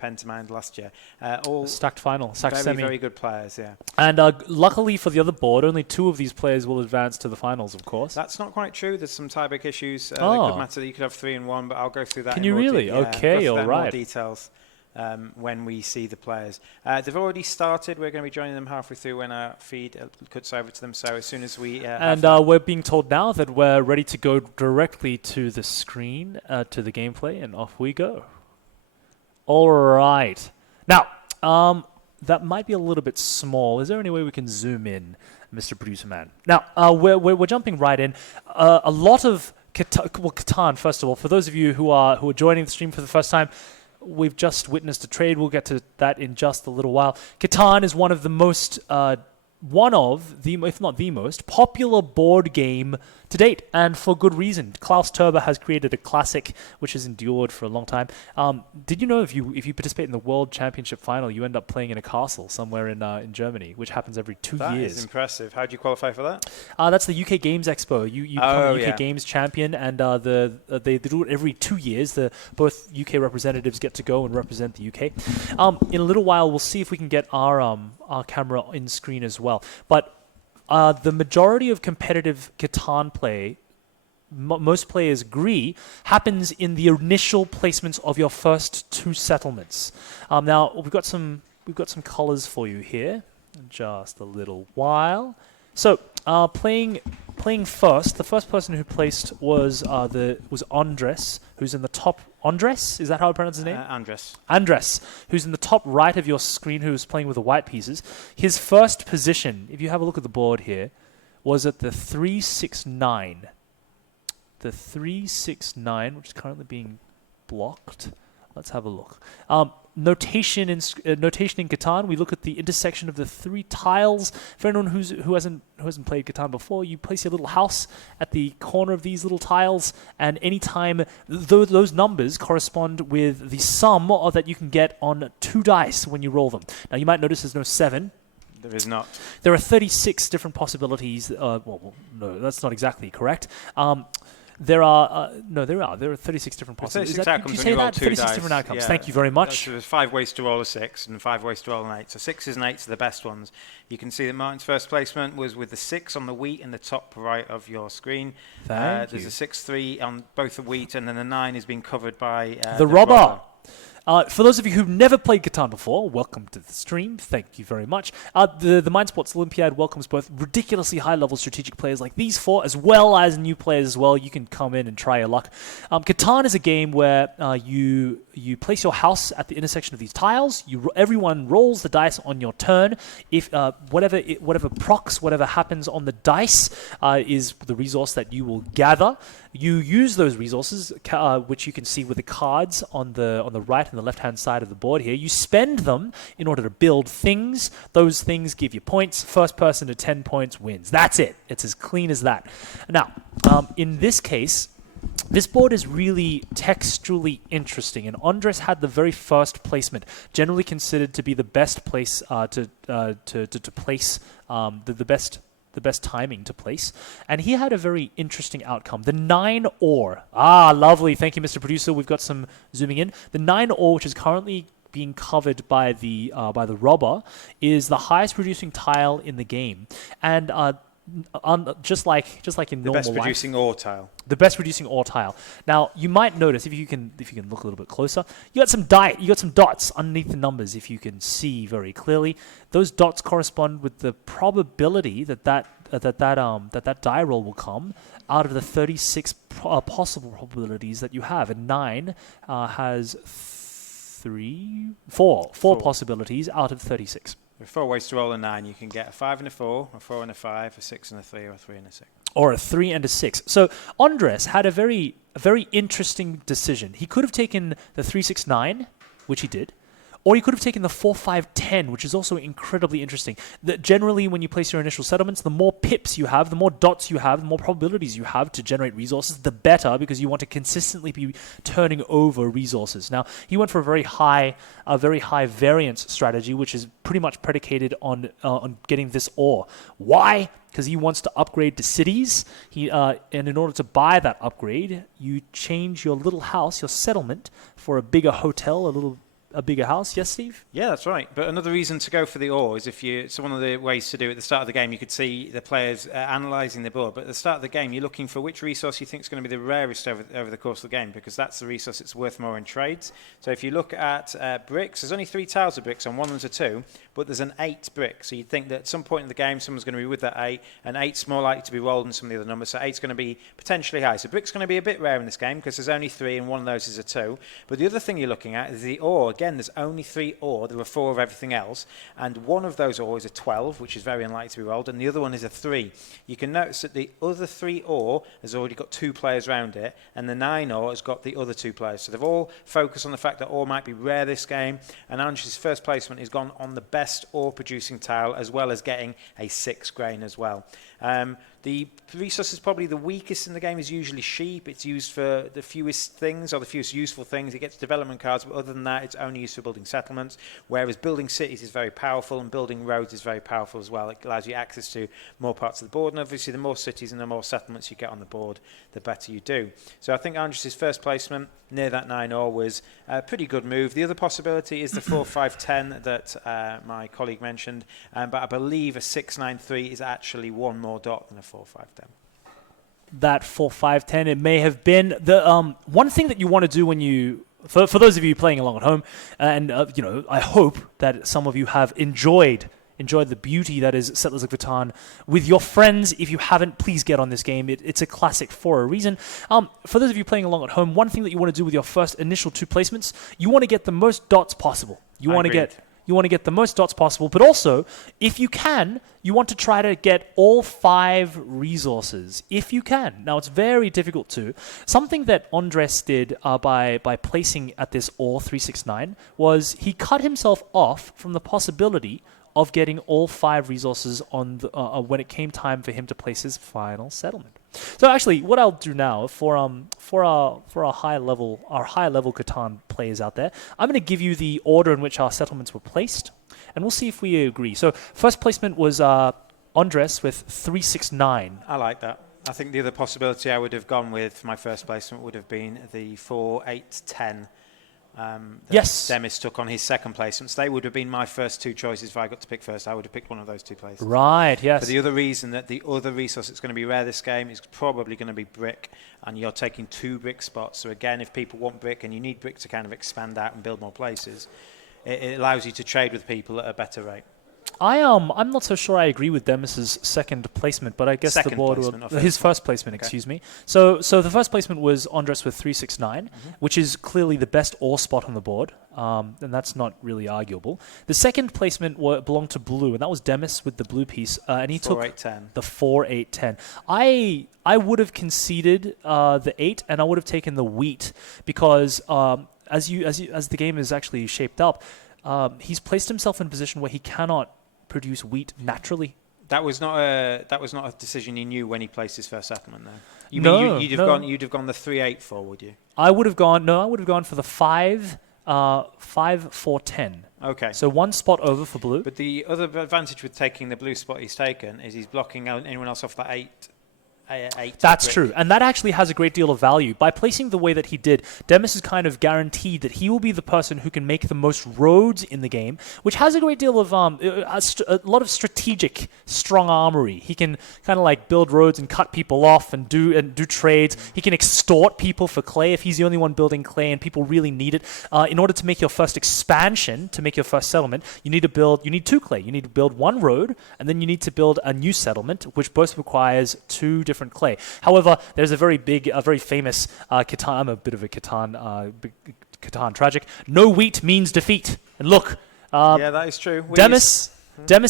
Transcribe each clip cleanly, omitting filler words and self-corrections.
Pentamind last year. All stacked final, stacked very, semi. very good players, yeah. And luckily for the other board, only 2 of these players will advance to the finals, of course. That's not quite true. There's some tiebreak issues that could matter. You could have 3 and 1, but I'll go through that. Can you really? Okay, all right. More details when we see the players. They've already started. We're going to be joining them halfway through when our feed cuts over to them. So as soon as we we're being told now that we're ready to go directly to the screen, to the gameplay, and off we go. All right. Now, that might be a little bit small. Is there any way we can zoom in, Mr. Producer Man? Now, we're jumping right in. A lot of Catan, first of all, for those of you who are joining the stream for the first time, we've just witnessed a trade. We'll get to that in just a little while. Catan is one of the, if not the most, popular board game to date, and for good reason. Klaus Turber has created a classic which has endured for a long time. Did you know if you participate in the World Championship final, you end up playing in a castle somewhere in Germany, which happens every 2 years? That is impressive. How do you qualify for that? That's the UK Games Expo. You become the UK Games champion, and they do it every 2 years. Both UK representatives get to go and represent the UK. In a little while, we'll see if we can get our camera in screen as well. But the majority of competitive Catan play, most players agree, happens in the initial placements of your first 2 settlements. Now we've got some colors for you here. In just a little while. So playing first, the first person who placed was Andres, who's in the top. Andres, is that how I pronounce his name? Andres, who's in the top right of your screen, who's playing with the white pieces. His first position, if you have a look at the board here, was at the 369. The 369, which is currently being blocked. Let's have a look. Notation in Catan, we look at the intersection of the 3 tiles. For anyone who hasn't played Catan before, you place your little house at the corner of these little tiles, and anytime those numbers correspond with the sum that you can get on 2 dice when you roll them. Now you might notice there's no 7. There is not. There are 36 different possibilities. No, that's not exactly correct. There are 36 different possibilities. 36 outcomes. Did you say that? 36 dice. Different outcomes. Yeah. Thank you very much. So there's 5 ways to roll a 6 and 5 ways to roll an 8. So 6s and 8s are the best ones. You can see that Martin's first placement was with the 6 on the wheat in the top right of your screen. Thank you. There's a 6-3 on both the wheat, and then the 9 is being covered by the robber. For those of you who've never played Catan before, welcome to the stream. Thank you very much. The Mindsports Olympiad welcomes both ridiculously high-level strategic players like these 4, as well as new players as well. You can come in and try your luck. Catan is a game where you place your house at the intersection of these tiles. Everyone rolls the dice on your turn. If whatever procs, whatever happens on the dice is the resource that you will gather. You use those resources, which you can see with the cards on the right and the left-hand side of the board here. You spend them in order to build things. Those things give you points. First person to 10 points wins. That's it. It's as clean as that. Now, in this case, this board is really textually interesting, and Andres had the very first placement, generally considered to be the best place to place the best timing to place, and he had a very interesting outcome. The 9 ore. Lovely. Thank you, Mr. Producer. We've got some zooming in. The 9 ore, which is currently being covered by the robber, is the highest producing tile in the game, and just like in normal life, the best producing ore tile. The best producing ore tile. Now you might notice if you can look a little bit closer, you got some dots underneath the numbers. If you can see very clearly, those dots correspond with the probability that die roll will come out of the 36 possible probabilities that you have, and 9 has 4 possibilities out of 36. With 4 ways to roll a 9, you can get a 5 and a 4, a 4 and a 5, a 6 and a 3, or a 3 and a 6. Or a 3 and a 6. So Andres had a very interesting decision. He could have taken the 3-6-9, which he did, or he could have taken the 4-5-10, which is also incredibly interesting. That generally, when you place your initial settlements, the more pips you have, the more dots you have, the more probabilities you have to generate resources, the better, because you want to consistently be turning over resources. Now, he went for a very high variance strategy, which is pretty much predicated on getting this ore. Why? Because he wants to upgrade to cities. And in order to buy that upgrade, you change your little house, your settlement, for a bigger hotel, a little a bigger house. Yes, Steve? Yeah, that's right. But another reason to go for the ore is so one of the ways to do it at the start of the game, you could see the players analysing the board. But at the start of the game, you're looking for which resource you think is going to be the rarest over the course of the game, because that's the resource that's worth more in trades. So if you look at bricks, there's only 3 tiles of bricks on one and a 2, but there's an 8 brick. So you'd think that at some point in the game, someone's going to be with that 8, and 8's more likely to be rolled than some of the other numbers. So 8's going to be potentially high. So brick's going to be a bit rare in this game because there's only 3, and one of those is a 2. But the other thing you're looking at is the ore. Again, there's only 3 ore. There are 4 of everything else, and one of those ore is a 12, which is very unlikely to be rolled, and the other one is a 3. You can notice that the other 3 ore has already got 2 players around it, and the 9 ore has got the other 2 players. So they've all focused on the fact that ore might be rare this game, and Andrew's first placement has gone on the best ore producing tile, as well as getting a 6 grain as well. The resource is probably the weakest in the game is usually sheep. It's used for the fewest things, or the fewest useful things. It gets development cards, but other than that, it's only used for building settlements, whereas building cities is very powerful, and building roads is very powerful as well. It allows you access to more parts of the board, and obviously the more cities and the more settlements you get on the board, the better you do. So I think Andrew's first placement near that 9 ore was a pretty good move. The other possibility is the 4-5-10 that my colleague mentioned, but I believe a 6-9-3 is actually one more dot than a 4-5-10. That 4-5-10, it may have been the one thing that you want to do when you, for those of you playing along at home, and I hope that some of you have enjoyed the beauty that is Settlers of Catan with your friends. If you haven't, please get on this game. It's a classic for a reason. For those of you playing along at home, one thing that you want to do with your first initial 2 placements, you want to get the most dots possible. You want to get the most dots possible, but also, if you can, you want to try to get all 5 resources, if you can. Now, it's very difficult to. Something that Andres did by placing at this ore 369 was he cut himself off from the possibility of getting all 5 resources on the, when it came time for him to place his final settlement. So actually, what I'll do now for our high level Catan players out there, I'm going to give you the order in which our settlements were placed, and we'll see if we agree. So first placement was Andres with 369. I like that. I think the other possibility I would have gone with for my first placement would have been the 4-8-10. Yes. Demis took on his second placements. They would have been my first 2 choices if I got to pick first. I would have picked one of those 2 places. Right, yes. For the other reason that the other resource that's going to be rare this game is probably going to be brick, and you're taking 2 brick spots. So again, if people want brick and you need brick to kind of expand out and build more places, it allows you to trade with people at a better rate. I'm not so sure I agree with Demis's second placement, but I guess Second the board placement, his first placement, okay. Excuse me. So the first placement was Andres with 369, which is clearly the best ore spot on the board, and that's not really arguable. The second placement belonged to blue, and that was Demis with the blue piece, and he took the 4-8-10. I would have conceded the 8, and I would have taken the wheat because as the game is actually shaped up, he's placed himself in a position where he cannot produce wheat naturally. That was not a decision he knew when he placed his first settlement, though. You'd have gone the 3-8-4, would you? I would have gone for the 5-4-10. Okay. So 1 spot over for blue. But the other advantage with taking the blue spot he's taken is he's blocking out anyone else off that 8. That's true, and that actually has a great deal of value. By placing the way that he did, Demis is kind of guaranteed that he will be the person who can make the most roads in the game, which has a great deal of a lot of strategic, strong armory. He can kind of like build roads and cut people off and do trades. He can extort people for clay if he's the only one building clay and people really need it. In order to make your first expansion, to make your first settlement, you need 2 clay. You need to build 1 road, and then you need to build a new settlement, which both requires 2 different clay. However, there's a very famous Catan. I'm a bit of a Catan tragic. No wheat means defeat. And look, yeah, that is true. Demis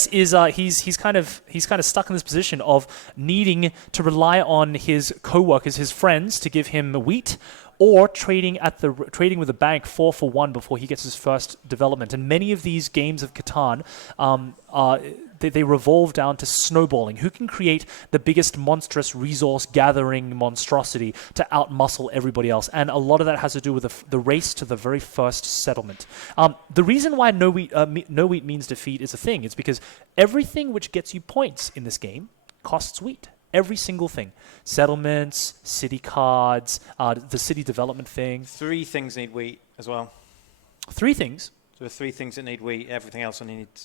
is he's kind of stuck in this position of needing to rely on his co-workers, his friends, to give him wheat, or trading with the bank 4 for 1 before he gets his first development. And many of these games of Catan they revolve down to snowballing. Who can create the biggest monstrous resource gathering monstrosity to outmuscle everybody else? And a lot of that has to do with the race to the very first settlement. The reason why no wheat means defeat is a thing. It's because everything which gets you points in this game costs wheat. Every single thing. Settlements, city cards, the city development thing. 3 things need wheat as well. 3 things. There are 3 things that need wheat. Everything else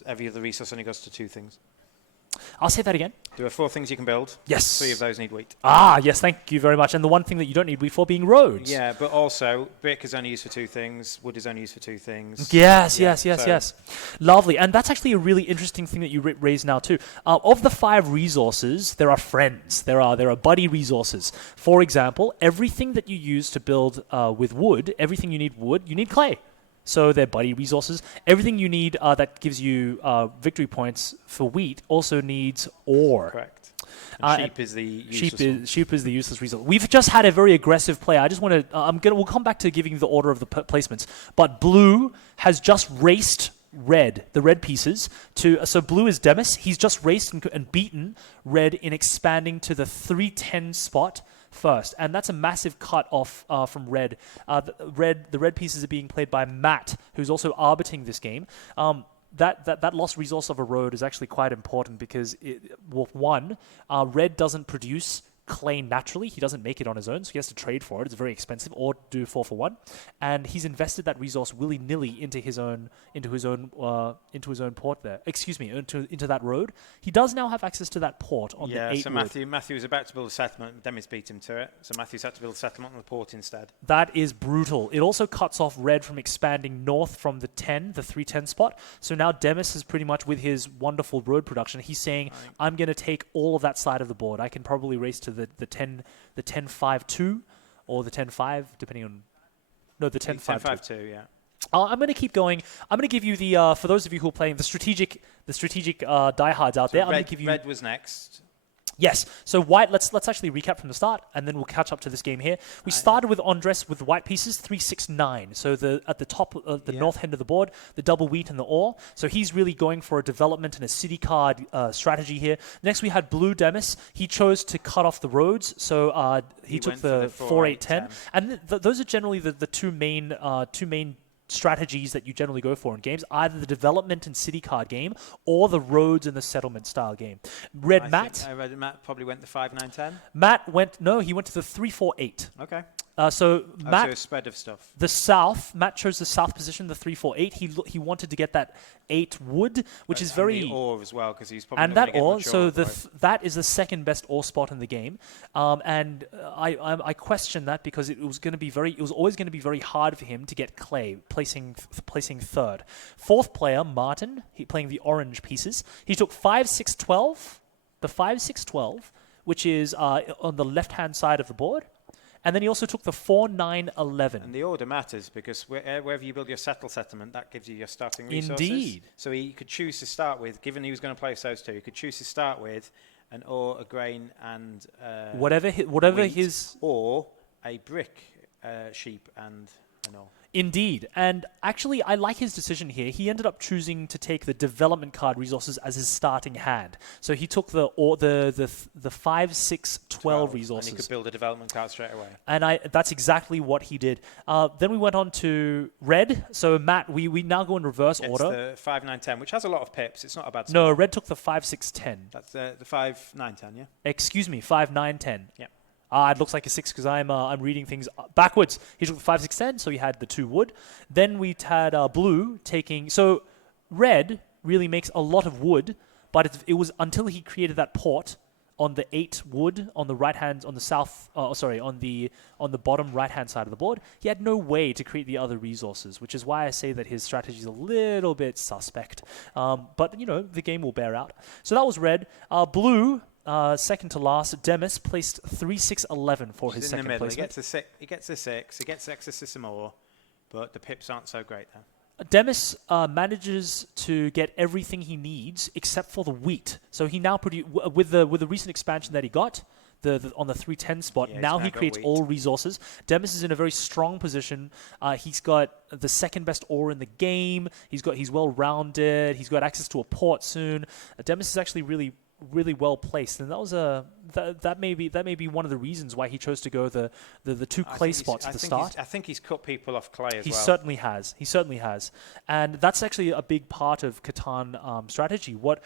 every other resource only goes to 2 things. I'll say that again. There are 4 things you can build. Yes. 3 of those need wheat. Yes, thank you very much. And the one thing that you don't need wheat for being roads. Yeah, but also brick is only used for 2 things. Wood is only used for 2 things. Yes. Lovely. And that's actually a really interesting thing that you raised now too. Of the 5 resources, there are friends. There are buddy resources. For example, everything that you use to build with wood, everything you need clay. So they're buddy resources. Everything you need that gives you victory points for wheat also needs ore. Correct. And sheep is the useless sheep is the useless resource. We've just had a very aggressive play. I just want to. We'll come back to giving you the order of the placements. But blue has just raced the red pieces to. So blue is Demis. He's just raced and beaten red in expanding to the 310 spot first, and that's a massive cut off from red. The red pieces are being played by Matt, who's also arbitering this game. That lost resource of a road is actually quite important because red doesn't produce clay naturally. He doesn't make it on his own, so he has to trade for it. It's very expensive, or do 4 for 1. And he's invested that resource willy-nilly into his own port there. Excuse me, into that road. He does now have access to that port on the 8 so Matthew was about to build a settlement. Demis beat him to it, so Matthew's had to build a settlement on the port instead. That is brutal. It also cuts off red from expanding north from the 310 spot. So now Demis is pretty much, with his wonderful road production, he's saying, I'm going to take all of that side of the board. I can probably race to the 10-5-2 or the 10-5, depending on... No, the 10-5-2. Yeah. I'm going to keep going. I'm going to give you the, for those of you who are playing the strategic diehards out there, I'm going to give you... Red was next. Yes. So white, let's actually recap from the start, and then we'll catch up to this game here. We started with Andres with white pieces, 3-6-9. So at the top of the north end of the board, the double wheat and the ore. So he's really going for a development and a city card strategy here. Next, we had blue Demis. He chose to cut off the roads, so he took the 4-8-10. And those are generally the two main strategies that you generally go for in games, either the development and city card game or the roads and the settlement style game. Matt probably went the 5-9-10. Matt went he went to the 3-4-8. Okay. So Matt, a spread of stuff. The south, Matt chose the south position, the 3-4-8. He wanted to get that 8 wood, which is very... And the ore as well, because he's probably and not that going ore, to get so much ore. that is the second best ore spot in the game, and I question that because it was always going to be very hard for him to get clay, placing third. Fourth player, Martin, playing the orange pieces. He took 5-6-12, the 5-6-12, which is on the left-hand side of the board. And then he also took the 4-9-11. And the order matters because wherever you build your settlement, that gives you your starting resources. Indeed. So he could choose to start with, given he was going to place those 2, he could choose to start with an ore, a grain, and whatever wheat, his... or a brick, sheep, and an ore. Indeed. And actually, I like his decision here. He ended up choosing to take the development card resources as his starting hand. So he took the 5-6-12 resources. And he could build a development card straight away. And that's exactly what he did. Then we went on to red. So Matt, we now go in reverse order. It's the 5-9-10, which has a lot of pips. It's not a bad score. No, red took the 5-6-10. That's the 5-9-10, yeah? Excuse me, 5-9-10. Yeah. It looks like a 6 because I'm reading things backwards. He took the 5-6-10, so he had the 2 wood. Then we had blue taking... So red really makes a lot of wood, but it was until he created that port on the 8 wood on the right hand, on the bottom right hand side of the board, he had no way to create the other resources, which is why I say that his strategy is a little bit suspect. But the game will bear out. So that was red. Blue. Second to last, Demis placed 3-6-11 for his second placement. He gets a 6. He gets access to some more, but the pips aren't so great there. Demis manages to get everything he needs except for the wheat. So he now with the recent expansion that he got on the 310 spot. Yeah, now he creates all resources. Demis is in a very strong position. He's got the second best ore in the game. He's well rounded. He's got access to a port soon. Demis is actually really well placed, and that was that may be one of the reasons why he chose to go the 2 clay spots at the start. I think he's cut people off clay as well. He certainly has, and that's actually a big part of Catan strategy. What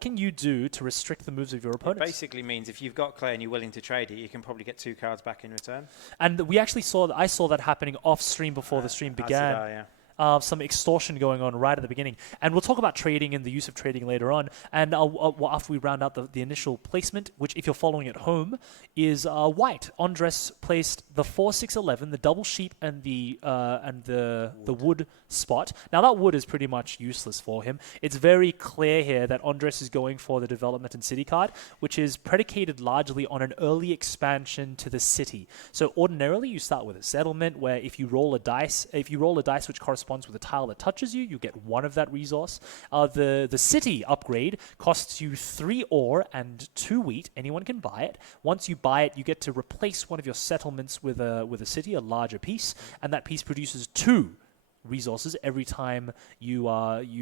can you do to restrict the moves of your opponents? It basically means if you've got clay and you're willing to trade it, you can probably get 2 cards back in return. And we actually I saw that happening off stream before the stream began. As did I, yeah. some extortion going on right at the beginning. And we'll talk about trading and the use of trading later on. And after we round out the initial placement, which if you're following at home, is white. Andres placed the 4-6-11, the double sheep, and the wood spot. Now that wood is pretty much useless for him. It's very clear here that Andres is going for the development and city card, which is predicated largely on an early expansion to the city. So ordinarily you start with a settlement where if you roll a dice which corresponds with a tile that touches you, you get one of that resource. The city upgrade costs you 3 ore and 2 wheat. Anyone can buy it. Once you buy it, you get to replace one of your settlements with a city, a larger piece, and that piece produces 2 resources every time you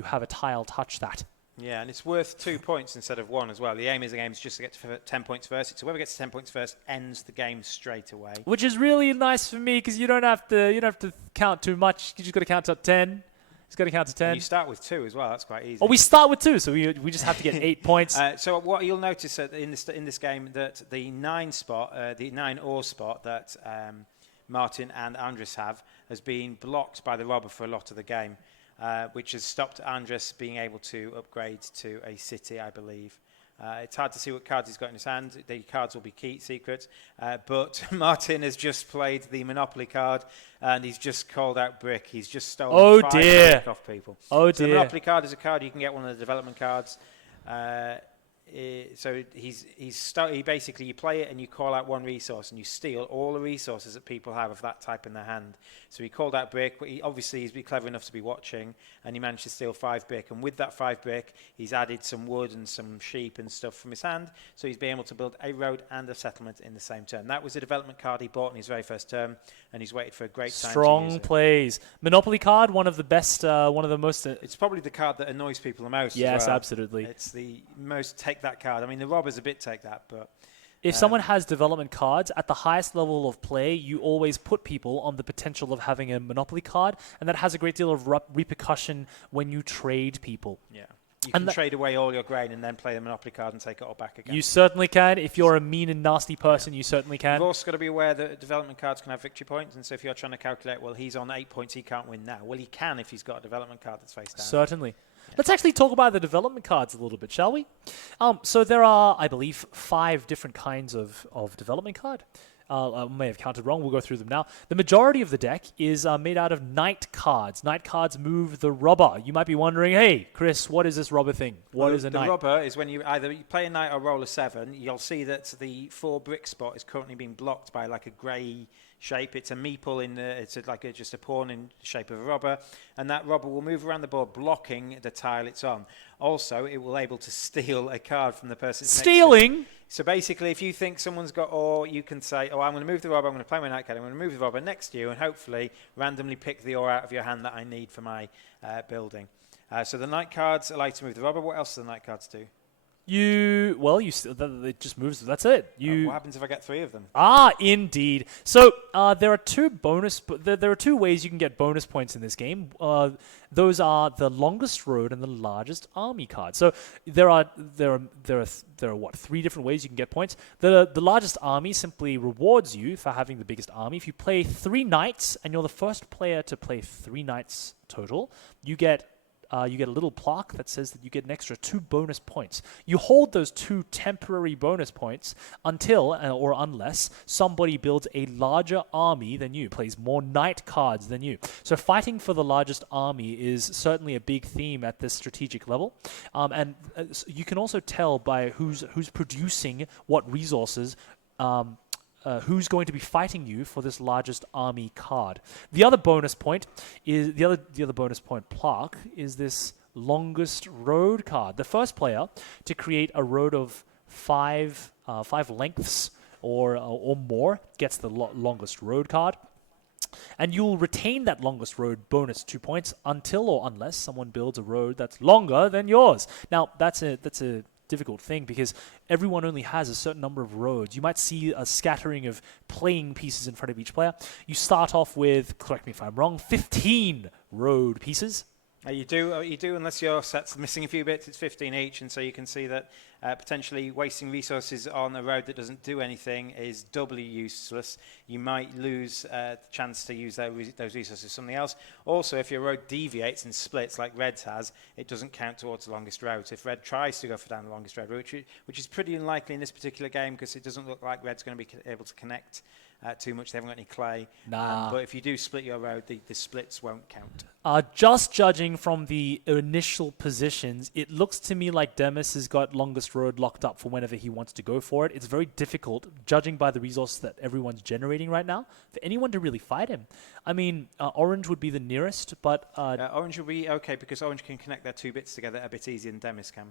have a tile touch that. Yeah, and it's worth 2 points instead of 1 as well. The aim of the game is just to get to 10 points first. So whoever gets to 10 points first ends the game straight away. Which is really nice for me because you don't have to count too much. You just got to count up 10. Just got to count to 10. And you start with 2 as well. That's quite easy. Oh, we start with 2, so we just have to get 8 points. So what you'll notice in this game that the 9 spot, the 9 ore spot that Martin and Andres have, has been blocked by the robber for a lot of the game. Which has stopped Andres being able to upgrade to a city, I believe. It's hard to see what cards he's got in his hand. The cards will be key secret. But Martin has just played the Monopoly card, and he's just called out brick. He's just stolen 5 brick off people. Oh, so the Monopoly card is a card. You can get one of the development cards. So he basically, you play it and you call out 1 resource and you steal all the resources that people have of that type in their hand. So he called out brick. He's been clever enough to be watching, and he managed to steal 5 brick. And with that 5 brick, he's added some wood and some sheep and stuff from his hand. So he's been able to build a road and a settlement in the same turn. That was a development card he bought in his very first turn, and he's waited for a great time to use it. Plays. Monopoly card, one of the best, one of the most... It's probably the card that annoys people the most. Yes, as well. Absolutely. It's the most take that card. I mean, the robbers a bit take that, but... If someone has development cards, at the highest level of play, you always put people on the potential of having a Monopoly card, and that has a great deal of repercussion when you trade people. Yeah. You can trade away all your grain and then play the Monopoly card and take it all back again. You certainly can. If you're a mean and nasty person, you certainly can. You've also got to be aware that development cards can have victory points, and so if you're trying to calculate, well, he's on 8 points, he can't win now. Well, he can if he's got a development card that's face down. Certainly. Let's actually talk about the development cards a little bit, shall we? So there are, I believe, 5 different kinds of development card. I may have counted wrong. We'll go through them now. The majority of the deck is made out of knight cards. Knight cards move the robber. You might be wondering, hey, Chris, what is this robber thing? What is a knight? The robber is when you either play a knight or roll a 7. You'll see that the 4 brick spot is currently being blocked by like a grey shape. It's a meeple just a pawn in the shape of a robber, and that robber will move around the board blocking the tile it's on. Also, it will able to steal a card from the person stealing. So basically, if you think someone's got ore, you can say, oh, I'm going to move the robber, I'm going to play my knight card, I'm going to move the robber next to you, and hopefully randomly pick the ore out of your hand that I need for my building. So the knight cards allow you to move the robber. What else do the knight cards do? It just moves. That's it. What happens if I get 3 of them? Indeed. So there are 2 there are 2 ways you can get bonus points in this game. Those are the longest road and the largest army card. So there are 3 different ways you can get points. The largest army simply rewards you for having the biggest army. If you play 3 knights and you're the first player to play 3 knights total, you get a little plaque that says that you get an extra 2 bonus points. You hold those 2 temporary bonus points until or unless somebody builds a larger army than you, plays more knight cards than you. So fighting for the largest army is certainly a big theme at this strategic level. And you can also tell by who's producing what resources, who's going to be fighting you for this largest army card. The other bonus point is the other bonus point plaque is this longest road card. The first player to create a road of 5 lengths or more gets the longest road card. And you'll retain that longest road bonus 2 points until or unless someone builds a road that's longer than yours. Now that's a difficult thing because everyone only has a certain number of roads. You might see a scattering of playing pieces in front of each player. You start off with, correct me if I'm wrong, 15 road pieces. You do, unless your set's missing a few bits. It's 15 each, and so you can see that potentially wasting resources on a road that doesn't do anything is doubly useless. You might lose the chance to use those resources something else. Also, if your road deviates and splits like Red's has, it doesn't count towards the longest road. So if Red tries to go for down the longest road, which is pretty unlikely in this particular game because it doesn't look like Red's going to be able to connect too much. They haven't got any clay. Nah. But if you do split your road, the splits won't count. Just judging from the initial positions, it looks to me like Demis has got longest road locked up for whenever he wants to go for it. It's very difficult, judging by the resources that everyone's generating right now, for anyone to really fight him. I mean, Orange would be the nearest, but... Orange will be okay because Orange can connect their two bits together a bit easier than Demis can.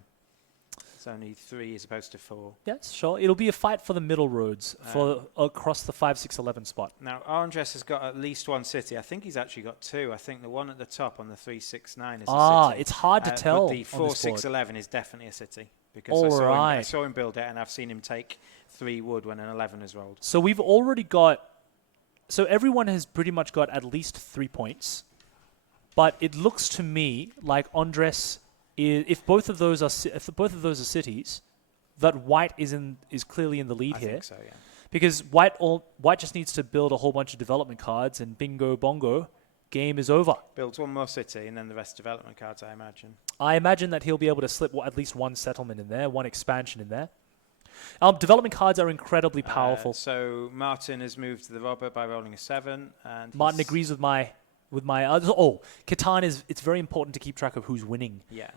It's only 3 as opposed to 4. Yes, sure. It'll be a fight for the middle roads for across the 5, 6, 11 spot. Now, Oranges has got at least one city. I think he's actually got 2. I think the one at the top on the 3, 6, 9 is a city. It's hard to tell. But the 4, 6, 11 is definitely a city. Because I saw him build it, and I've seen him take 3 wood when an 11 is rolled. So we've already got... So everyone has pretty much got at least 3 points. But it looks to me like Andres... If both of those are cities, that White is clearly in the lead here. I think so, yeah. Because White just needs to build a whole bunch of development cards, and bingo bongo, game is over. Builds one more city, and then the rest development cards, I imagine. I imagine that he'll be able to slip at least one settlement in there, one expansion in there. Development cards are incredibly powerful. So Martin has moved to the robber by rolling a 7, and Martin agrees with my Catan it's very important to keep track of who's winning. Yeah.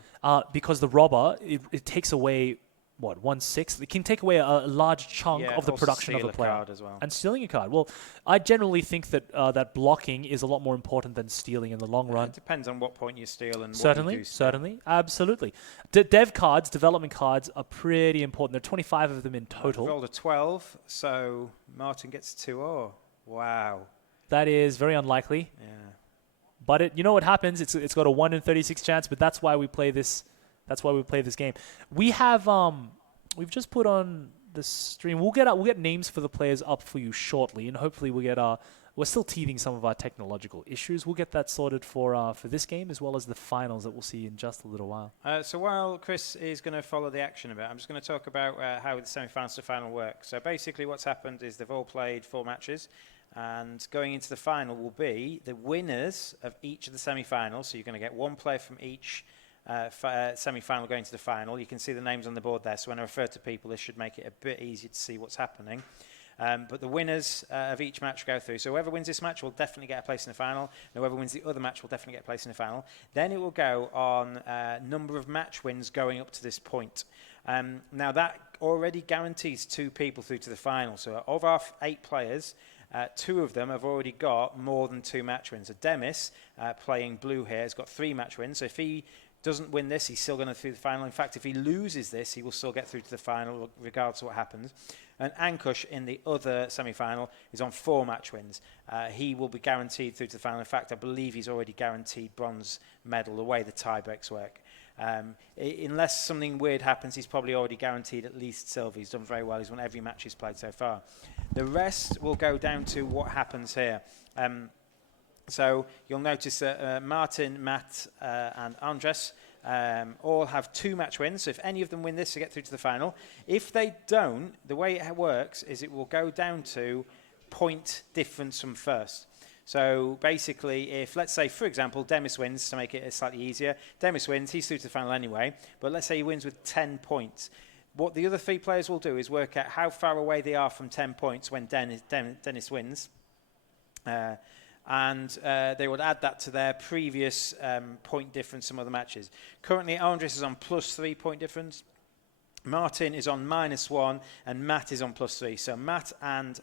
Because the robber, it takes away, 1/6? It can take away a large chunk of the production of the player. Card as well. And stealing a card. Well, I generally think that that blocking is a lot more important than stealing in the long run. It depends on what point you steal and certainly, what you do steal. Certainly, absolutely. Dev cards, development cards are pretty important. There are 25 of them in total. I rolled a 12, so Martin gets 2-0. Wow. That is very unlikely. Yeah. But you know what happens? It's got a 1 in 36 chance. But that's why we play this. That's why we play this game. We have we've just put on the stream. We'll get names for the players up for you shortly, and hopefully we'll get we're still teething some of our technological issues. We'll get that sorted for this game as well as the finals that we'll see in just a little while. So while Chris is going to follow the action a bit, I'm just going to talk about how the semi-finals to final work. So basically, what's happened is they've all played 4 matches. And going into the final will be the winners of each of the semi-finals. So you're going to get 1 player from each semi-final going to the final. You can see the names on the board there. So when I refer to people, this should make it a bit easier to see what's happening. But the winners of each match go through. So whoever wins this match will definitely get a place in the final. And whoever wins the other match will definitely get a place in the final. Then it will go on number of match wins going up to this point. Now that already guarantees 2 people through to the final. So of our 8 players... 2 of them have already got more than 2 match wins. So Demis, playing blue here, has got 3 match wins. So if he doesn't win this, he's still going to through the final. In fact, if he loses this, he will still get through to the final, regardless of what happens. And Ankush in the other semi-final is on 4 match wins. He will be guaranteed through to the final. In fact, I believe he's already guaranteed bronze medal, the way the tie-breaks work. Unless something weird happens, he's probably already guaranteed at least silver. He's done very well. He's won every match he's played so far. The rest will go down to what happens here. So you'll notice that Martin, Matt, and Andres all have 2 match wins. So if any of them win this, they get through to the final. If they don't, the way it works is it will go down to point difference from first. So basically, if, let's say, for example, Demis wins, to make it slightly easier, Demis wins, he's through to the final anyway, but let's say he wins with 10 points. What the other 3 players will do is work out how far away they are from 10 points when Dennis wins, and they would add that to their previous point difference from other matches. Currently, Andres is on +3 point difference, Martin is on -1, and Matt is on +3. So Matt and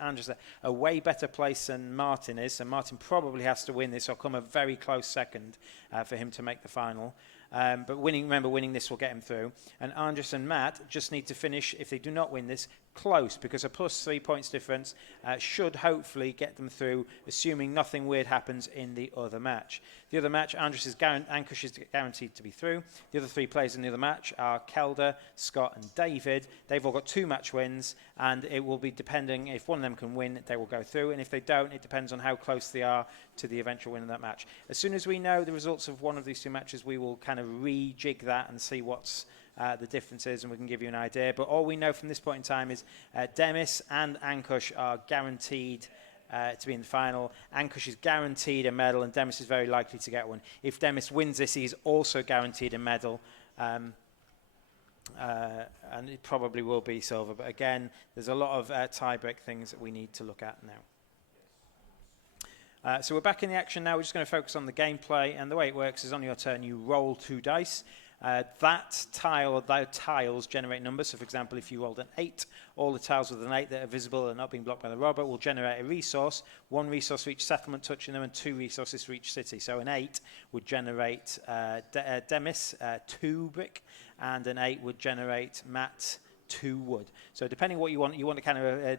Andres are a way better place than Martin is. So Martin probably has to win this or come a very close second for him to make the final. But winning this will get him through. And Andres and Matt just need to finish, if they do not win this, close, because a +3 points difference should hopefully get them through, assuming nothing weird happens in the other match. The other match, Ankush is guaranteed to be through. The other 3 players in the other match are Kelder, Scott, and David. They've all got 2 match wins, and it will be depending if one of them can win, they will go through, and if they don't, it depends on how close they are to the eventual win of that match. As soon as we know the results of one of these 2 matches, we will kind of rejig that and see what's the difference is, and we can give you an idea. But all we know from this point in time is Demis and Ankush are guaranteed to be in the final. Ankush is guaranteed a medal, and Demis is very likely to get one. If Demis wins this, he's also guaranteed a medal. And it probably will be silver. But again, there's a lot of tie-break things that we need to look at now. So we're back in the action now. We're just going to focus on the gameplay. And the way it works is on your turn, you roll 2 dice. That tile or those tiles generate numbers. So, for example, if you rolled an 8, all the tiles with an 8 that are visible and not being blocked by the robber will generate a resource. 1 resource for each settlement touching them and 2 resources for each city. So an 8 would generate Demis 2 brick, and an 8 would generate Matt 2 wood. So depending what you want to kind of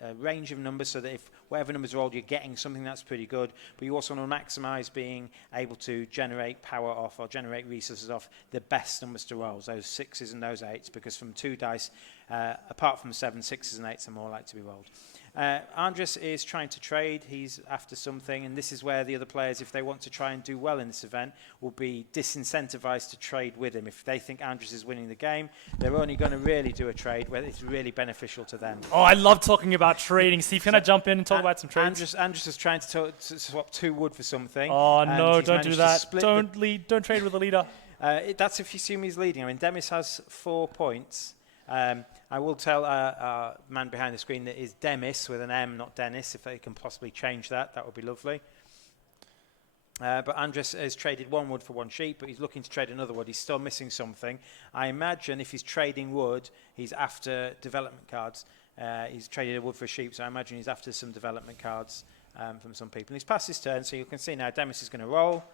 a range of numbers so that if whatever numbers are rolled, you're getting something that's pretty good. But you also want to maximize being able to generate power off or generate resources off the best numbers to roll, those 6s and those 8s, because from 2 dice, apart from 7, 6s and 8s are more likely to be rolled. Andres is trying to trade. He's after something, and this is where the other players, if they want to try and do well in this event, will be disincentivized to trade with him. If they think Andres is winning the game, they're only going to really do a trade where it's really beneficial to them. Oh, I love talking about trading. Steve, can I jump in and talk about some trades? Andres is trying to swap 2 wood for something. Oh, no, don't do that. Don't trade with the leader. That's if you assume he's leading. I mean, Demis has 4 points. I will tell our man behind the screen that is Demis with an M, not Dennis. If they can possibly change that, that would be lovely. But Andres has traded 1 wood for 1 sheep, but he's looking to trade another wood. He's still missing something. I imagine if he's trading wood, he's after development cards. He's traded a wood for a sheep, so I imagine he's after some development cards from some people. And he's passed his turn, so you can see now Demis is going to roll.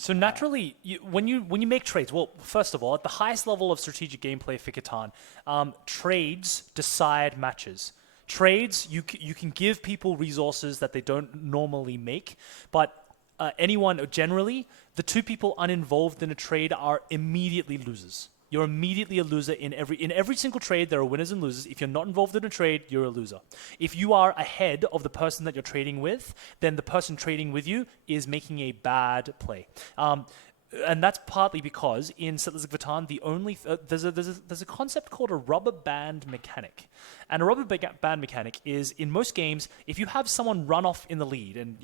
So naturally, when you make trades, well, first of all, at the highest level of strategic gameplay for Catan, trades decide matches. Trades, you can give people resources that they don't normally make, but generally, the 2 people uninvolved in a trade are immediately losers. You're immediately a loser in every single trade. There are winners and losers. If you're not involved in a trade, you're a loser. If you are ahead of the person that you're trading with, then the person trading with you is making a bad play. And that's partly because in Settlers of Catan, there's a concept called a rubber band mechanic. And a rubber band mechanic is, in most games, if you have someone run off in the lead and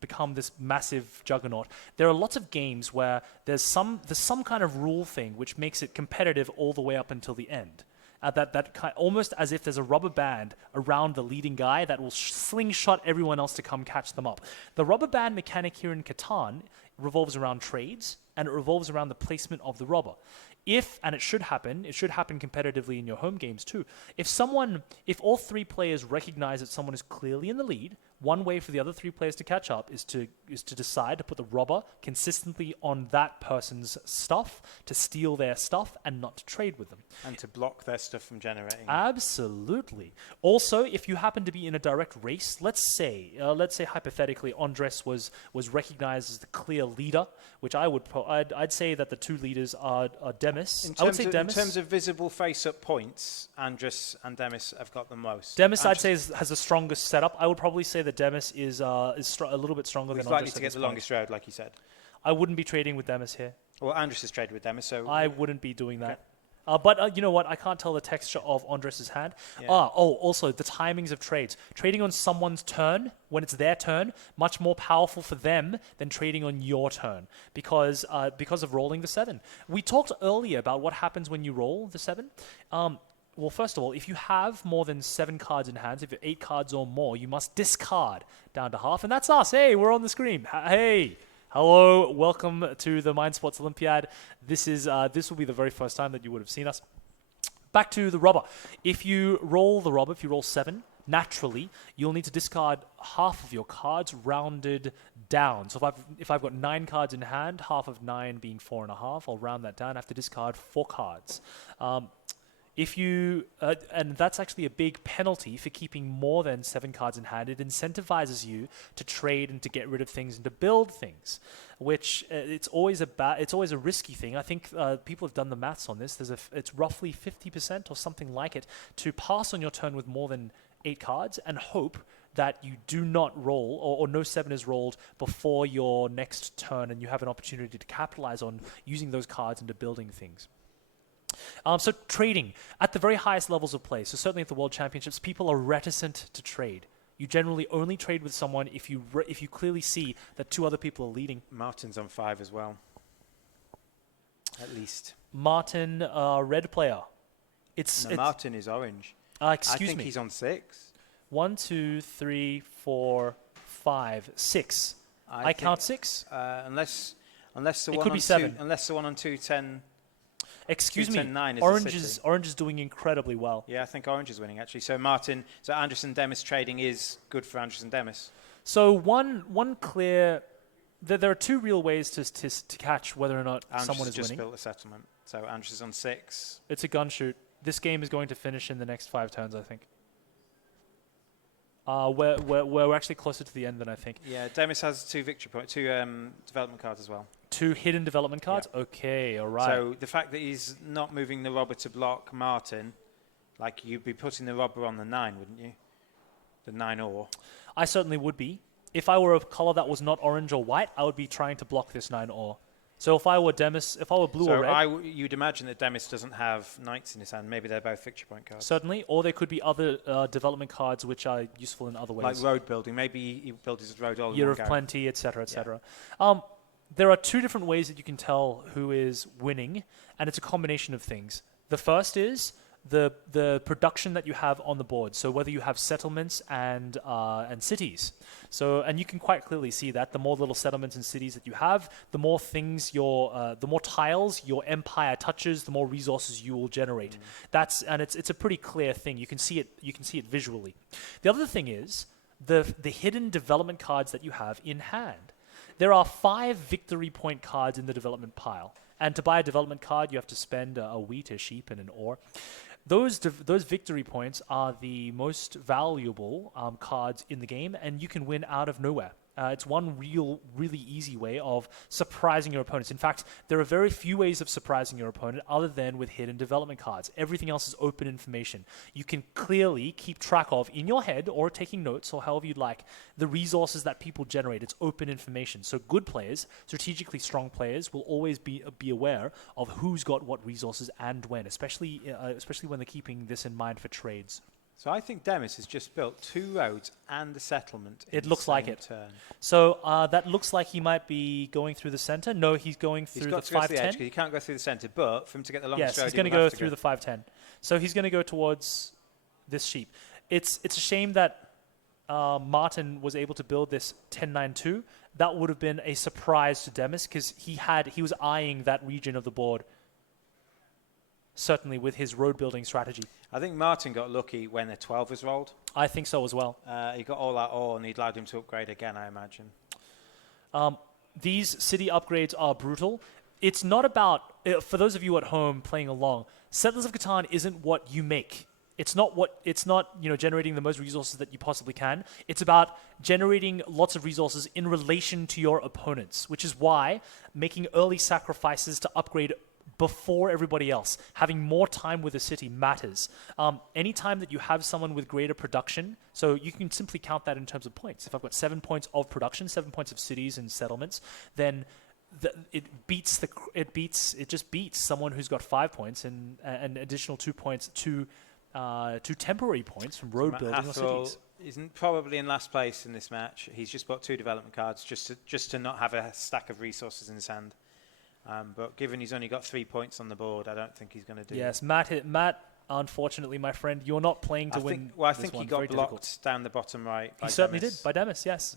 become this massive juggernaut, there are lots of games where there's some kind of rule thing which makes it competitive all the way up until the end. Almost as if there's a rubber band around the leading guy that will slingshot everyone else to come catch them up. The rubber band mechanic here in Catan revolves around trades, and it revolves around the placement of the robber. And it should happen competitively in your home games too. If all 3 players recognize that someone is clearly in the lead, one way for the other 3 players to catch up is to decide to put the robber consistently on that person's stuff, to steal their stuff and not to trade with them. And to block their stuff from generating. Absolutely. Also, if you happen to be in a direct race, let's say hypothetically Andres was recognized as the clear leader, which I'd say that the 2 leaders are Demis. In terms of visible face-up points, Andres and Demis have got the most. Demis, I'd say, has the strongest setup. I would probably say that Demis is a little bit stronger than Andres. He's likely to get the longest road, like you said. I wouldn't be trading with Demis here. Well, Andres has traded with Demis, so... I wouldn't be doing that. But you know what? I can't tell the texture of Andres' hand. Yeah. Also, the timings of trades. Trading on someone's turn, when it's their turn, much more powerful for them than trading on your turn because of rolling the 7. We talked earlier about what happens when you roll the 7. Well, first of all, if you have more than 7 cards in hand, if you have 8 cards or more, you must discard down to half. And that's us. Hey, we're on the screen. Hey. Hello, welcome to the Mind Sports Olympiad. This will be the very first time that you would have seen us. Back to the robber. If you roll 7, naturally, you'll need to discard half of your cards rounded down. So if I've got 9 cards in hand, half of 9 being 4.5, I'll round that down. I have to discard 4 cards. And that's actually a big penalty for keeping more than 7 cards in hand. It incentivizes you to trade and to get rid of things and to build things, which it's always a risky thing. I think people have done the maths on this. It's roughly 50% or something like it to pass on your turn with more than 8 cards and hope that you do not roll, or no 7 is rolled before your next turn, and you have an opportunity to capitalize on using those cards into building things. So trading at the very highest levels of play, so certainly at the World Championships, people are reticent to trade. You generally only trade with someone if you clearly see that 2 other people are leading. Martin's on 5 as well. At least. Martin, red player. Martin is orange. Excuse me. I think he's on 6. 1, 2, 3, 4, 5, 6. I count 6. Unless the it one could on be 7. Unless the one on 210. Excuse me. 210-9 is Orange is doing incredibly well. Yeah, I think Orange is winning actually. So Anderson Demis trading is good for Anderson Demis. So one clear. There are 2 real ways to catch whether or not someone is just winning. Built a settlement. So Anderson's on 6. It's a gun shoot. This game is going to finish in the next 5 turns, I think. We're actually closer to the end than I think. Yeah, Demis has 2 victory points, 2 development cards as well. 2 hidden development cards? Yeah. Okay, all right. So the fact that he's not moving the robber to block Martin, like you'd be putting the robber on the 9, wouldn't you? The 9 or. I certainly would be. If I were a color that was not orange or white, I would be trying to block this 9 or. So if I were Demis, if I were blue or red... you'd imagine that Demis doesn't have knights in his hand. Maybe they're both victory point cards. Certainly, or they could be other development cards which are useful in other ways. Like road building. Maybe he built his road all in Year one of go. Plenty, etc., etc. Yeah. There are 2 different ways that you can tell who is winning, and it's a combination of things. The first is the production that you have on the board. So whether you have settlements and cities. So, and you can quite clearly see that the more little settlements and cities that you have, the more things the more tiles your empire touches, the more resources you will generate. It's a pretty clear thing. You can see it visually. The other thing is the hidden development cards that you have in hand. There are 5 victory point cards in the development pile. And to buy a development card, you have to spend a wheat, a sheep, and an ore. Those victory points are the most valuable cards in the game, and you can win out of nowhere. It's one really easy way of surprising your opponents. In fact, there are very few ways of surprising your opponent other than with hidden development cards. Everything else is open information. You can clearly keep track of, in your head, or taking notes, or however you'd like, the resources that people generate. It's open information. So good players, strategically strong players, will always be aware of who's got what resources and when, especially when they're keeping this in mind for trades. So I think Demis has just built 2 roads and a settlement. It looks like it. Turn. So that looks like he might be going through the center. No, he's going through the 510. He's got to go to the edge because he can't go through the center. But for him to get the longest road, he's going to go through the 510. So he's going to go towards this sheep. It's a shame that Martin was able to build this 10-9-2. That would have been a surprise to Demis because he was eyeing that region of the board. Certainly with his road building strategy. I think Martin got lucky when the 12 was rolled. I think so as well. He got all that ore and he allowed him to upgrade again, I imagine. These city upgrades are brutal. It's not about, for those of you at home playing along, Settlers of Catan isn't what you make. It's not generating the most resources that you possibly can. It's about generating lots of resources in relation to your opponents, which is why making early sacrifices to upgrade before everybody else, having more time with the city matters. Any time that you have someone with greater production, so you can simply count that in terms of points. If I've got 7 points of production, 7 points of cities and settlements, then it just beats someone who's got 5 points and an additional 2 points to 2 temporary points from road building or cities. Isn't probably in last place in this match. He's just bought 2 development cards just to not have a stack of resources in his hand. But given he's only got 3 points on the board, I don't think he's going to do it. Yes, Matt, unfortunately, my friend, you're not playing to win. I think he got blocked down the bottom right. He certainly did, by Demis, yes.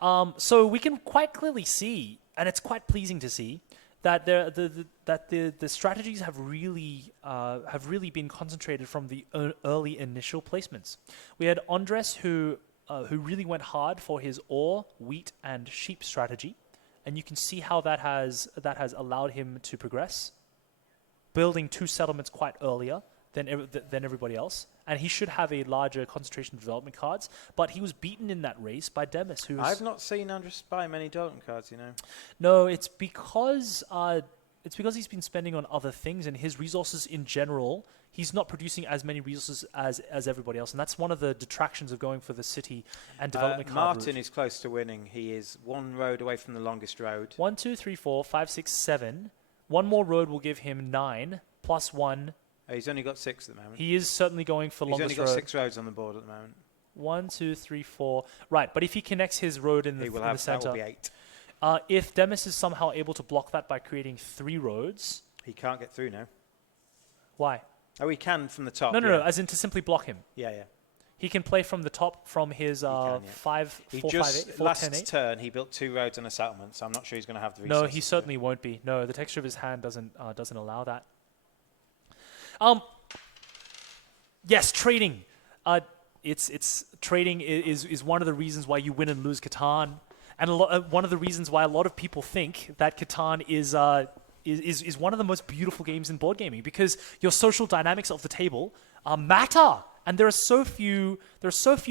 Yeah. So we can quite clearly see, and it's quite pleasing to see, that the strategies have really been concentrated from the early initial placements. We had Andres who really went hard for his ore, wheat, and sheep strategy. And you can see how that has allowed him to progress, building 2 settlements quite earlier than everybody else. And he should have a larger concentration of development cards. But he was beaten in that race by Demis, I've not seen Andres buy many development cards, you know. No, it's because It's because he's been spending on other things, and his resources in general, he's not producing as many resources as everybody else, and that's one of the detractions of going for the city and development card Martin route. is close to winning. He is one road away from the longest road. 1, 2, 3, 4, 5, 6, 7. One more road will give him 9 plus 1. He's only got 6 at the moment. He is certainly going for He's longest only got road. 6 roads on the board at the moment. 1, 2, 3, 4. Right, but if he connects his road in the He will in have the center, that will be 8. If Demis is somehow able to block that by creating 3 roads, He can't get through now. why? Oh, he can from the top. No, as in to simply block him. Yeah. He can play from the top from his can, yeah. 5, He 4, 5, 8, 4, last 10, 8. turn he built 2 roads and a settlement, so I'm not sure he's going to have the resources. No, he certainly won't be. No, the texture of his hand doesn't allow that. Yes, trading. It's trading is one of the reasons why you win and lose Catan, and one of the reasons why a lot of people think that Catan is one of the most beautiful games in board gaming, because your social dynamics of the table matter. And there are so few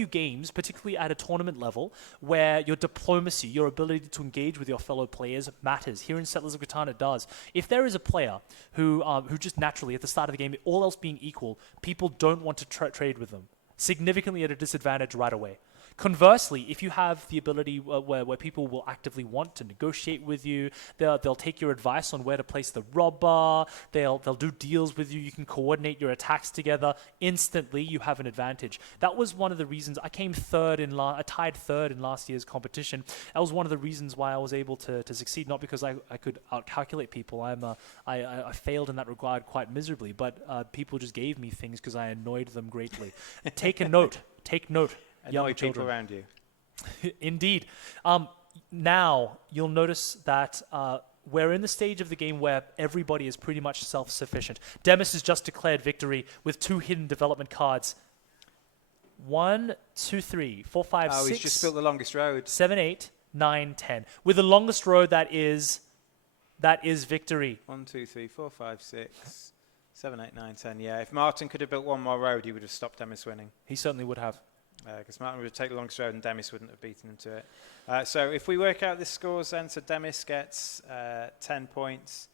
games, particularly at a tournament level, where your diplomacy, your ability to engage with your fellow players matters. Here in Settlers of Catan, it does. If there is a player who just naturally, at the start of the game, all else being equal, people don't want to trade with them, significantly at a disadvantage right away. Conversely, if you have the ability where people will actively want to negotiate with you, they'll take your advice on where to place the robber, they'll do deals with you, you can coordinate your attacks together, instantly you have an advantage. That was one of the reasons I came I tied third in last year's competition. That was one of the reasons why I was able to succeed, not because I could outcalculate people. I failed in that regard quite miserably, but people just gave me things because I annoyed them greatly. Take note. Annoy people around you. Indeed. Now, you'll notice that we're in the stage of the game where everybody is pretty much self-sufficient. Demis has just declared victory with 2 hidden development cards. 1, 2, 3, 4, 5, 6. He's just built the longest road. 7, 8, 9, 10. With the longest road, that is victory. 1, 2, 3, 4, 5, 6, 7, 8, 9, 10. Yeah, if Martin could have built one more road, he would have stopped Demis winning. He certainly would have. Because Martin would take the longest road and Demis wouldn't have beaten him to it. So if we work out the scores then, so Demis gets 10 points.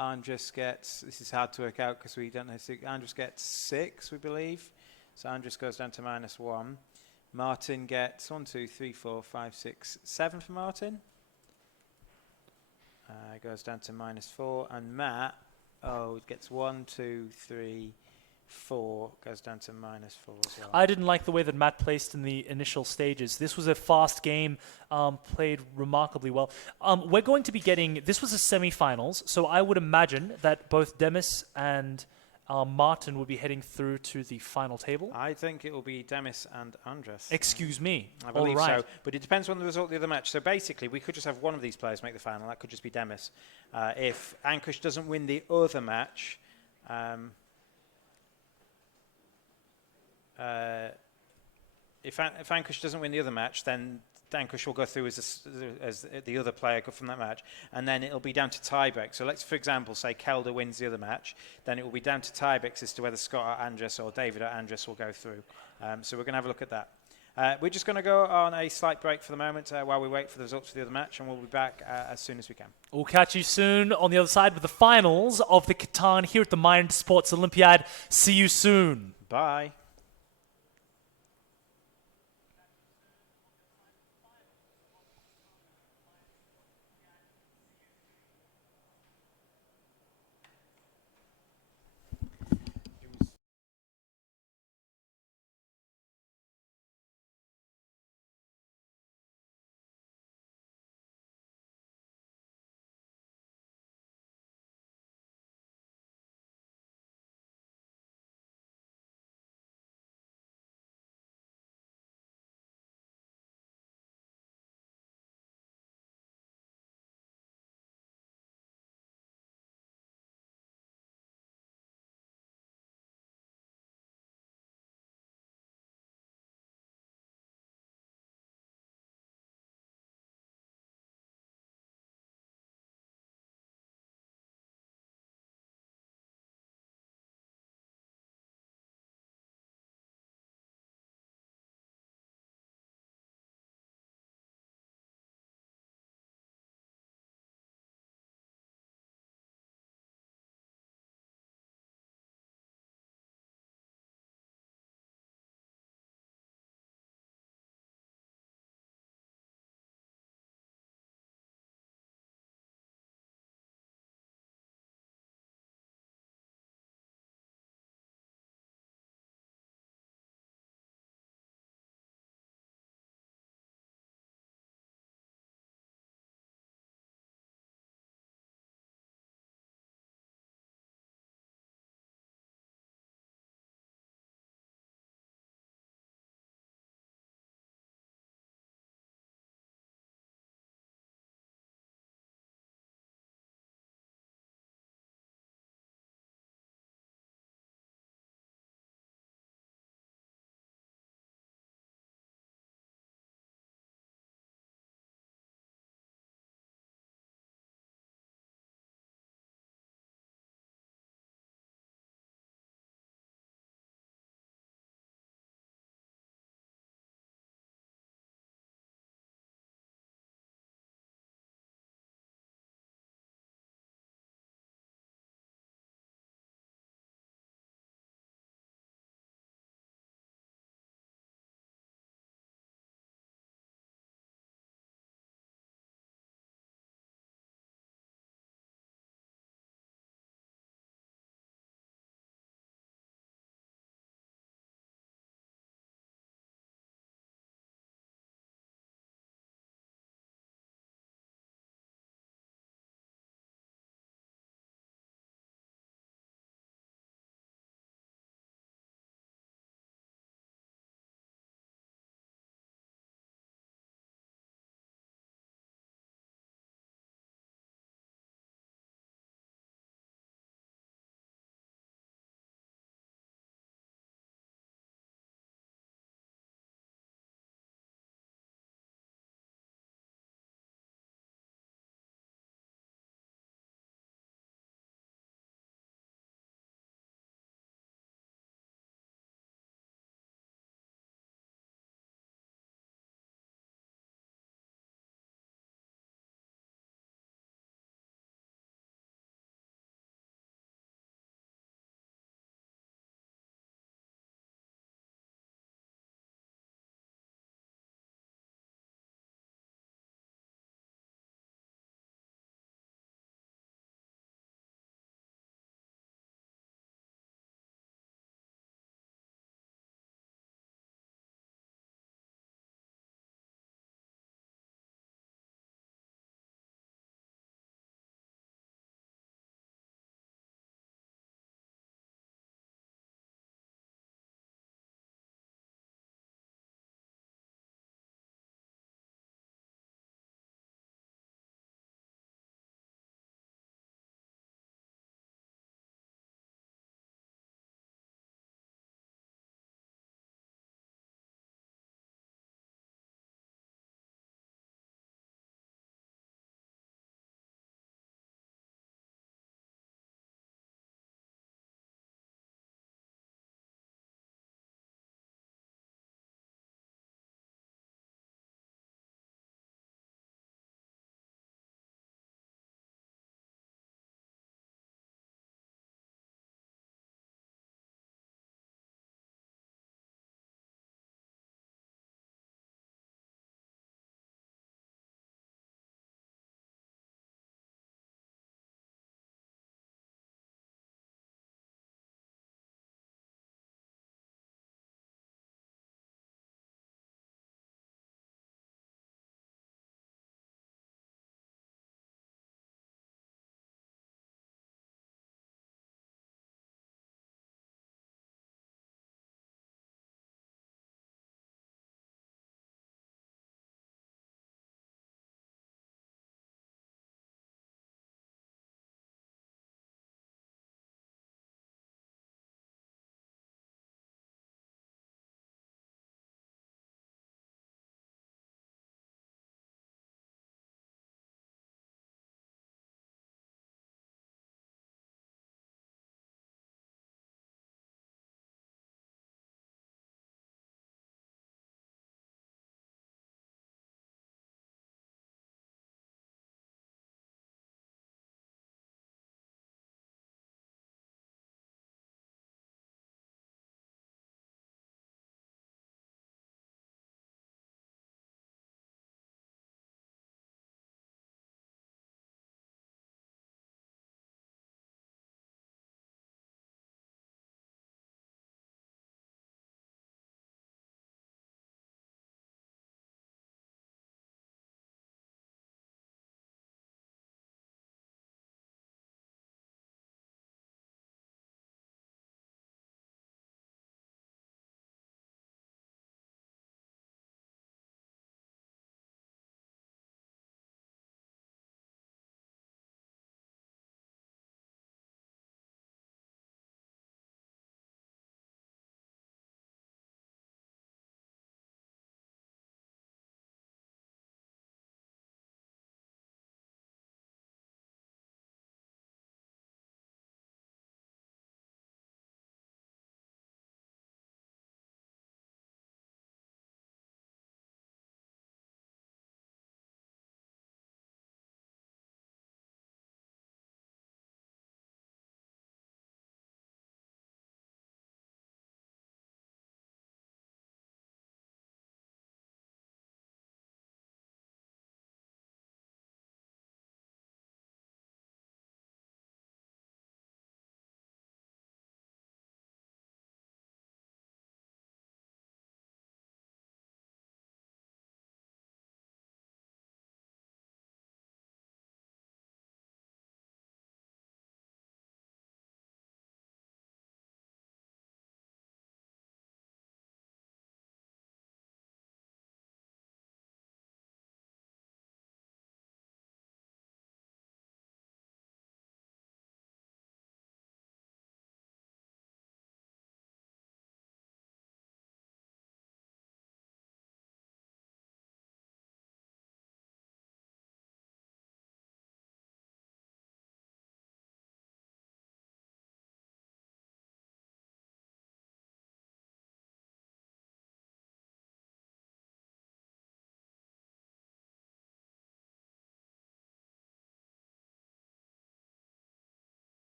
Andres gets, this is hard to work out because we don't know, Andres gets 6, we believe. So Andres goes down to -1. Martin gets 1, 2, 3, 4, 5, 6, 7 for Martin. Goes down to -4. And Matt, gets 1, 2, 3, 4, goes down to -4 as well. I didn't like the way that Matt placed in the initial stages. This was a fast game, played remarkably well. We're going to be getting, this was a semi-finals, so I would imagine that both Demis and Martin will be heading through to the final table. I think it will be Demis and Andres. Excuse me. I believe so, but it depends on the result of the other match. So basically, we could just have one of these players make the final. That could just be Demis. If Ankush doesn't win the other match, if Ankush doesn't win the other match, then Ankush will go through as the other player from that match, and then it'll be down to tiebreak. So let's, for example, say Kelder wins the other match, then it will be down to tiebreaks as to whether Scott or Andres or David or Andres will go through. So we're going to have a look at that. We're just going to go on a slight break for the moment while we wait for the results of the other match, and we'll be back as soon as we can. We'll catch you soon on the other side with the finals of the Catan here at the Mind Sports Olympiad. See you soon. Bye.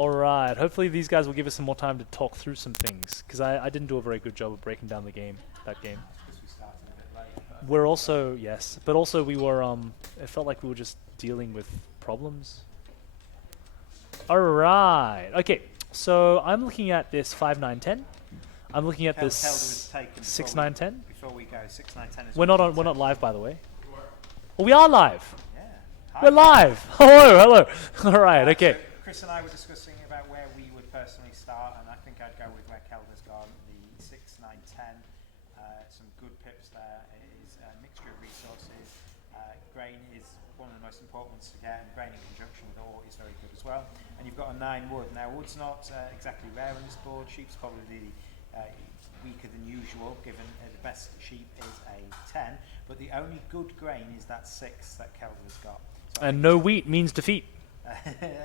All right. Hopefully these guys will give us some more time to talk through some things, because I didn't do a very good job of breaking down that game. We're also, yes, but also we were, it felt like we were just dealing with problems. All right. Okay, so I'm looking at this 5-9-10. I'm looking at this 6-9-10. Before we go, 6-9-10 is we're not live, by the way. Oh, we are live. Yeah. We're live. Hello. All right. Okay. So Chris and I were discussing about where we would personally start, and I think I'd go with where Kelder's gone, the 6-9-10. Some good pips there. It is a mixture of resources. Grain is one of the most important ones to get, and grain in conjunction with ore is very good as well. And you've got a 9 wood. Now, wood's not exactly rare on this board. Sheep's probably weaker than usual, given the best sheep is a 10. But the only good grain is that 6 that Kelder has got. So and no wheat means defeat.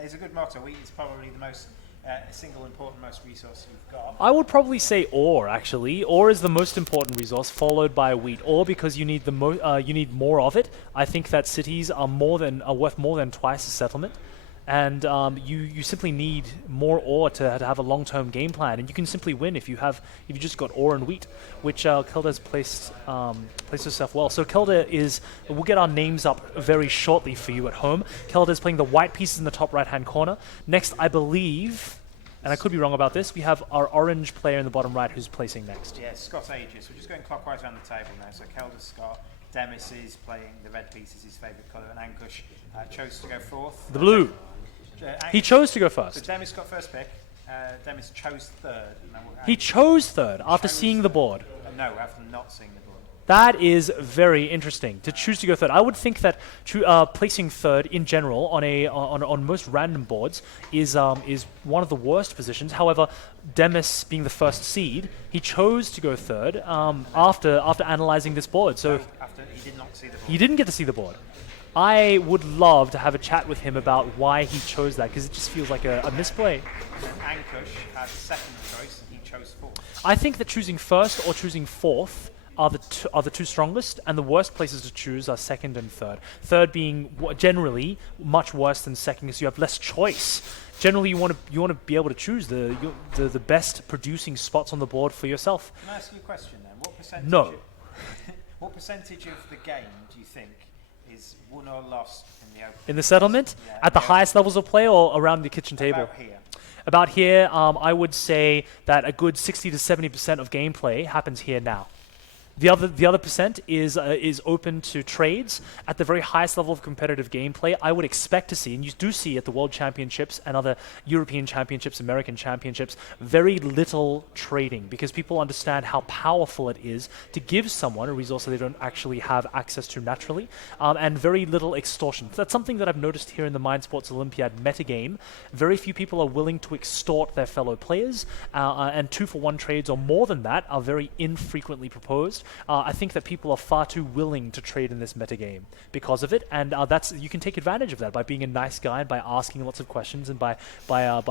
It's a good motto. Wheat is probably the most single important most resource you've got. I would probably say ore. Actually, ore is the most important resource, followed by wheat. Ore because you need you need more of it. I think that cities are worth more than twice a settlement, and you simply need more ore to have a long-term game plan, and you can simply win if you just got ore and wheat, which Kelder's placed herself well. So Kelder we'll get our names up very shortly for you at home. Kelder's playing the white pieces in the top right-hand corner. Next, I believe, and I could be wrong about this, we have our orange player in the bottom right who's placing next. Yeah, Scott Aegis. We're just going clockwise around the table now. So Kelder's Scott. Demis is playing the red piece, is his favourite colour, and Ankush chose to go fourth. The blue. He chose to go first. So Demis got first pick. Demis chose third. He chose third after seeing the board. No, after not seeing the board. That is very interesting, to choose to go third. I would think that placing third in general on most random boards is one of the worst positions. However, Demis being the first seed, he chose to go third after analyzing this board. So after he did not see the board. He didn't get to see the board. I would love to have a chat with him about why he chose that, because it just feels like a misplay. Ankush had second choice and he chose fourth. I think that choosing first or choosing fourth are the two strongest, and the worst places to choose are second and third. Third being generally much worse than second, because you have less choice. Generally, you want to be able to choose the best producing spots on the board for yourself. Can I ask you a question then? What percentage? No. What percentage of the game do you think is won or lost in the open? In the settlement, at the highest levels of play, or around the kitchen table? About here. About here, I would say that a good 60 to 70% of gameplay happens here now. The other percent is open to trades. At the very highest level of competitive gameplay, I would expect to see, and you do see at the World Championships and other European Championships, American Championships, very little trading, because people understand how powerful it is to give someone a resource that they don't actually have access to naturally, and very little extortion. That's something that I've noticed here in the Mind Sports Olympiad metagame. Very few people are willing to extort their fellow players, and 2-for-1 trades or more than that are very infrequently proposed. I think that people are far too willing to trade in this metagame because of it, and you can take advantage of that by being a nice guy and by asking lots of questions and by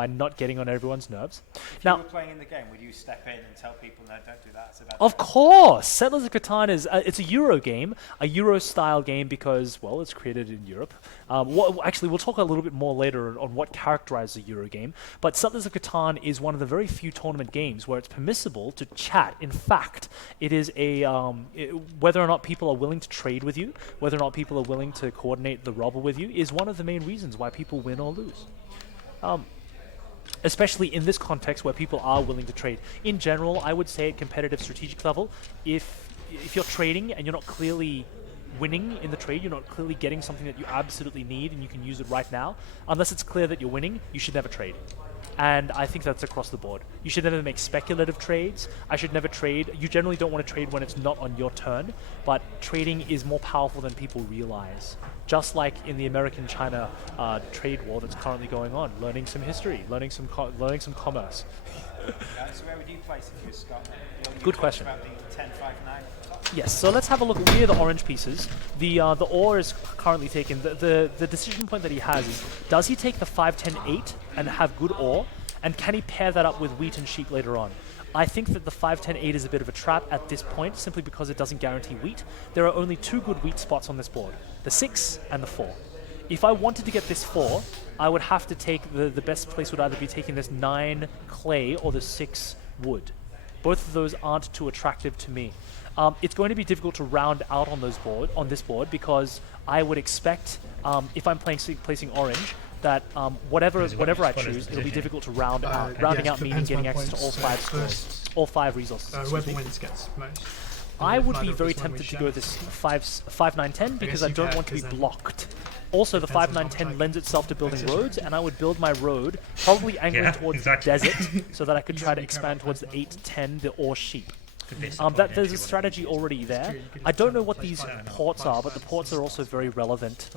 not getting on everyone's nerves. If you were playing in the game, would you step in and tell people, no, don't do that? It's about of course, Settlers of Catan is it's a Euro game, a Euro-style game because, well, it's created in Europe. Actually, we'll talk a little bit more later on what characterizes a Euro game, but Settlers of Catan is one of the very few tournament games where it's permissible to chat. In fact, it is whether or not people are willing to trade with you, whether or not people are willing to coordinate the robber with you, is one of the main reasons why people win or lose. Especially in this context where people are willing to trade. In general, I would say at competitive strategic level, if you're trading and you're not clearly winning in the trade, you're not clearly getting something that you absolutely need and you can use it right now, unless it's clear that you're winning, you should never trade. And I think that's across the board. You should never make speculative trades. I should never trade. You generally don't want to trade when it's not on your turn, but trading is more powerful than people realize. Just like in the American-China trade war that's currently going on, learning some history, learning some commerce. So where would you place if you were Scott? Good question. About the 10-5-9. Yes, so let's have a look. We are the orange pieces. The ore is currently taken. The decision point that he has is, does he take the 5-10-8 and have good ore, and can he pair that up with wheat and sheep later on? I think that the 5-10-8 is a bit of a trap at this point, simply because it doesn't guarantee wheat. There are only two good wheat spots on this board, the 6 and the 4. if I wanted to get this 4, I would have to take the best place would either be taking this 9 clay or the 6 wood. Both of those aren't too attractive to me. It's going to be difficult to round out on this board because I would expect if I'm placing orange that whatever I choose, it'll be difficult to round out. Rounding out meaning getting access to all 5 scores, all 5 resources. Whoever wins gets most. I would be very tempted to go this 5, 9, 10 because I don't want to be blocked. Also, the 5, 9, 10 lends itself to building roads, and I would build my road probably angling towards the desert so that I could try to expand towards the 8, 10, the ore sheep. There's a strategy already there. I don't know what these ports are, but the ports are also very relevant.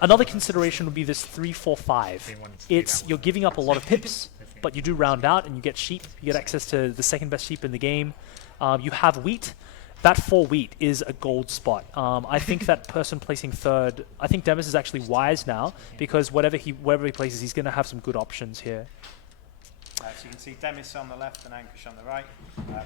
Another consideration would be this 3, 4, 5. You're giving up a lot of pips, but you do round out and you get sheep. You get access to the second best sheep in the game. You have wheat. That 4 wheat is a gold spot. I think that person placing 3rd, I think Demis is actually wise now because wherever he places, he's going to have some good options here. So you can see Demis on the left and Ankush on the right.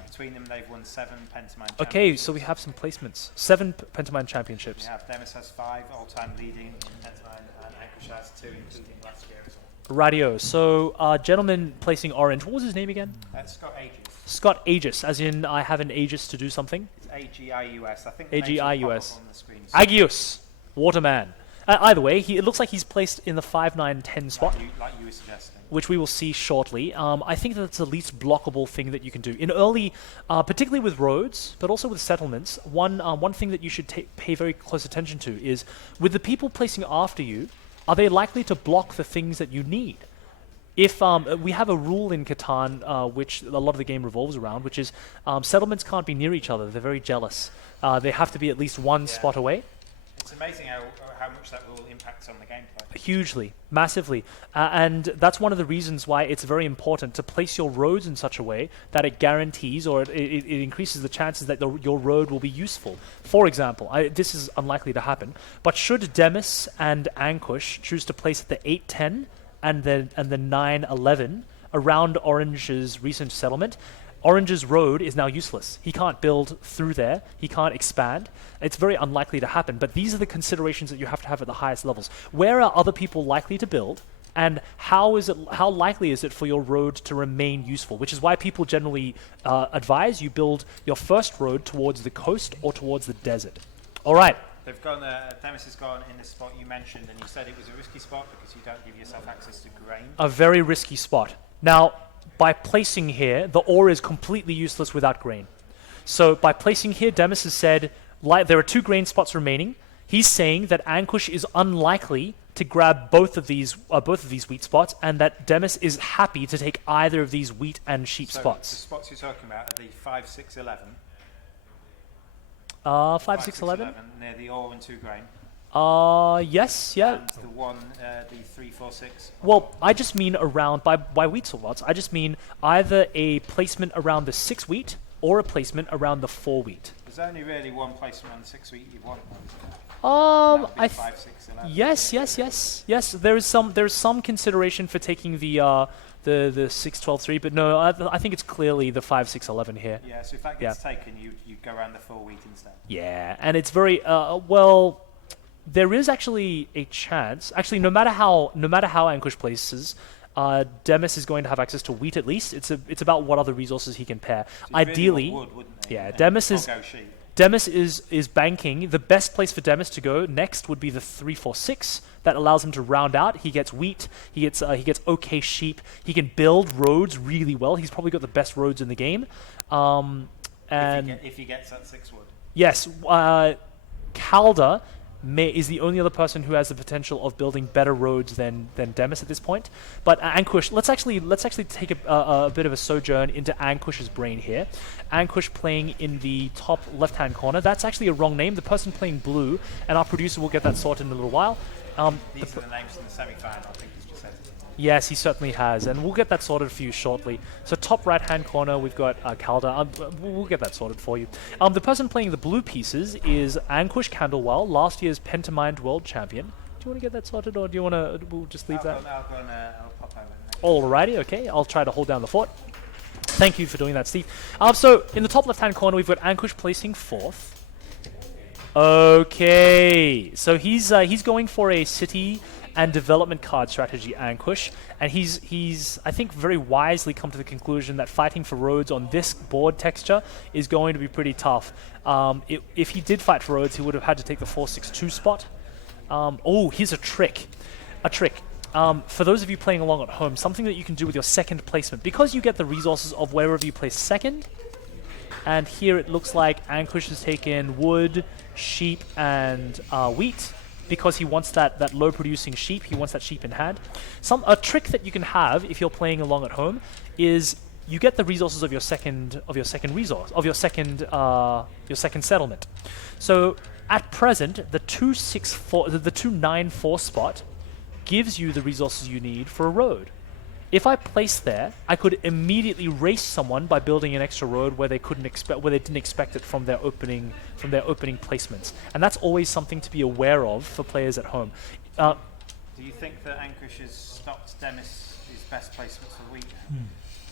Between them, they've won 7 Pentamine championships. Okay, so we have some placements. 7 Pentamine championships. We have Demis has 5 all-time leading in Pentamine, and Ankush has 2, including last year as well. Radio. So, gentleman placing orange. What was his name again? Scott Aegis. Scott Aegis, as in I have an Aegis to do something? It's A-G-I-U-S. I think A-G-I-U-S. on the screen. Agios, Waterman. Either way, it looks like he's placed in the 5, 9, 10 spot. Like you were suggesting. Which we will see shortly. I think that's the least blockable thing that you can do. In early, particularly with roads, but also with settlements, one thing that you should pay very close attention to is, with the people placing after you, are they likely to block the things that you need? If we have a rule in Catan, which a lot of the game revolves around, which is settlements can't be near each other. They're very jealous. They have to be at least one spot away. It's amazing how much that rule impacts on the gameplay. Hugely, massively. And that's one of the reasons why it's very important to place your roads in such a way that it guarantees or it increases the chances that your road will be useful. For example, this is unlikely to happen, but should Demis and Ankush choose to place at the 8, 10 and the 9, 11 around Orange's recent settlement, Orange's road is now useless. He can't build through there. He can't expand. It's very unlikely to happen, but these are the considerations that you have to have at the highest levels. Where are other people likely to build, and how likely is it for your road to remain useful? Which is why people generally advise you build your first road towards the coast or towards the desert. All right. They've gone. Demis has gone in the spot you mentioned, and you said it was a risky spot because you don't give yourself access to grain. A very risky spot. Now, by placing here, the ore is completely useless without grain. So by placing here, Demis has said there are 2 grain spots remaining. He's saying that Ankush is unlikely to grab both of these wheat spots, and that Demis is happy to take either of these wheat and sheep spots. The spots you're talking about are the 5, 6, 11. 5, 6, 11? Near the ore and 2 grain. Yes, yeah. And the one, the 3, 4, 6. Well, I just mean around, by wheat spots, I just mean either a placement around the 6 wheat or a placement around the 4 wheat. There's only really one placement on 6 wheat you want. I 5, 6, 11. Yes. There is some consideration for taking the 6, 12, 3, but no, I think it's clearly the 5, 6, 11 here. Yeah. So if that gets taken, you go around the 4 wheat instead. Yeah, and it's very well. There is actually a chance. Actually, no matter how Ankush places, Demis is going to have access to wheat at least. It's about what other resources he can pair. So ideally, really wood, yeah. Demis is banking. The best place for Demis to go next would be the 3, 4, 6. That allows him to round out. He gets wheat. He gets okay sheep. He can build roads really well. He's probably got the best roads in the game. And if he gets that 6 wood. Yes, Calder is the only other person who has the potential of building better roads than Demis at this point. But Ankush, let's actually take a bit of a sojourn into Ankush's brain here. Ankush playing in the top left-hand corner. That's actually a wrong name. The person playing blue, and our producer will get that sorted in a little while. These are the names in the semi-final. I think he's just said it. Yes, he certainly has, and we'll get that sorted for you shortly. So top right-hand corner, we've got Calder. We'll get that sorted for you. The person playing the blue pieces is Ankush Candlewell, last year's Pentamined World Champion. Do you want to get that sorted, or do you want to? We'll just leave that. I'll pop over. Alrighty, okay. I'll try to hold down the fort. Thank you for doing that, Steve. So in the top left-hand corner, we've got Ankush placing 4th. Okay, so he's going for a city and development card strategy, Ankush, and he's I think very wisely come to the conclusion that fighting for roads on this board texture is going to be pretty tough. If he did fight for roads, he would have had to take the 4-6-2 spot. Oh, here's a trick. For those of you playing along at home, something that you can do with your second placement, because you get the resources of wherever you place second, and here it looks like Ankush has taken wood, sheep, and wheat, because he wants that low-producing sheep. He wants that sheep in hand. A trick that you can have if you're playing along at home is you get the resources of your second settlement. So at present, the 2-9-4 spot gives you the resources you need for a road. If I place there, I could immediately race someone by building an extra road where they didn't expect it from their opening placements, and that's always something to be aware of for players at home. Do you think that Ankush has stopped Demis's best placements for wheat now?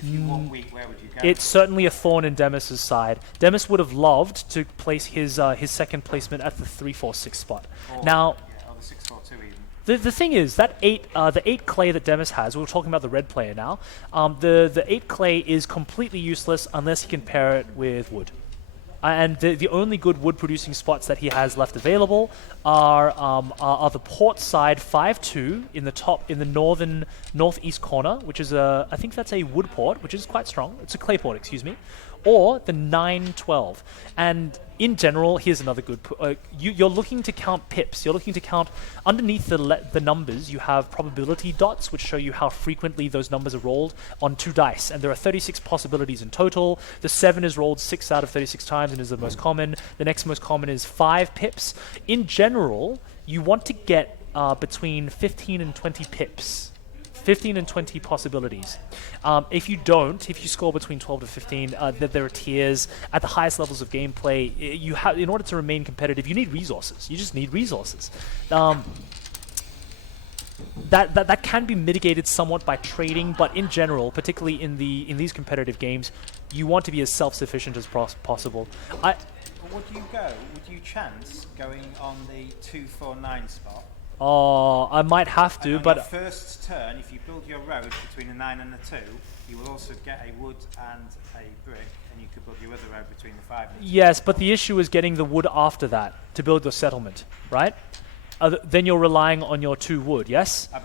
If you want wheat, where would you go? It's certainly a thorn in Demis's side. Demis would have loved to place his second placement at the 3-4-6 spot. Or, now, or the 6-4-2 even. The thing is that the 8 clay that Demis has, we're talking about the red player now, the 8 clay is completely useless unless he can pair it with wood. And the only good wood producing spots that he has left available are the port side 5-2 in the northeast corner, which is I think that's a wood port, which is quite strong. It's a clay port, excuse me, or the 9-12. And in general, here's another good. You're looking to count pips. You're looking to count underneath the numbers. You have probability dots, which show you how frequently those numbers are rolled on 2 dice, and there are 36 possibilities in total. The 7 is rolled 6 out of 36 times and is the most common. The next most common is 5 pips. In general, you want to get between 15 and 20 pips. 15 and 20 possibilities. If you score between 12 to 15, there are tiers. At the highest levels of gameplay, in order to remain competitive, you need resources. You just need resources. That can be mitigated somewhat by trading, but in general, particularly in these competitive games, you want to be as self-sufficient as possible. Would you chance going on the 2-4-9 spot? Oh, I might have to, but on your first turn, if you build your road between a 9 and a 2, you will also get a wood and a brick, and you could build your other road between the 5 and the 2. Yes, but the issue is getting the wood after that to build your settlement, right? Then you're relying on your 2 wood, yes? But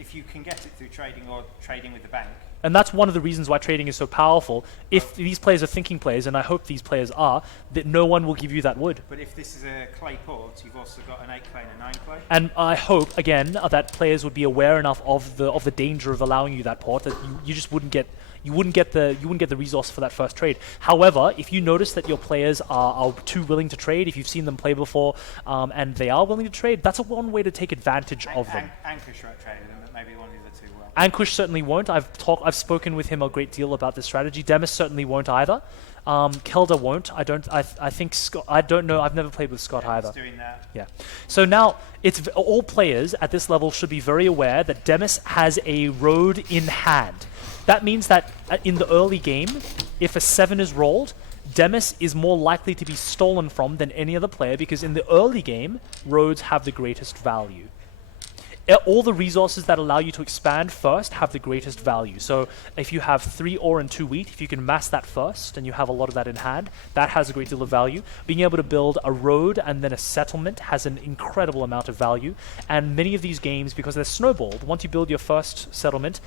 if you can get it through trading or trading with the bank. And that's one of the reasons why trading is so powerful. If these players are thinking players, and I hope these players are, that no one will give you that wood. But if this is a clay port, you've also got an 8 clay and a 9 clay. And I hope, again, that players would be aware enough of the danger of allowing you that port that you just wouldn't get the resource for that first trade. However, if you notice that your players are too willing to trade, if you've seen them play before, and they are willing to trade, that's one way to take advantage of them. Ankush won't trade with them, but maybe one of the other 2 will. Ankush certainly won't. I've spoken with him a great deal about this strategy. Demis certainly won't either. Kelda won't. I think Scott. I don't know. I've never played with Scott either. Doing that. Yeah. So now all players at this level should be very aware that Demis has a road in hand. That means that in the early game, if a 7 is rolled, Demis is more likely to be stolen from than any other player, because in the early game, roads have the greatest value. All the resources that allow you to expand first have the greatest value. So if you have 3 ore and 2 wheat, if you can mass that first and you have a lot of that in hand, that has a great deal of value. Being able to build a road and then a settlement has an incredible amount of value. And many of these games, because they're snowballed, once you build your first settlement,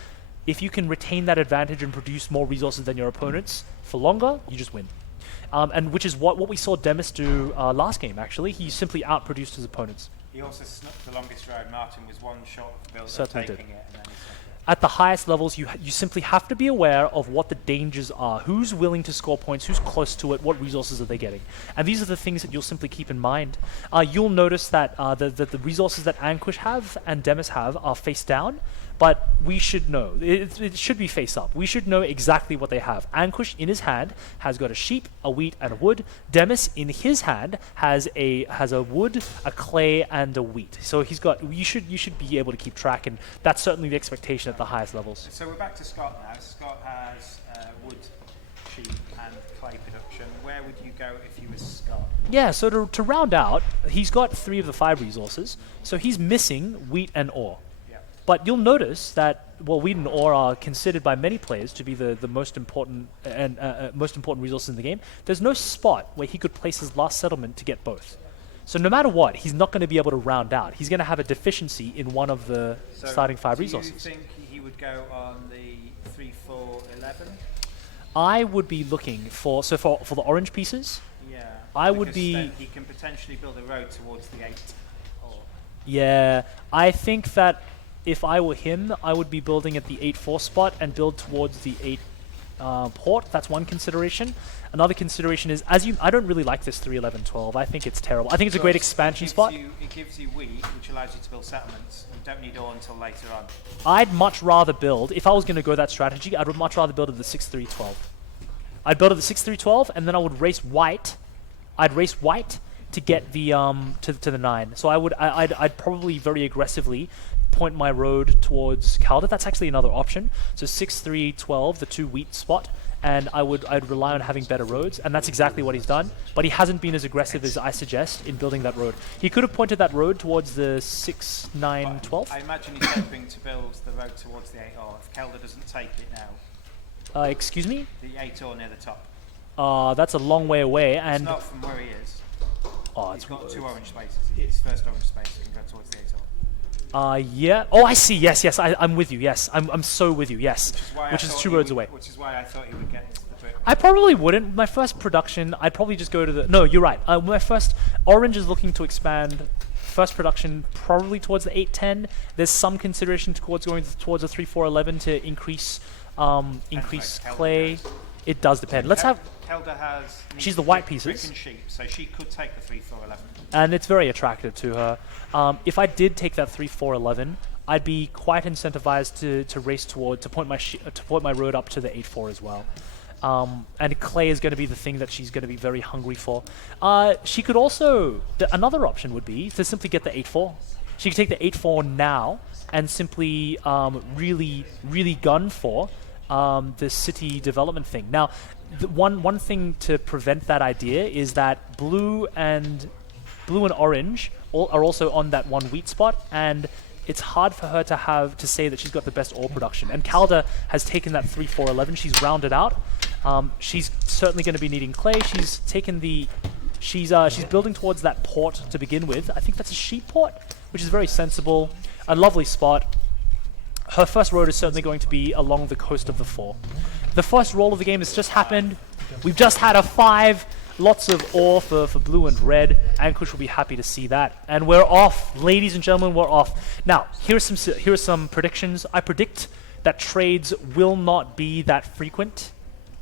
if you can retain that advantage and produce more resources than your opponents for longer, you just win. And which is what we saw Demis do last game, actually. He simply outproduced his opponents. He also snuck the longest road. Martin was 1 short of taking it. And then at the highest levels, you simply have to be aware of what the dangers are. Who's willing to score points? Who's close to it? What resources are they getting? And these are the things that you'll simply keep in mind. You'll notice that the resources that Ankush have and Demis have are face down, but we should know. It should be face up. We should know exactly what they have. Ankush in his hand has got a sheep, a wheat, and a wood. Demis in his hand has a wood, a clay, and a wheat. So he's got. You should be able to keep track, and that's certainly the expectation at the highest levels. So we're back to Scott now. Scott has wood sheep and clay production. Where would you go if you were Scott? Yeah, so to round out, he's got 3 of the 5 resources, so he's missing wheat and ore. Yeah. But you'll notice that wheat and ore are considered by many players to be the most important and most important resources in the game. There's no spot where he could place his last settlement to get both. So no matter what, he's not going to be able to round out. He's going to have a deficiency in one of the starting 5 resources. Do you think he would go on the 3-4-11? I would be looking for the orange pieces. Yeah. I would be. Then he can potentially build a road towards the 8. Yeah, I think that if I were him, I would be building at the 8-4 spot and build towards the 8 port. That's one consideration. Another consideration is, I don't really like this 3-11-12. I think it's terrible. I think it's a great expansion spot. It gives you wheat, which allows you to build settlements. You don't need ore until later on. I'd much rather build, if I was going to go that strategy, I would much rather build at the 6-3-12. I'd build at the 6-3-12, and then I would race white. I'd race white to get the to the 9. So I'd probably very aggressively point my road towards Calder. That's actually another option. So 6-3-12, the 2 wheat spot, and I'd rely on having better roads, and that's exactly what he's done. But he hasn't been as aggressive as I suggest in building that road. He could have pointed that road towards the 6-9-12. I imagine he's hoping to build the road towards the 8 ore. If Calder doesn't take it now. Excuse me? The 8 ore near the top. That's a long way away, and it's not from where he is. Oh, he's got 2 orange spaces. His first orange space can go towards the 8 ore. Yeah. Oh, I see. Yes. I'm with you. Yes. I'm so with you. Yes. Which is 2 roads away. Which is why I thought he would get to the brick. I probably wouldn't. My first production, I'd probably just go to the... No, you're right. My first... Orange is looking to expand first production probably towards the 8-10. There's some consideration towards going towards a 3-4-11 to increase clay. It does depend. Let's have... Helda has... She's the white pieces. Brick and sheep, so she could take the 3-4-11. And it's very attractive to her. If I did take that 3-4-11, I'd be quite incentivized to race toward, to point my road up to the 8-4 as well. And clay is going to be the thing that she's going to be very hungry for. She could also... another option would be to simply get the 8-4. She could take the 8-4 now and simply really gun for the city development thing. Now, one thing to prevent that idea is that blue and orange are also on that 1 wheat spot, and it's hard for her to say that she's got the best ore production. And Calder has taken that 3-4-11. She's rounded out. She's certainly going to be needing clay. She's taken the... She's building towards that port to begin with. I think that's a sheep port, which is very sensible. A lovely spot. Her first road is certainly going to be along the coast of the 4. The first roll of the game has just happened. We've just had a 5. Lots of ore for blue and red. Ankush will be happy to see that. And we're off. Ladies and gentlemen, we're off. Now, here are some predictions. I predict that trades will not be that frequent.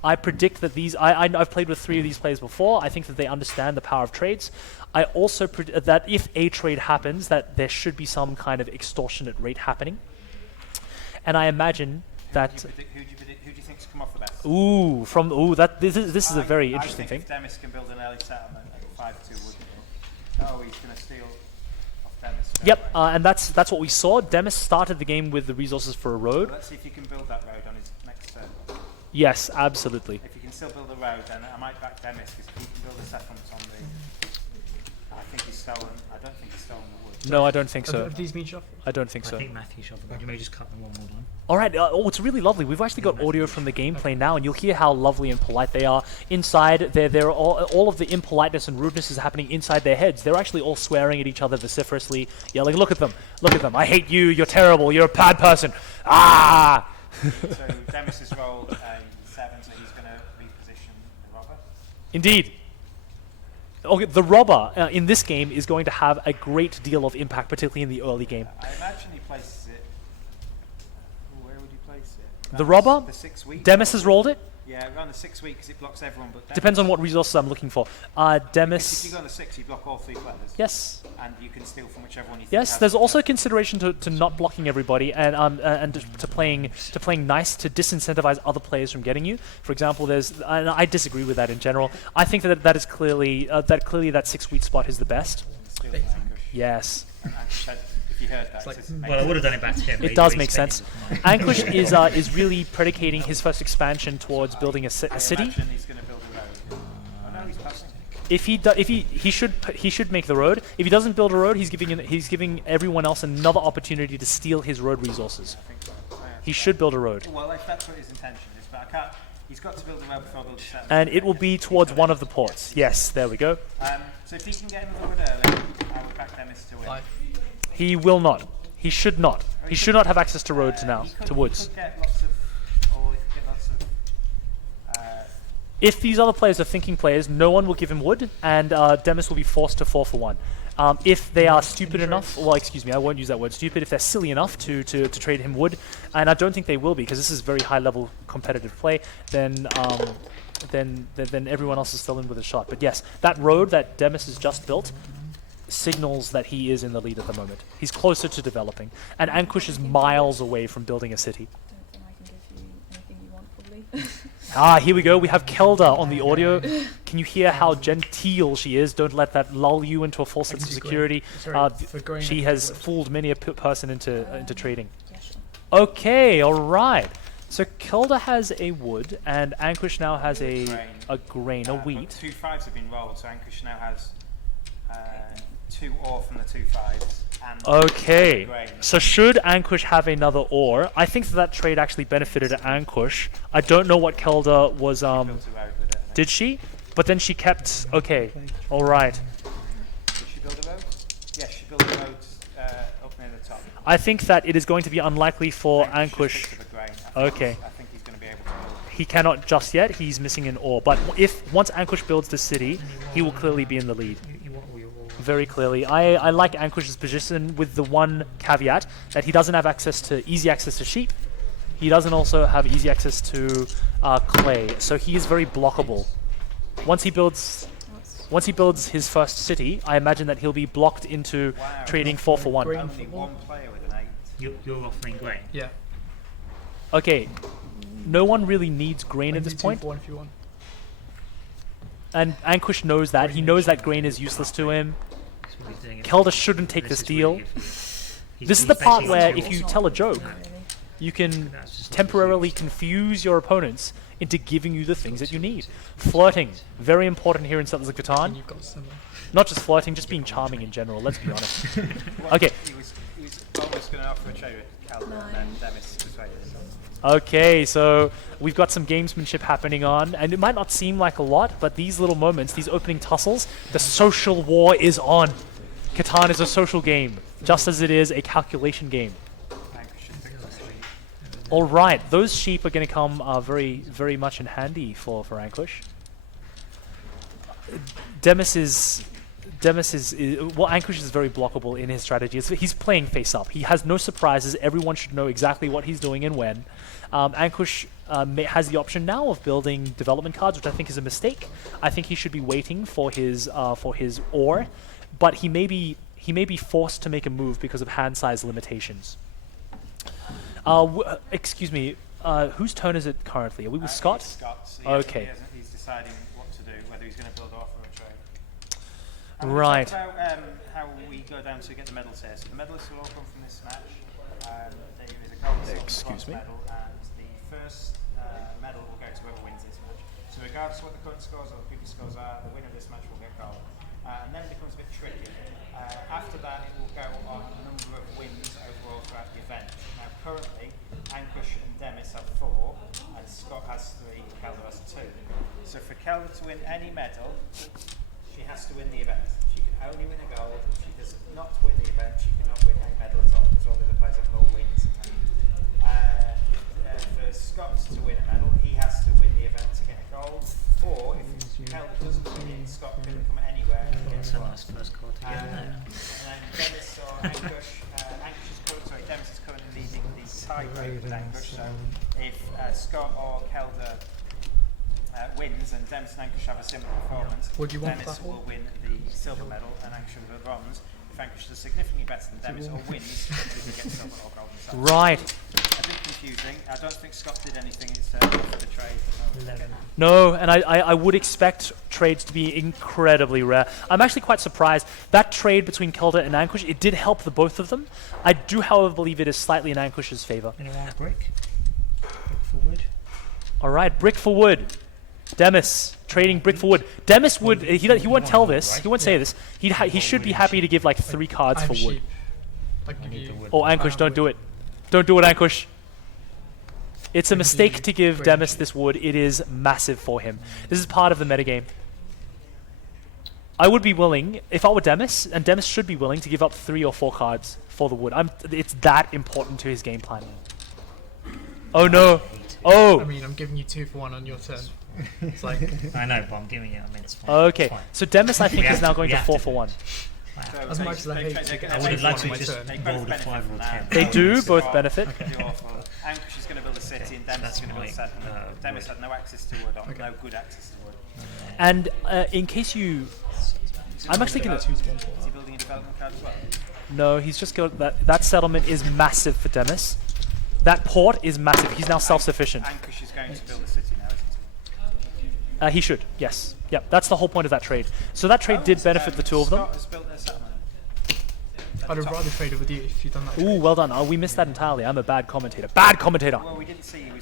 I predict that these... I've played with 3 of these players before. I think that they understand the power of trades. I also predict that if a trade happens, that there should be some kind of extortionate rate happening. And I imagine that... Who do you think's come off the best? This is a very interesting thing. If Demis can build an early settlement at 5-2, wouldn't he? Oh, he's going to steal off Demis. Yep, and that's what we saw. Demis started the game with the resources for a road. Well, let's see if he can build that road on his next turn. Yes, absolutely. If he can still build a road, then I might back Demis, because if he can build a settlement on the... I think he's stolen... I don't think he's stolen the wood. No, I don't think so. Have these been shuffled? I don't think so. I think Matthew shuffled them. You may just cut them one more time. All right. It's really lovely. We've actually got audio from the gameplay now, and you'll hear how lovely and polite they are. Inside, they're all of the impoliteness and rudeness is happening inside their heads. They're actually all swearing at each other vociferously, yelling, "Look at them! Look at them! I hate you! You're terrible! You're a bad person! Ah!" So Demis has rolled a 7, so he's going to reposition the robber. Indeed. Okay, the robber in this game is going to have a great deal of impact, particularly in the early game. I imagine he places it... Where would he place it? The robber? The 6 weeks? Demis has rolled it. Yeah, around the 6 weeks, it blocks everyone but Demis. Depends on what resources I'm looking for. Demis... If you go on the 6, you block all 3 players. Yes. And you can steal from whichever one you think. Yes, there's also consideration to not blocking everybody and to playing nice to disincentivize other players from getting you. For example, and I disagree with that in general. I think that is clearly that 6 wheat spot is the best. Steal from Ankush. Yes. And Ankush said, if if you heard that. Like, well, I would have done it back to him. It does make sense. Ankush is really predicating his first expansion towards building a city. He's going to build a road. Oh no, he's passing. If he should make the road. If he doesn't build a road, he's giving everyone else another opportunity to steal his road resources. He should build a road. Well, if that's what his intention is, but I can't. He's got to build a road before building a settlement. And it will be towards one of the ports. Yes, there we go. So if he can get another wood early, I would back Demis to win. He will not. He should not. He should not have access to roads now, to woods. He could get lots of, or he could get lots of. If these other players are thinking players, no one will give him wood, and Demis will be forced to 4-for-1. If they are stupid enough, well, excuse me, I won't use that word stupid, if they're silly enough to trade him wood, and I don't think they will be, because this is very high-level competitive play, then everyone else is still in with a shot. But yes, that road that Demis has just built signals that he is in the lead at the moment. He's closer to developing, and Ankush is miles away from building a city. I don't think I can give you anything you want, probably. Here we go. We have Kelda on the audio. Can you hear how genteel she is? Don't let that lull you into a false sense of security. She has fooled many a person into trading. Yeah, sure. Okay, all right. So Kelda has a wood, and Ankush now has a grain, a wheat. 2 5s have been rolled, so Ankush now has 2 ore from the 2 5s. And Okay, grain. so should Ankush have another ore? I think that trade actually benefited Ankush. I don't know what Kelda was. Built a road with it. Did she? But then she kept. Okay, all right. Did she build a road? Yes, she built a road up near the top. I think that it is going to be unlikely for Ankush. Just the grain. Okay. I think he's going to be able to build. He cannot just yet. He's missing an ore. But once Ankush builds the city, he will clearly be in the lead. Very clearly. I like Ankush's position with the one caveat that he doesn't have easy access to sheep. He doesn't also have easy access to clay. So he is very blockable. Once he builds his first city, I imagine that he'll be blocked into trading 4-for-1. Only one player with an 8. You're offering grain. Yeah. Okay. No one really needs grain at this point. If you want. And Ankush knows that. He knows that grain is useless to him. Kelda shouldn't take this deal. This is the part where if you tell a joke, you can temporarily confuse your opponents into giving you the things that you need. Flirting, very important here in Settlers of Catan. You've got some. Not just flirting, just being charming in general, let's be honest. Okay. He was almost going to offer a trade with Kelda, and then Demis persuaded him. Okay, so we've got some gamesmanship happening on, and it might not seem like a lot, but these little moments, these opening tussles, the social war is on. Catan is a social game, just as it is a calculation game. All right, those sheep are going to come very, very much in handy for Ankush. Demis is Ankush is very blockable in his strategy. He's playing face up. He has no surprises. Everyone should know exactly what he's doing and when. Ankush has the option now of building development cards, which I think is a mistake. I think he should be waiting for his ore, but he may be forced to make a move because of hand size limitations. Excuse me. Whose turn is it currently? Are we with Scott? Scott's. Okay. He's deciding what to do, whether he's going to build off or a trade. Right. Talk about how we go down to get the medals here. So the medalists will all come from this match. There is a gold, silver, Excuse me. bronze medal, and the first medal will go to whoever wins this match. So regardless of what the current scores or the previous scores are, the winner of this match will get gold. And then it becomes a bit tricky. After that, it will go on a number of wins overall throughout the event. Now, currently, Ankush and Demis have 4, and Scott has 3, Kelda has 2. So for Kelda to win any medal, she has to win the event. She can only win a gold. If she does not win the event, she cannot win any medal at all, because all the other players have more wins. For Scott to win a medal, he has to win the event to get a gold, or if Kelda doesn't win it, Scott couldn't come anywhere and get That's a a gold. nice first call to get there. And then Demis or Ankush, Demis is currently leading the tie-break with Ankush, so if Scott or Kelda wins and Demis and Ankush have a similar performance, What do you want for Demis that one? will win the silver medal and Ankush will win the bronze. If Vanquish is significantly better than Demis or wins, he can get silver or gold himself. Right. A bit confusing. I don't think Scott did anything in terms of the trade. But no. 11. No, and I would expect trades to be incredibly rare. I'm actually quite surprised. That trade between Kelda and Ankush, it did help the both of them. I do, however, believe it is slightly in Ankush's favor. Anyone want brick? Brick for wood. All right, brick for wood. Demis trading brick for wood. Demis would he won't tell this. He won't say this. He should be happy to give like 3 cards for wood. I can give you. Oh, Ankush, don't do it. Don't do it, Ankush. It's a mistake to give Demis this wood. It is massive for him. This is part of the metagame. I would be willing, if I were Demis, and Demis should be willing to give up 3 or 4 cards for the wood. It's that important to his game plan. Oh no. Oh. I mean, I'm giving you 2 for 1 on your turn. It's like. I know, but I'm giving it. I mean, it's fine. Okay. It's fine. So Demis, I think, We is have now to- going we to have 4 to for do 1. As much as I hate to I would have liked to my just turn. rolled a 5 or a 10. They do both benefit. Ankush is going to build a city and Demis is going to build a settlement. Demis had no access to wood, or no good access to wood. And in case you... I'm actually going to... Is he building a development card as well? No, he's just got... That settlement is massive for Demis. That port is massive. He's now self-sufficient. Ankush is going to build a city now, isn't he? He should, yes. Yep, that's the whole point of that trade. So that trade did benefit the two of them. Scott has built a settlement. I'd have rather traded with you if you'd done that. Ooh, well done. Oh, we missed that entirely. I'm a bad commentator. Bad commentator! Well, we didn't see. I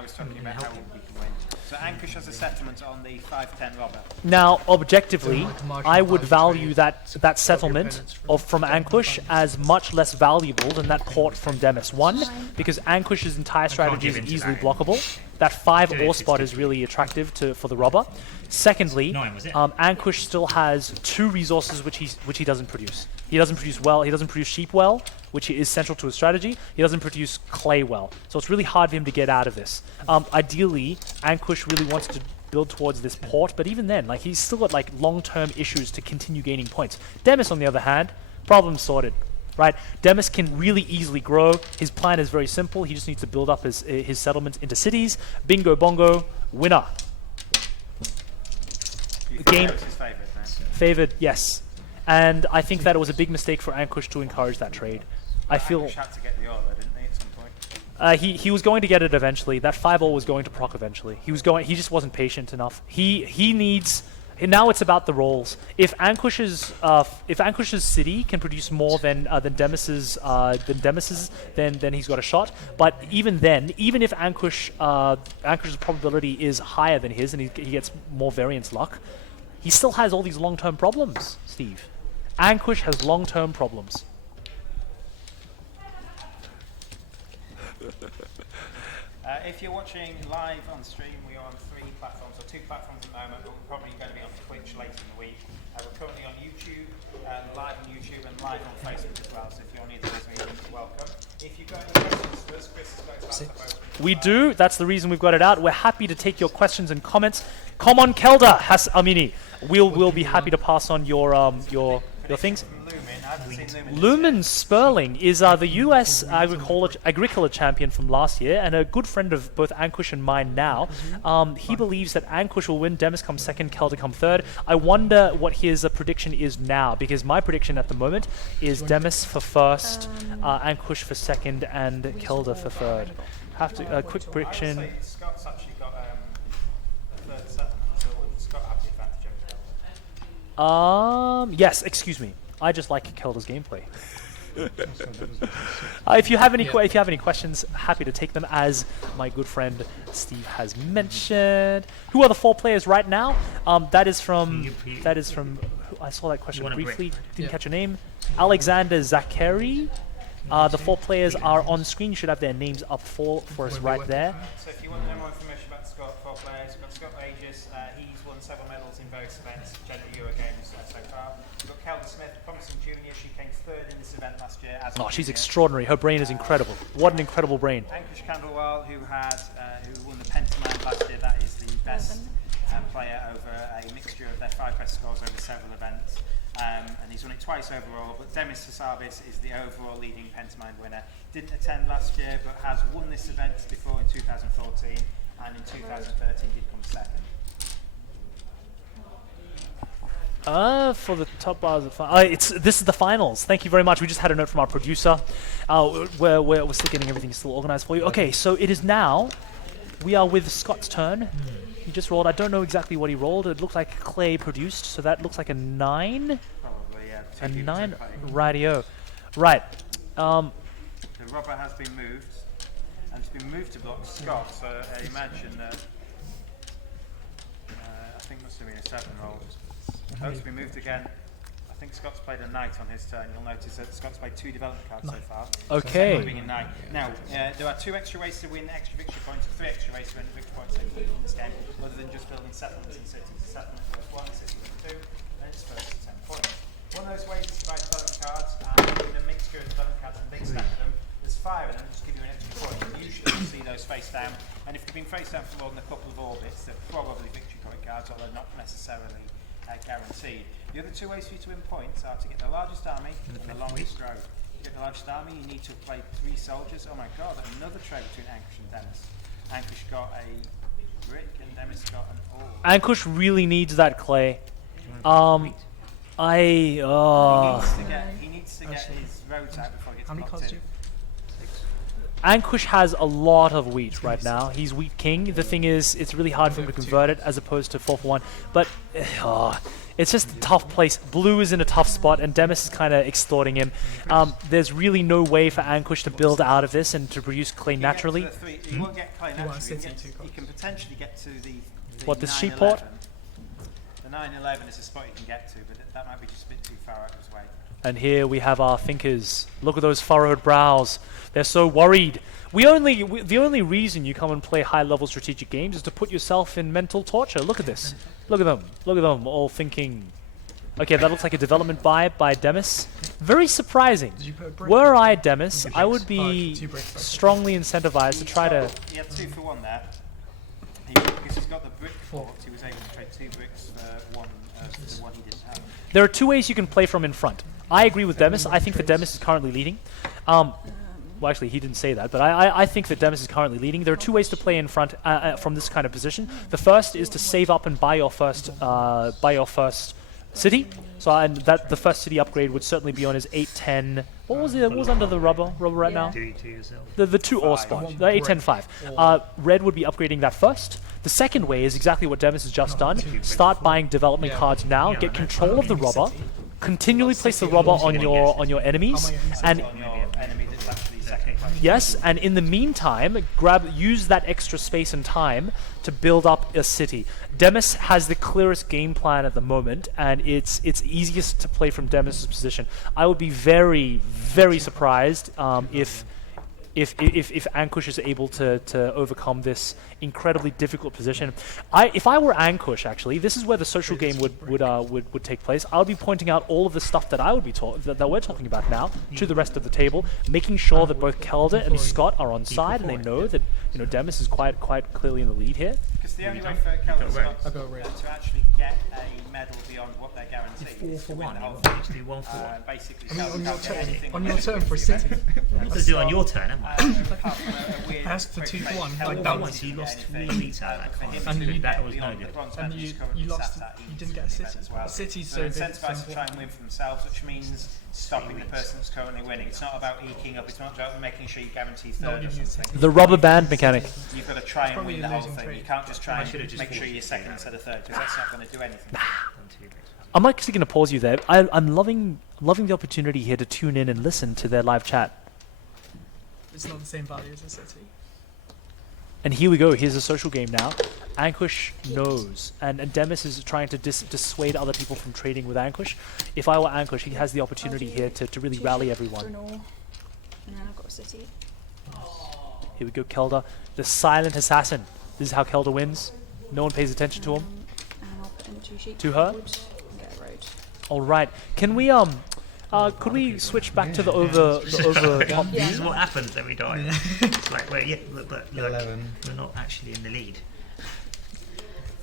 was talking about how we can win. So Ankush has a settlement on the 5-10 robber. Now, objectively, I would value that settlement from Ankush as much less valuable than that port from Demis. One, because Ankush's entire strategy is give in to easily that. blockable. That 5 Do it, ore spot is really attractive for the robber. Secondly, 9, was it? Ankush still has 2 resources which he doesn't produce. He doesn't produce well. He doesn't produce sheep well, which is central to his strategy. He doesn't produce clay well, so it's really hard for him to get out of this. Ideally, Ankush really wants to build towards this port, but even then, like, he's still got like long-term issues to continue gaining points. Demis, on the other hand, problem sorted. Right, Demis can really easily grow. His plan is very simple. He just needs to build up his settlements into cities. Bingo bongo, winner. You think Game- that was his favourite, then? Favored, yes. And I think that it was a big mistake for Ankush to encourage that trade. I feel Ankush had to get the order, didn't he, at some point? he was going to get it eventually. That 5-0 was going to proc eventually. He just wasn't patient enough. He needs. Now it's about the rolls. If Ankush's city can produce more than Demis's, then he's got a shot. But even then, even if Ankush's probability is higher than his and he gets more variance luck, he still has all these long-term problems, Steve. Ankush has long-term problems. If you're watching live on stream, we are on 3 platforms, or 2 platforms at the moment, but we're probably going to be on Twitch later in the week. We're currently on YouTube, live on YouTube, and live on Facebook as well, so if you're on either of those mediums, welcome. If you've got any questions for us, Chris has got his laptop open. We do. That's the reason we've got it out. We're happy to take your questions and comments. Come on, Kelda, Has Amini. We'll be happy to pass on your things. From Lumen, I haven't seen Lumen. Lumen Sperling is the US agriculture champion from last year and a good friend of both Ankush and mine now. He believes that Ankush will win, Demis comes second, Kelda come third. I wonder what his prediction is now, because my prediction at the moment is Demis for first, Ankush for second, and Kelda for third. Have to quick prediction. I would say Scott's actually got a third settlement, so wouldn't Scott have the advantage over Kelda? Yes, excuse me. I just like Kelda's gameplay. If you have any questions, happy to take them. As my good friend Steve has mentioned, who are the 4 players right now? That is from. I saw that question briefly. Didn't catch a name. Alexander Zachary. The 4 players are on screen. You should have their names up for us right there. So if you want to know more information about Scott, 4 players, we've got Scott Aegis. He's won several medals in various events, Gender Euro Games so far. We've got Kelda Smith, promising junior. She came third in this event last year. As a She's junior. extraordinary. Her brain is incredible. What an incredible brain. Ankush Kandalwal, who won the Pentamine last year, that is the best player over a mixture of their 5 best scores over several events. And he's won it twice overall, but Demis Hassabis is the overall leading Pentamine winner. Didn't attend last year, but has won this event before in 2014, and in 2013 did come second. For the top bars of this is the finals. Thank you very much. We just had a note from our producer. We're still getting everything still organized for you. Okay, so it is now. We are with Scott's turn. He just rolled. I don't know exactly what he rolled. It looked like Clay produced, so that looks like a 9. Probably, yeah. A 9. Rightio. Right. The rubber has been moved, and it's been moved to block Scott. So I imagine that. I think must have been a 7 roll. Oh, it's been moved again. I think Scott's played a knight on his turn. You'll notice that Scott's played 2 development cards so far. Okay. So a knight. Now, there are 2 extra ways to win extra victory points, 3 extra ways to win victory points in this game, other than just building settlements and cities. A settlement worth 1, a city worth 2, and it's first 10 points. One of those ways is to buy development cards, and in a mixture of development cards and big stack of them, there's 5 of them, just give you an extra point. Usually you see those face down, and if they've been face down for more than a couple of orbits, they're probably victory point cards, although not necessarily guaranteed. The other 2 ways for you to win points are to get the largest army and the longest road. To get the largest army, you need to play 3 soldiers. Oh my god, another trade between Ankush and Dennis. Ankush got a brick and Dennis got an ore. Ankush really needs that Clay. He needs to get his roads out before he gets How many blocked cards in. do you Ankush has a lot of wheat right now. He's wheat king. The thing is, it's really hard for him to convert it as opposed to 4 for 1. But it's just a tough place. Blue is in a tough spot, and Demis is kind of extorting him. There's really no way for Ankush to build out of this and to produce clay naturally. You won't get clay naturally. city You too, can potentially get to the What, the 9-11. sheep port? The 9-11 is a spot you can get to, but that might be just a bit too far out of his way. And here we have our thinkers. Look at those furrowed brows. They're so worried. The only reason you come and play high-level strategic games is to put yourself in mental torture. Look at this. Look at them. Look at them all thinking. Okay, that looks like a development buy by Demis. Very surprising. Did you put a brick? Were I Demis, I would be 2 bricks, sorry. strongly incentivized to try to... He had 2 for 1 there. Because he's got the brick fort, he was able to trade 2 bricks for 1, the one he didn't have. There are 2 ways you can play from in front. I agree with Demis. I think that Demis is currently leading. Well, actually, he didn't say that, but I think that Demis is currently leading. There are 2 ways to play in front from this kind of position. The first is to save up and buy your first city. So and that the first city upgrade would certainly be on his 8-10. What was under the rubber right now? Do it to yourself. The 2 ore spot, the 8-10-5. Red would be upgrading that first. The second way is exactly what Demis has just done. Start buying development cards now. Get control of the rubber. Continually place the rubber on your enemies, and On your enemy that's actually second place. yes, and in the meantime, use that extra space and time to build up a city. Demis has the clearest game plan at the moment, and it's easiest to play from Demis' position. I would be very, very surprised if Ankush is able to overcome this incredibly difficult position. If I were Ankush, actually, this is where the social game would take place. I would be pointing out all of the stuff that I would be that we're talking about now to the rest of the table, making sure that both Kelda and Scott are on side, and they know that Demis is quite clearly in the lead here. Because the only way for Kelvin Scott I got red. to actually get a medal beyond what they're guaranteed is to win the whole thing. Just do 1 for 1. Basically, I mean, Kelvin can't get anything on your turn for a city. What to do on your turn, haven't I? apart from a weird That's the quick 2 for trade. 1. Kelvin Like That that one, was, so you lost 3 anything. meter out of For him that to card. And you- That was no beyond the good. bronze and medal you is currently lost. sat at, You he didn't get a needs to city. bet as well. A city's They're so big. incentivized to try and win for themselves, which means stopping the person that's currently winning. It's not about eking up. It's not about making sure you guarantee Not third or giving you a something. city. The rubber band mechanic. You've got to try and probably win a the whole losing thing. trade. You can't just try should've and just make sure forced you're it second out. instead of third, because that's not going to do anything. 1, 2 bricks. I'm actually going to pause you there. I'm loving the opportunity here to tune in and listen to their live chat. It's not the same value as a city. And here we go. Here's a social game now. Ankush knows, and Demis is trying to dissuade other people from trading with Ankush. If I were Ankush, he has the opportunity here to really rally everyone. And then I've got a city. Here we go, Kelda, the silent assassin. This is how Kelda wins. No one pays attention to him. And I'll put in 2 sheep. To her? forward and get a road. All right. Can we could we switch back to the over top This is view? what happens every time. It's like, wait, yeah, but like, 11. we're not actually in the lead.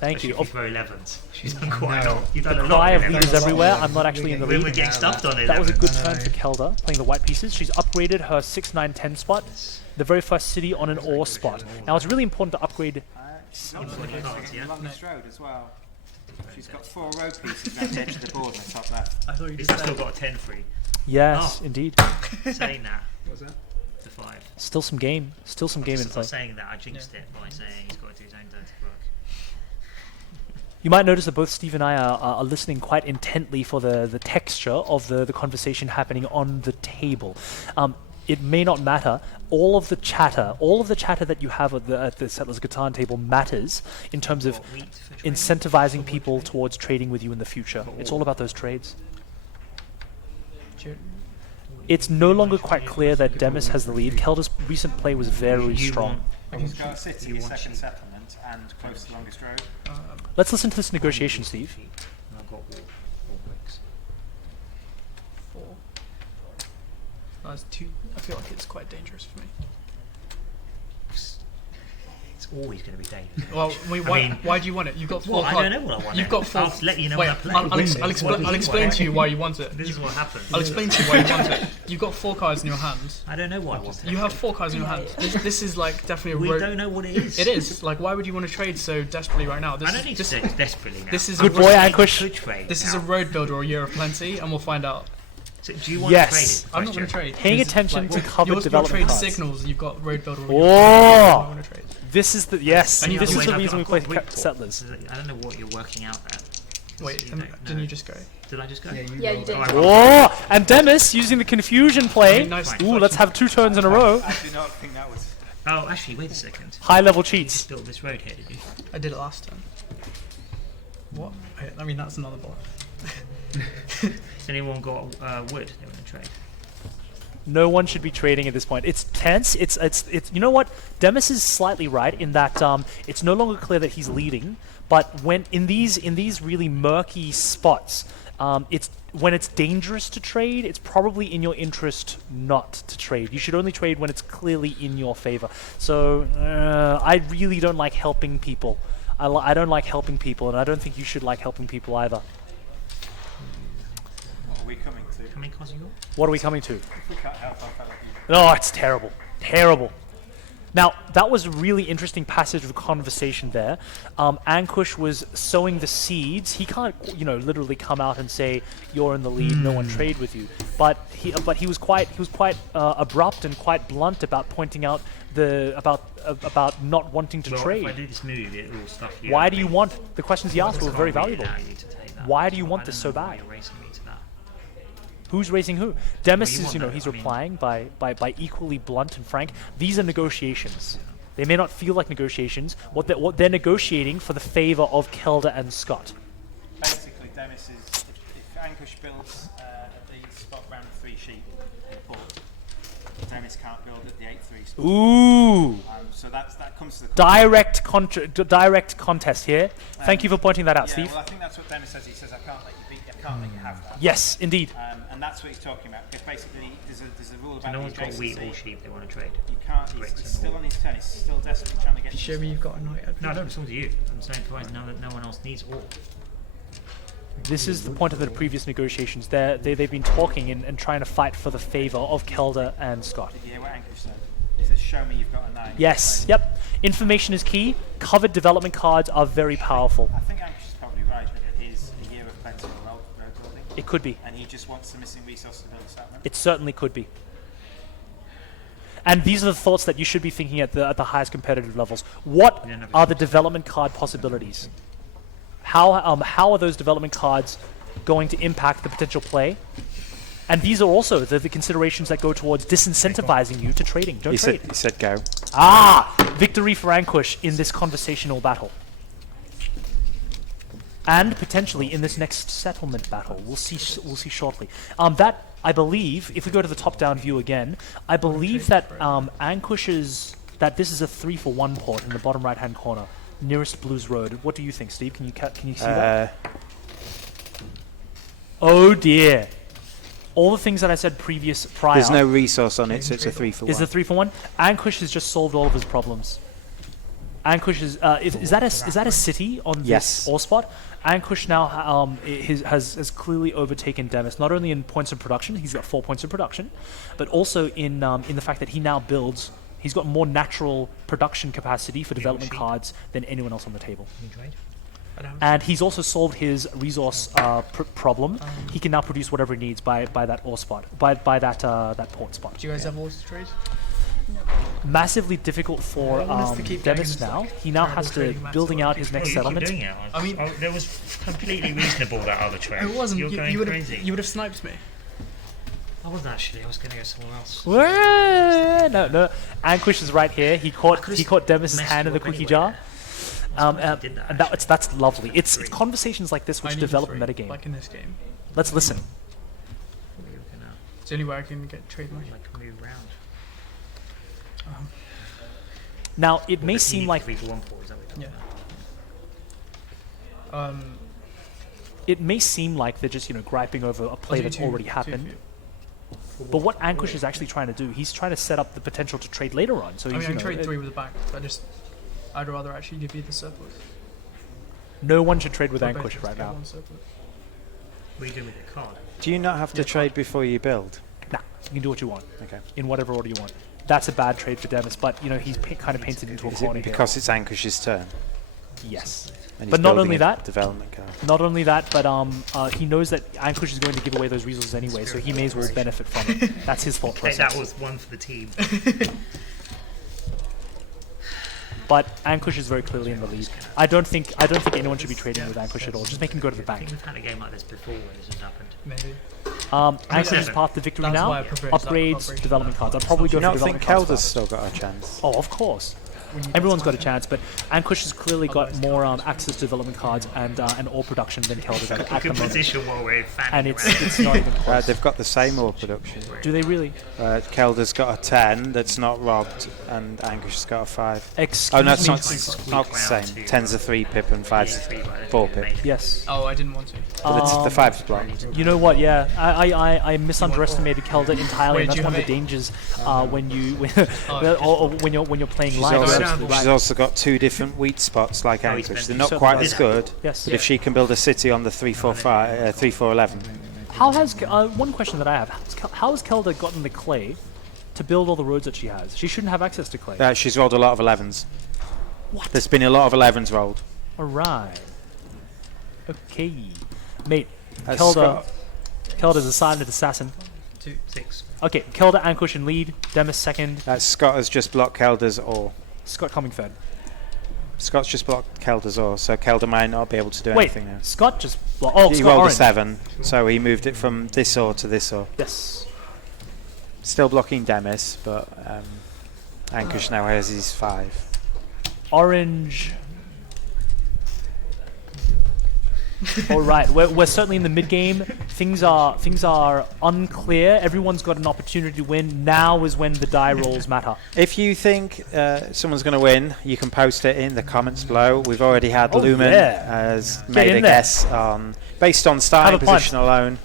Thank you. Especially if you throw 11s. She's done quite a lot. You've done a lot Cry of of leaders 11s. everywhere. I'm not actually in the We're lead. getting stuffed on 11s. That was a good I turn know. for Kelda, playing the white pieces. She's upgraded her 6, 9, 10 spot, the very first city on an ore spot. Now it's really important to upgrade. Not Important cards, yeah. the longest road as well. She's got 4 row pieces around the edge of the board on the top left. I thought you He's just still said. got a 10 free. Yes, Oh. indeed. Saying that, What was that? the 5. Still some game. Still some game in I'm play. saying that, I jinxed it by saying he's got to do his own dirty work. You might notice that both Steve and I are listening quite intently for the texture of the conversation happening on the table. It may not matter. All of the chatter that you have at the Settlers Catan table matters in terms of What, wheat for trading? incentivizing people towards trading with you in the future. It's all about those trades. Ju- It's no longer quite clear that Demis has the lead. Kelda's recent play was very You strong. want- He's got a city, You a want second sheep. settlement, and close to the longest road. Let's listen to this negotiation, Steve. And I've got all bricks. 4. That's 2. I feel like it's quite dangerous for me. It's always going to be dangerous. Well, wait, I why, mean- why do you want it? You've got 4 Well, I cards. don't know what I want. You've got 4. I'll let you know Wait, when I play. I'll explain to you why you want it. This is what happens. I'll explain to you why you want it. You've got 4 cards in your hand. I don't know why I want it. You have 4 cards in your hand. This is like definitely a We road. don't know what it is. It is. Like, why would you want to trade so desperately right now? This I don't is need this, to say desperately now. this is Good a boy, road, Ankush. Could trade this is now. a road builder or year of plenty, and we'll find out. So do you want Yes. to trade it? I'm not going to trade. Paying This is, attention to covered your development trade cards. signals, and you've got road builder. Or Oh! year of plenty. I want to trade. This is the yes. And you This have is to the wait, reason we I've play got brick port. Settlers. I don't know what you're working out there. Wait, You didn't don't know. you just go? Did I just go? Yeah, you did. Oh, and Demis using the confusion play. I mean, nice Ooh, let's have 2 turns in a row. I do not think that was. Oh, actually, wait a second. High level You cheats. just built this road here, did you? I did it last time. What? I mean, that's another block. Has anyone got wood they want to trade? No one should be trading at this point. It's tense. It's you know what? Demis is slightly right in that it's no longer clear that he's leading, but when in these really murky spots, it's when it's dangerous to trade, it's probably in your interest not to trade. You should only trade when it's clearly in your favor. So I really don't like helping people. I don't like helping people, and I don't think you should like helping people either. What are we coming to? How many cards you got? What are we coming to? If we can't help, I'll help you. Oh, it's terrible. Terrible. Now, that was a really interesting passage of conversation there. Ankush was sowing the seeds. He can't, literally come out and say, "You're in the lead. No one trade with you." But he was quite abrupt and quite blunt about pointing out about not wanting to Well, trade. if I do this move, it will stuff you. Why do you want the questions he asked were very valuable? Why Why do you want this so bad? You're racing me to that. Who's raising who? Demis Well, is, you want he's that, I mean- replying by equally blunt and frank. These are negotiations. They may not feel like negotiations. What they're negotiating for the favor of Kelda and Scott. Basically, Demis is. If Ankush builds at the spot round 3 sheep in port, Demis can't build at the 8-3 spot. Ooh. So that comes to the. Direct contest here. Thank you for pointing that out, Yeah, Steve. well, I think that's what Demis says. He says, "I can't let you beat. I can't let you have that." Yes, indeed. And that's what he's talking about. Because basically, there's a rule So about no the one's got wheat adjacency. or sheep they want to trade. You can't. Bricks He's and still all. on his turn. He's still desperately trying to get. Show me you've got a knight. No, no, it's all to you. I'm saying for now that no one else needs ore. This is the point of the previous negotiations. They've been talking and trying to fight for the favor of Kelda and Scott. Yeah, what Ankush said. He says, "Show me you've got a 9." Yes, yep. Information is key. Covered development cards are very powerful. I think Ankush is probably right. That it is a year of plenty of road building, It could be. and he just wants the missing resource to build a settlement. It certainly could be. And these are the thoughts that you should be thinking at the highest competitive levels. What Yeah, no, are the development card possibilities? How are those development cards going to impact the potential play? And these are also the considerations that go towards disincentivizing you to trading. Don't trade. He said go. Victory for Ankush in this conversational battle. And potentially in this next settlement battle. We'll see shortly. That, I believe, if we go to the top-down view again, I believe that Ankush's... that this is a 3-for-1 port in the bottom right-hand corner, nearest Blues Road. What do you think, Steve? Can you see that? Oh dear. All the things that I said prior... There's no resource on it, so it's a 3-for-1. Is the 3-for-1? Ankush has just solved all of his problems. Ankush is that a city on Yes. this ore spot? Ankush now has clearly overtaken Demis, not only in points of production, he's got 4 points of production, but also in the fact that he now builds. He's got more natural production capacity for development sheep. cards than anyone else on the table. Can you trade? And he's also solved his resource problem. He can now produce whatever he needs by that ore spot, by that port spot. Do you guys have ores to trade? Massively difficult for I want us to keep Dennis getting now. into, like, He now terrible has to trading maps building or out his next You keep settlement. doing it. I mean- There was completely reasonable that other trade. It wasn't. You're You going would crazy. have. You would have sniped me. I wasn't actually. I was going to go somewhere else. No. Anquish is right here. He caught Demis's messed hand in you the up cookie anyway. jar. Did that, And that's lovely. It's conversations like this I which need develop to metagame. like in this game. Let's listen. We're gonna It's the only way I can get trade money. like move around. Now it may But you seem need like 3 for 1 4, is that what you're talking Yeah. about? it may seem like they're just griping over a play I'll do that's two- already two happened. for you. But what Anquish is actually trying to do, he's trying to set up the potential to trade later on. So I he's, mean, I can trade it- 3 with the bank, but I'd rather actually give you the surplus. no one should trade with We're both Anquish just right get now. one surplus. What are you doing with the card? Do you not have to Yeah. trade before you build? Nah, you can do what you want Okay. in whatever order you want. That's a bad trade for Demis, but he's kind of painted into a Is corner it here. because it's Ankush's turn? Yes. And But he's not building only a that- development card. Not only that, but he knows that Anquish is going to give away those resources anyway, so he may as well benefit from it. That's his thought Okay, process. that was 1 for the team. But Anquish is very clearly in the lead. I don't think anyone should be trading with Anquish at all. Just make him go to the I bank. think we've had a game like this before where this has happened. Maybe. Anquish's 7. path to victory That's now. why I prefer Upgrades, development cards. I'd probably Do go you for not think development cards Kelder's first. still got a chance? Oh, of course. When you Everyone's get got a time. chance, but Anquish has clearly got more access to development cards and ore production than Kelder's at the Good moment. position while we're fanning And around. it's not even close. They've got the same ore production. Do they really? Kelder's got a 10 that's not robbed, and Ankush's got a 5. Excuse Oh no, it's me. not, it's not the same. 10's a 3 pip and 5's a 4 pip. Yes. Oh, I didn't want to. But it's the 5's blocked. You know what? Yeah, I misunderestimated Kelder entirely. Wait, And do that's you one of have the eight? dangers when you're playing live. She's also got 2 different wheat spots like Oh, he's Ankush. meant They're to not be quite so as good, Yes. but if she can build a city on the 3-4-5, 3-4-11, How has one question that I have? How has Kelder gotten the clay to build all the roads that she has? She shouldn't have access to clay. she's rolled a lot of 11s. What? There's been a lot of 11s rolled. All right. Okay, mate. Scott- Kelder's a silent assassin. 2. 6. Okay, Kelder, Anquish in lead. Demis second. Scott has just blocked Kelder's ore. Scott coming third. Scott's just blocked Kelder's ore, so Kelder might not be able to do Wait, anything now. Scott just he He rolled a 7, so he moved it from this ore to this ore. Yes. Still blocking Demis, but Ankush now has his 5. Orange. All right, we're certainly in the mid game. Things are unclear. Everyone's got an opportunity to win. Now is when the die rolls matter. If you think someone's going to win, you can post it in the comments below. We've already had Oh, Lumen yeah. has Get made in a there. guess based on starting Have a punt. position alone,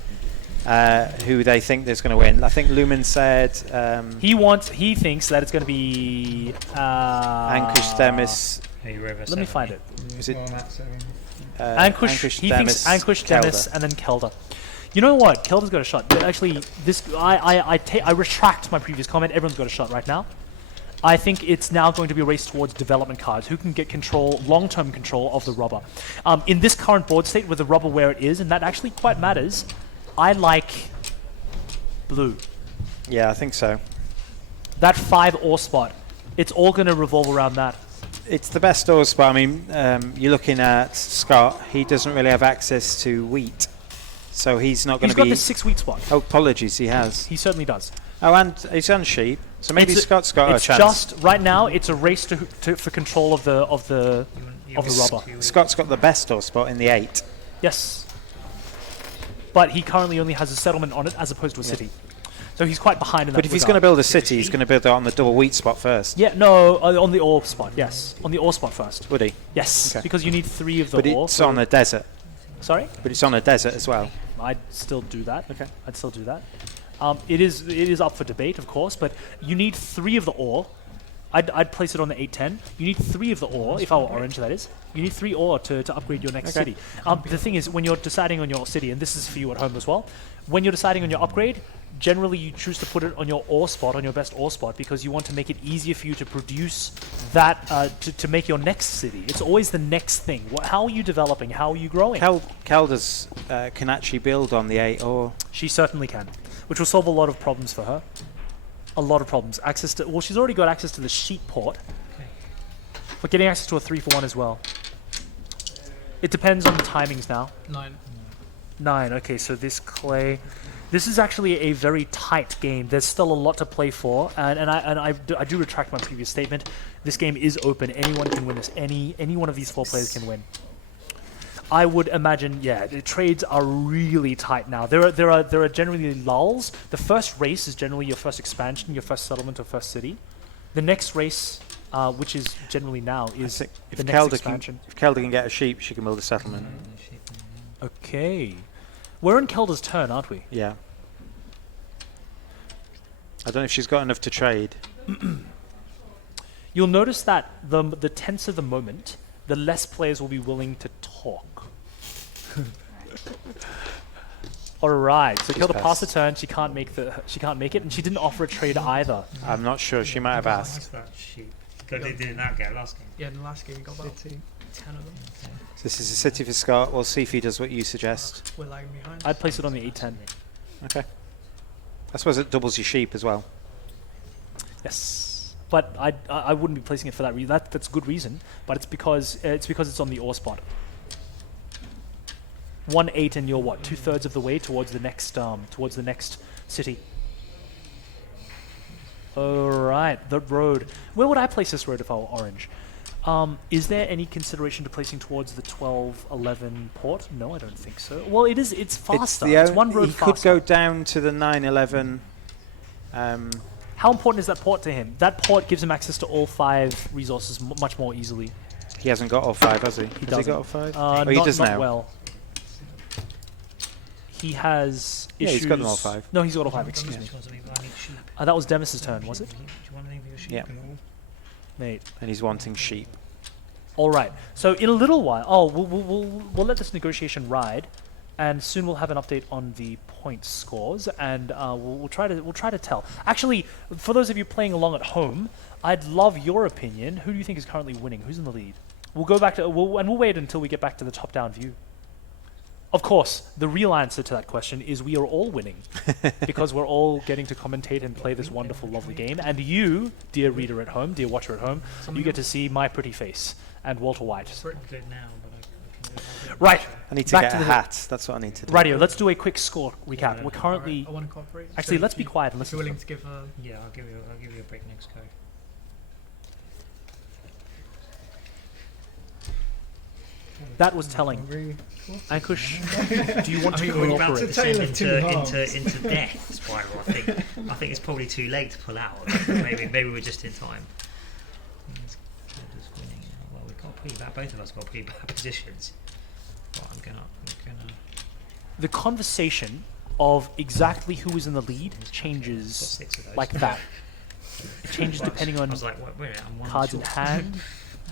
who they think is going to win. I think Lumen said He thinks that it's going to be Ankush Demis. Let me find it. Is it Ankush. He thinks Ankush, Demis, and then Kelder. You know what? Kelder's got a shot. But actually, I retract my previous comment. Everyone's got a shot right now. I think it's now going to be a race towards development cards. Who can get long-term control of the rubber? In this current board state with the rubber where it is, and that actually quite matters, I like blue. Yeah, I think so. That 5 ore spot. It's all going to revolve around that. It's the best ore spot. I mean, you're looking at Scott. He doesn't really have access to wheat, so he's not going He's to got be. the 6 wheat spot. Oh, apologies, he has. He certainly does. Oh, and he's on sheep, so maybe Scott's got a It's chance. just right now. It's a race for control of the rubber. Scott's got the best ore spot in the 8. Yes, but he currently only has a settlement on it as opposed to a city, so he's quite behind in that. But if he's going to build a city, he's going to build it on the double wheat spot first. yeah, no, on the ore spot. Yes, on the ore spot first. Would he? Yes, Okay. because you need 3 of the But ore. it's on a desert. Sorry, But it's on a desert as well. I'd still do that. Okay. I'd still do that. It is up for debate, of course, but you need 3 of the ore I'd place it on the 8-10. You need 3 of the ore, if I were orange, that is. You need 3 ore to upgrade your next city. The thing is, when you're deciding on your city, and this is for you at home as well, when you're deciding on your upgrade, generally you choose to put it on your ore spot, on your best ore spot, because you want to make it easier for you to produce that, to make your next city. It's always the next thing. How are you developing? How are you growing? Kelda's can actually build on the 8 ore. She certainly can, which will solve a lot of problems for her. A lot of problems. Access to, well, she's already got access to the sheep port, but getting access to a 3-for-1 as well. It depends on the timings now. 9. Okay, so this clay. This is actually a very tight game. There's still a lot to play for, and I do retract my previous statement. This game is open. Anyone can win this. Any one of these 4 players can win. I would imagine, yeah, the trades are really tight now. There are generally lulls. The first race is generally your first expansion, your first settlement, or first city. The next race, which is generally now, is the next expansion. If Kelda can get a sheep, she can build a settlement. Okay. We're in Kelda's turn, aren't we? Yeah. I don't know if she's got enough to trade. You'll notice that the tenser the moment, the less players will be willing to talk. All right, so Kelda passed the turn. She can't make it, and she didn't offer a trade either. I'm not sure. She might have asked. Because they did that game last game. Yeah, in the last game we got about 10 of them. So this is a city for Scott. We'll see if he does what you suggest. We're lagging behind. I'd place it on the 8-10. Okay. I suppose it doubles your sheep as well. Yes, but I wouldn't be placing it for that reason. That's good reason, but it's because it's on the ore spot. 1-8, and you're what, 2/3 of the way towards the next city. All right, the road. Where would I place this road if I were orange? Is there any consideration to placing towards the 12-11 port? No, I don't think so. Well, it is. It's faster. It's one road faster. He could go down to the 9-11. How important is that port to him? That port gives him access to all 5 resources much more easily. He hasn't got all 5, has he? He has he got all 5? He does not now. Well. He has issues. Yeah, he's got them all 5. No, he's got all 5. Excuse me. That was Demis's turn, was it? Yeah. Mate. And he's wanting sheep. All right. So in a little while, we'll let this negotiation ride, and soon we'll have an update on the point scores, and we'll try to tell. Actually, for those of you playing along at home, I'd love your opinion. Who do you think is currently winning? Who's in the lead? We'll go back to we'll wait until we get back to the top-down view. Of course, the real answer to that question is we are all winning because we're all getting to commentate and play this wonderful, lovely game. And you, dear reader at home, dear watcher at home, you get to see my pretty face and Walter White. Right. I need to get a hat. That's what I need to do. Rightio, let's do a quick score recap. We're currently... I want to cooperate. Actually, let's be quiet and listen. If you're willing to give her... Yeah, I'll give you a break next go. That was telling. Ankush, do you want to we're about cooperate? to descend into death spiral. I think it's probably too late to pull out. Maybe we're just in time. Well, we've got pretty bad. Both of us got pretty bad positions. Well, I'm gonna. The conversation of exactly who is in the lead changes like that. It changes depending on cards in hand,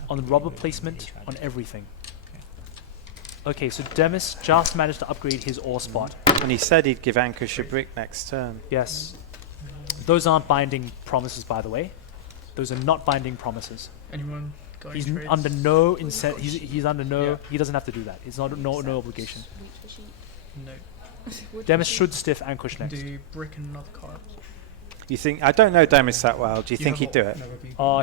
on the rubber placement, on everything. Okay, so Demis just managed to upgrade his ore spot. And he said he'd give Ankush a brick next turn. Yes. Those aren't binding promises, by the way. Those are not binding promises. Anyone got any He's trades? under no incentive. He's under no. Yeah. He doesn't have to do that. It's not no obligation. No. Demis should stiff Ankush next. Do brick and another card. You think? I don't know Demis that well. Do you think he'd do it?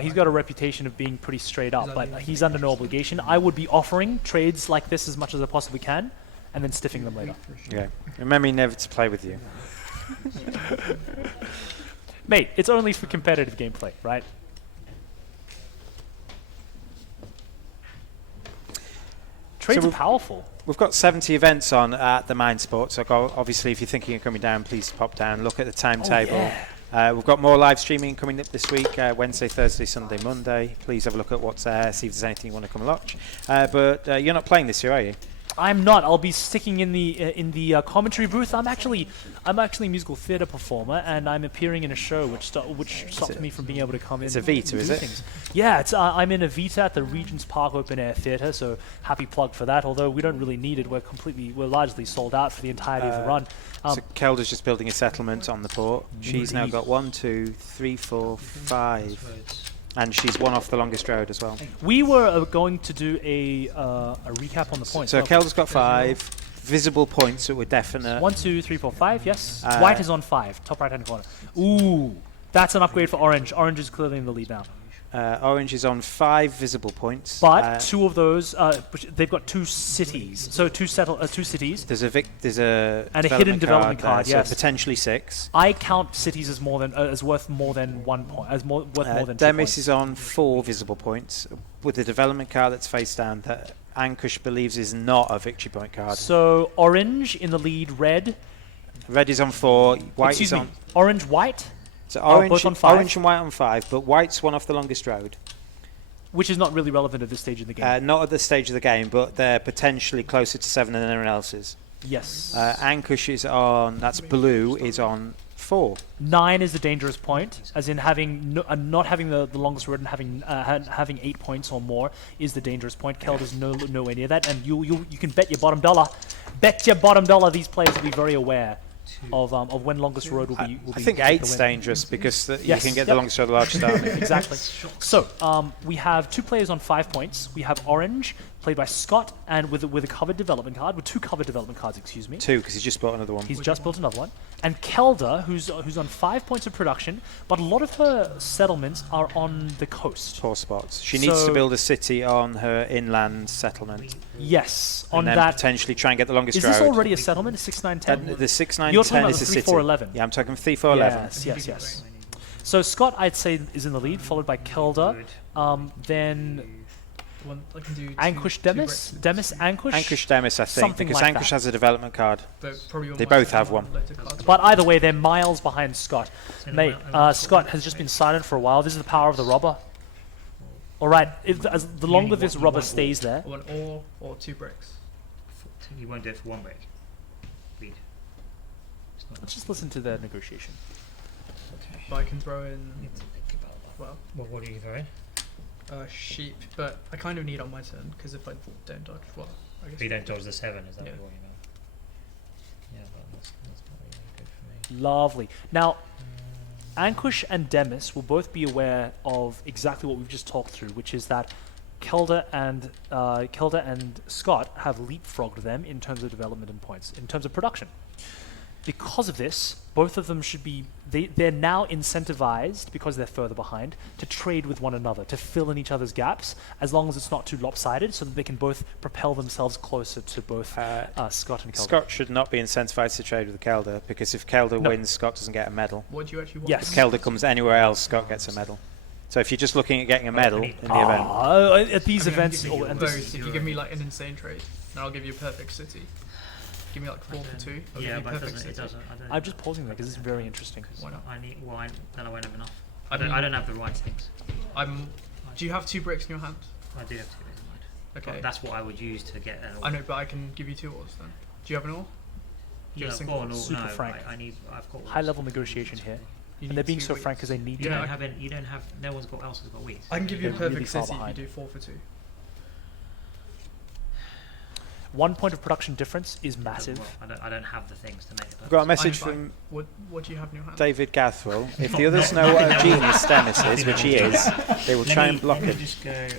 He's got a reputation of being pretty straight up, but he's under no obligation. I would be offering trades like this as much as I possibly can, and then stiffing them later. Yeah. Remember never to play with you. Mate, it's only for competitive gameplay, right? Trades are powerful. We've got 70 events on at the Mind Sport, so obviously if you're thinking of coming down, please pop down, look at the timetable. Yeah. We've got more live streaming coming up this week, Wednesday, Thursday, Sunday, Monday. Please have a look at what's there, see if there's anything you want to come and watch. But you're not playing this year, are you? I'm not. I'll be sticking in the commentary booth. I'm actually a musical theatre performer, and I'm appearing in a show which stopped me from being able to come in. It's a Vita, and is do it? things. Yeah, it's I'm in a Vita at the Regent's Park Open Air Theatre, so happy plug for that. Although we don't really need it, we're largely sold out for the entirety of the run. So Kelda's just building a settlement on the port. She's now Indeed. got 1, 2, 3, 4, 5. And she's one off the longest road as well. We were going to do a recap on the points. So weren't we? Kelda's got 5 visible points that were definite. 1, 2, 3, 4, 5. Yes. White is on 5, top right-hand corner. Ooh, that's an upgrade for Orange. Orange is clearly in the lead now. Orange is on 5 visible points. But 2 of those, they've got 2 cities. So 2 cities. There's a And a hidden development card, there, yes. so potentially 6. I count cities as worth more than 1 point, worth more than 2 Demis points. is on 4 visible points with the development card that's face down that Ankush believes is not a victory point card. So Orange in the lead, red. Red is on 4, white Excuse is me, on. Orange, white, So both orange, on 5. orange and white on 5, but white's one off the longest road. which is not really relevant at this stage in the game. Not at this stage of the game, but they're potentially closer to 7 than anyone else's. Yes. Ankush is on, that's blue, is on 4. 9 is the dangerous point, as in having not having the longest road and having 8 points or more is the dangerous point. Kelda's nowhere near that, and you can bet your bottom dollar, these players will be very aware of when longest road will be. I think 8's dangerous because you Yes, can get the longest road large start. Exactly. So we have 2 players on 5 points. We have Orange, played by Scott, and with a covered development card, with 2 covered development cards, excuse me. 2, because he just bought another one. He's just built another one. And Kelda, who's on 5 points of production, but a lot of her settlements are on the coast. Poor spots. She needs to build a city on her inland settlement. Yes, on And then that. potentially try and get the longest Is road. this already a settlement? 6, 9, 10? The 6, 9, You're 10 talking about is the a 3, city. 4, 11. Yeah, I'm talking 3, 4, 11. Yes. So Scott, I'd say, is in the lead, followed by Kelda. Then One, I can do Ankush Demis? Demis Ankush? Ankush Demis, I think, Something because like Ankush that. has a development card. They both have one. But either way, they're miles behind Scott. Mate, Scott has just been silent for a while. This is the power of the robber. All right, the longer this robber stays there. One ore or 2 bricks. You won't do it for 1 brick. Read. Let's just listen to the negotiation. Okay. But I can throw in, Need to think about that. well, What are you throwing? sheep, but I kind of need on my turn, because if I don't dodge, well, I guess. If you don't dodge the 7, is that Yeah. what you mean? Yeah, but that's not really good for me. Lovely. Now, Ankush and Demis will both be aware of exactly what we've just talked through, which is that Kelda and Scott have leapfrogged them in terms of development and points, in terms of production. Because of this, both of them should be, they're now incentivized, because they're further behind, to trade with one another, to fill in each other's gaps, as long as it's not too lopsided, so that they can both propel themselves closer to both Scott and Kelda. Scott should not be incentivized to trade with Kelda, because if Kelda wins, Scott doesn't get a medal. What do you actually want? Yes. If Kelda comes anywhere else, Scott gets a medal. So if you're just looking at getting a medal in the event, At these I mean, events, give me and both. this, If you give me like an insane trade, then I'll give you a perfect city. Give me like 4 for 2. I'll Yeah, give you but perfect it city. doesn't. I don't. I'm just pausing there because it's very interesting. Why not? I need. Well, then I won't have enough. I I don't have the right things. Do you have 2 bricks in your hand? I do have to get in mind. Okay. But that's what I would use to get an. I know, but I can give you 2 ores then. Do you have an ore? Yeah, Just I've got an single- ore. Super No, frank. I need. I've got. High level negotiation here. You And need they're being 2 so wheats. frank because they need You to. don't I- have any. You don't have. No one's got. Else has got wheat. I can give you a They're really perfect far city if behind. you do 4 for 2. 1 point of production difference is massive. Well, I don't have the things to make it. I've got a message I'm fine. from What do you have in your hand? David Gathrell. If the others know what a genius Demis is, which he is, they will try and block him.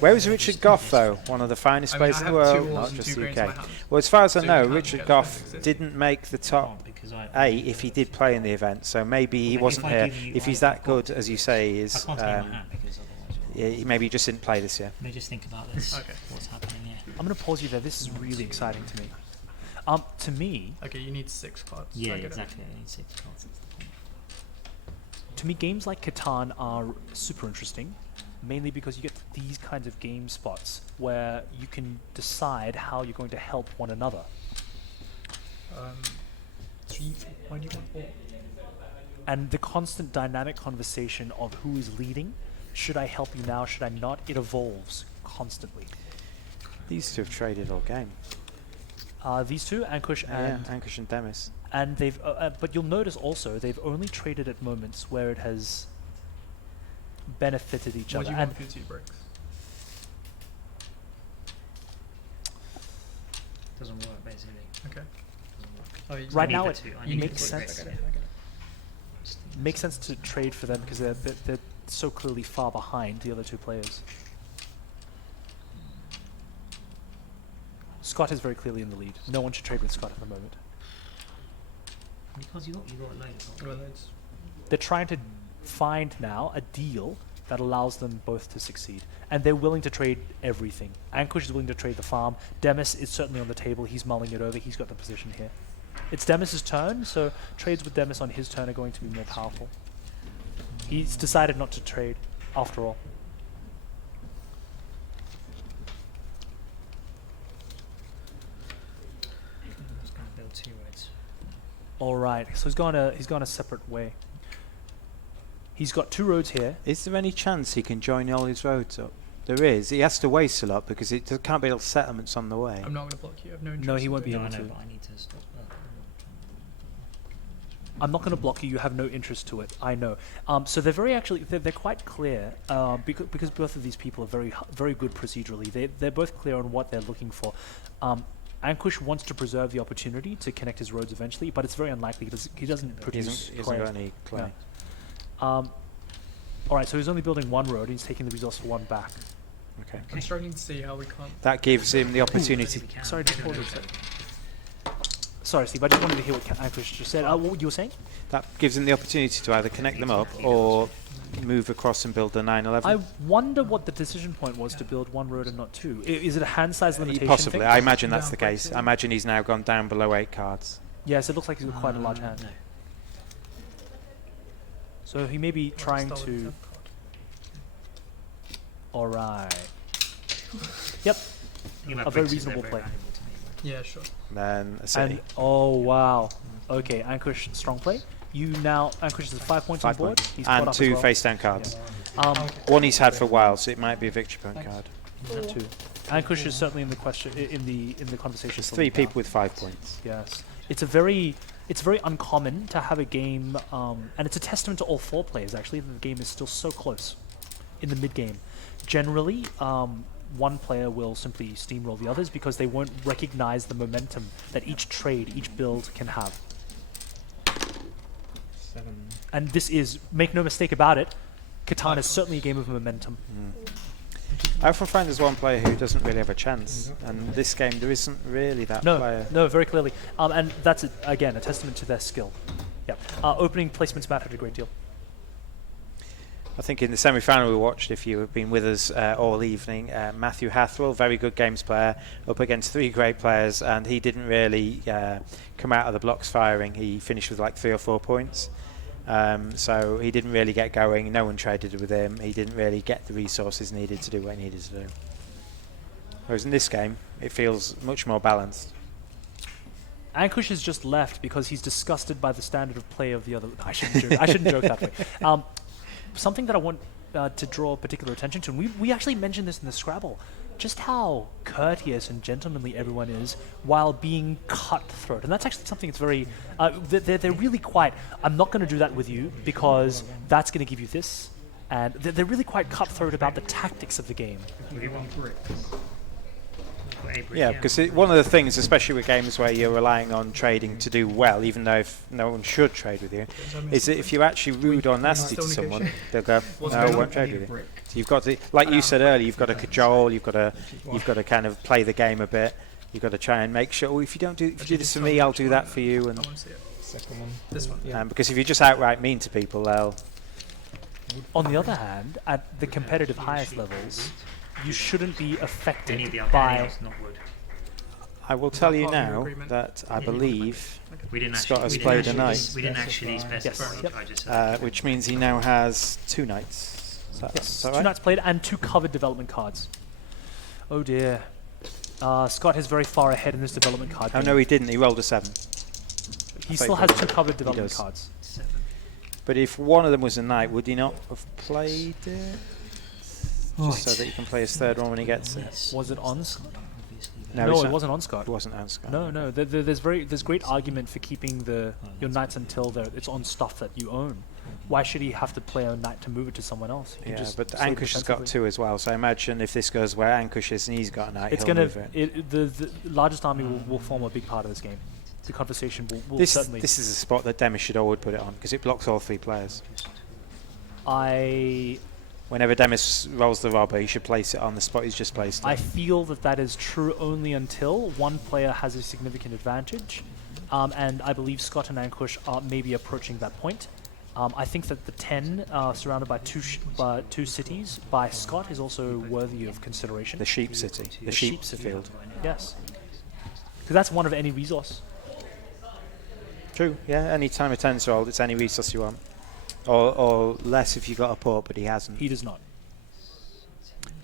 Where is Richard Goff, though? One of the finest I mean, players I in have the 2 world, ores not and just 2 the grains in my UK. hand. Well, as far as I So know, you can't Richard get Goff perfect city. didn't make the top Because I 8 if he did play in the event, so maybe he Maybe wasn't if I here. give you- If he's I- that good, as you say, he I is. can't take my hand because otherwise. Yeah, maybe he just didn't play this year. Let me just think about this. Okay. What's happening here? I'm going to pause you there. This is really exciting to me. To me, Okay, you need 6 cards. Yeah, I get it. exactly. I need 6 cards. That's the point. to me, games like Catan are super interesting, mainly because you get these kinds of game spots where you can decide how you're going to help one another. Why do you want 4? And the constant dynamic conversation of who is leading, should I help you now, should I not, it evolves constantly. These two have traded all game. These two, Ankush and Ankush and Demis. and they've. But you'll notice also they've only traded at moments where it has benefited each What do other. you And want for your 2 bricks? Doesn't work basically. Okay. Doesn't work. Oh, you Right need now the- it I need makes the bricks, sense. yeah. Just think makes that's- sense to trade for them because they're so clearly far behind the other two players. Scott is very clearly in the lead. No one should trade with Scott at the moment. Because you got a load of Well, it's- They're trying to find now a deal that allows them both to succeed. And they're willing to trade everything. Ankush is willing to trade the farm. Demis is certainly on the table. He's mulling it over. He's got the position here. It's Demis's turn, so trades with Demis on his turn are going to be more powerful. He's decided not to trade, after all. I'm just going to build 2 roads. All right, so he's gone a separate way. He's got 2 roads here. Is there any chance he can join all his roads up? There is. He has to waste a lot because it can't be little settlements on the way. I'm not going to block you. I have no interest. No, he in won't be doing able I to. know, but I need to stop that. I'm not going to block you. You have no interest to it. I know. So they're they're quite clear because both of these people are very good procedurally. They're both clear on what they're looking for. Ankush wants to preserve the opportunity to connect his roads eventually, but it's very unlikely. He doesn't produce He hasn't clay. got any clay. No. All right, so he's only building 1 road. And he's taking the resource for 1 back. Okay. I'm struggling to see how we can't. That gives him the opportunity. We can. Sorry, just Maybe pause we it. can. Sorry, Steve. I just wanted to hear what Ankush just said. What you were saying? That gives him the opportunity to either connect them up or move across and build the 911. I wonder what the decision point was to build 1 road and not 2. Is it a hand size limitation? Possibly. thing? I imagine that's Yeah, the quite case. so. I imagine he's now gone down below 8 cards. Yes, it looks like he's got quite a large hand. No. So he may be trying Stolen to. 10th card. All right. Yep. Think about A very bricks is they're reasonable very play. valuable to me, Yeah, sure. Then a city. And oh wow. Okay, Ankush, strong play. Ankush has 5 points 5 on board. points. He's caught And up 2 as well. face down cards. Um, One he's had for a while, so it might be a victory point card. 2. Ankush is certainly in the question in the conversation. There's for 3 lead now. people with 5 points. Yes, it's very uncommon to have a game, and it's a testament to all 4 players actually that the game is still so close in the mid game. Generally, one player will simply steamroll the others because they won't recognize the momentum that each trade, each build can have. 7. And this is, make no mistake about it, Catan is certainly a game of momentum. I often find there's one player who doesn't really have a chance, and this game there isn't really that player. No, very clearly. And that's, again, a testament to their skill. Yeah. Opening placements mattered a great deal. I think in the semi-final we watched, if you have been with us all evening, Matthew Hathwell, very good games player, up against 3 great players, and he didn't really come out of the blocks firing. He finished with like 3 or 4 points. So he didn't really get going. No one traded with him. He didn't really get the resources needed to do what he needed to do. Whereas in this game, it feels much more balanced. Ankush has just left because he's disgusted by the standard of play of the other. I shouldn't joke that way. Something that I want to draw particular attention to, and we actually mentioned this in the Scrabble, just how courteous and gentlemanly everyone is while being cutthroat. And that's actually something that's very, they're really quite, I'm not going to do that with you because that's going to give you this. And they're really quite cutthroat about the tactics of the game. We want bricks. Yeah, because one of the things, especially with games where you're relying on trading to do well, even though no one should trade with you, is that if you're actually rude or nasty to someone, they'll go, no, I won't trade with you. So you've got to, like you said earlier, you've got to cajole, you've got to kind of play the game a bit. You've got to try and make sure, if you do this for me, I'll do that for you. And I want to see it. Second one. This one. Yeah. because if you're just outright mean to people, they'll. On the other hand, at the competitive highest levels, you shouldn't be Any of the affected other by... else, not wood. I will Is tell that you part of your now agreement? that I believe, We didn't Scott actually. has we didn't played a actually- knight. We didn't actually specify. Yes, yep. I just said which means he now has 2 knights. Is that Yes, right? 2 knights played and 2 covered development cards. Oh dear. Scott is very far ahead in this development card. Oh game. no, he didn't. He rolled a 7. He still has 2 covered development does. cards. 7. But if one of them was a knight, would he not have played it? Just so that he can play his 3rd one when he gets it. Was it on? Obviously, No, No, it's it not. wasn't on Scott. It wasn't on Scott. No. There's great argument for keeping your knights until it's on stuff that you own. Why should he have to play a knight to move it to someone else? He can Yeah, just but save Ankush has got defensively. 2 as well. So I imagine if this goes where Ankush is and he's got a knight, It's he'll gonna move it. the largest army will form a big part of this game. The conversation will This certainly. is a spot that Demis should always put it on because it blocks all 3 players. Whenever Demis rolls the robber, he should place it on the spot he's just placed. I feel that is true only until one player has a significant advantage, and I believe Scott and Ankush are maybe approaching that point. I think that the 10 surrounded by two cities by Scott is also worthy of consideration. The sheep city, the sheep field. Yes, because that's one of any resource. True. Yeah. Any time a 10's rolled, it's any resource you want, or less if you got a port, but he hasn't. He does not.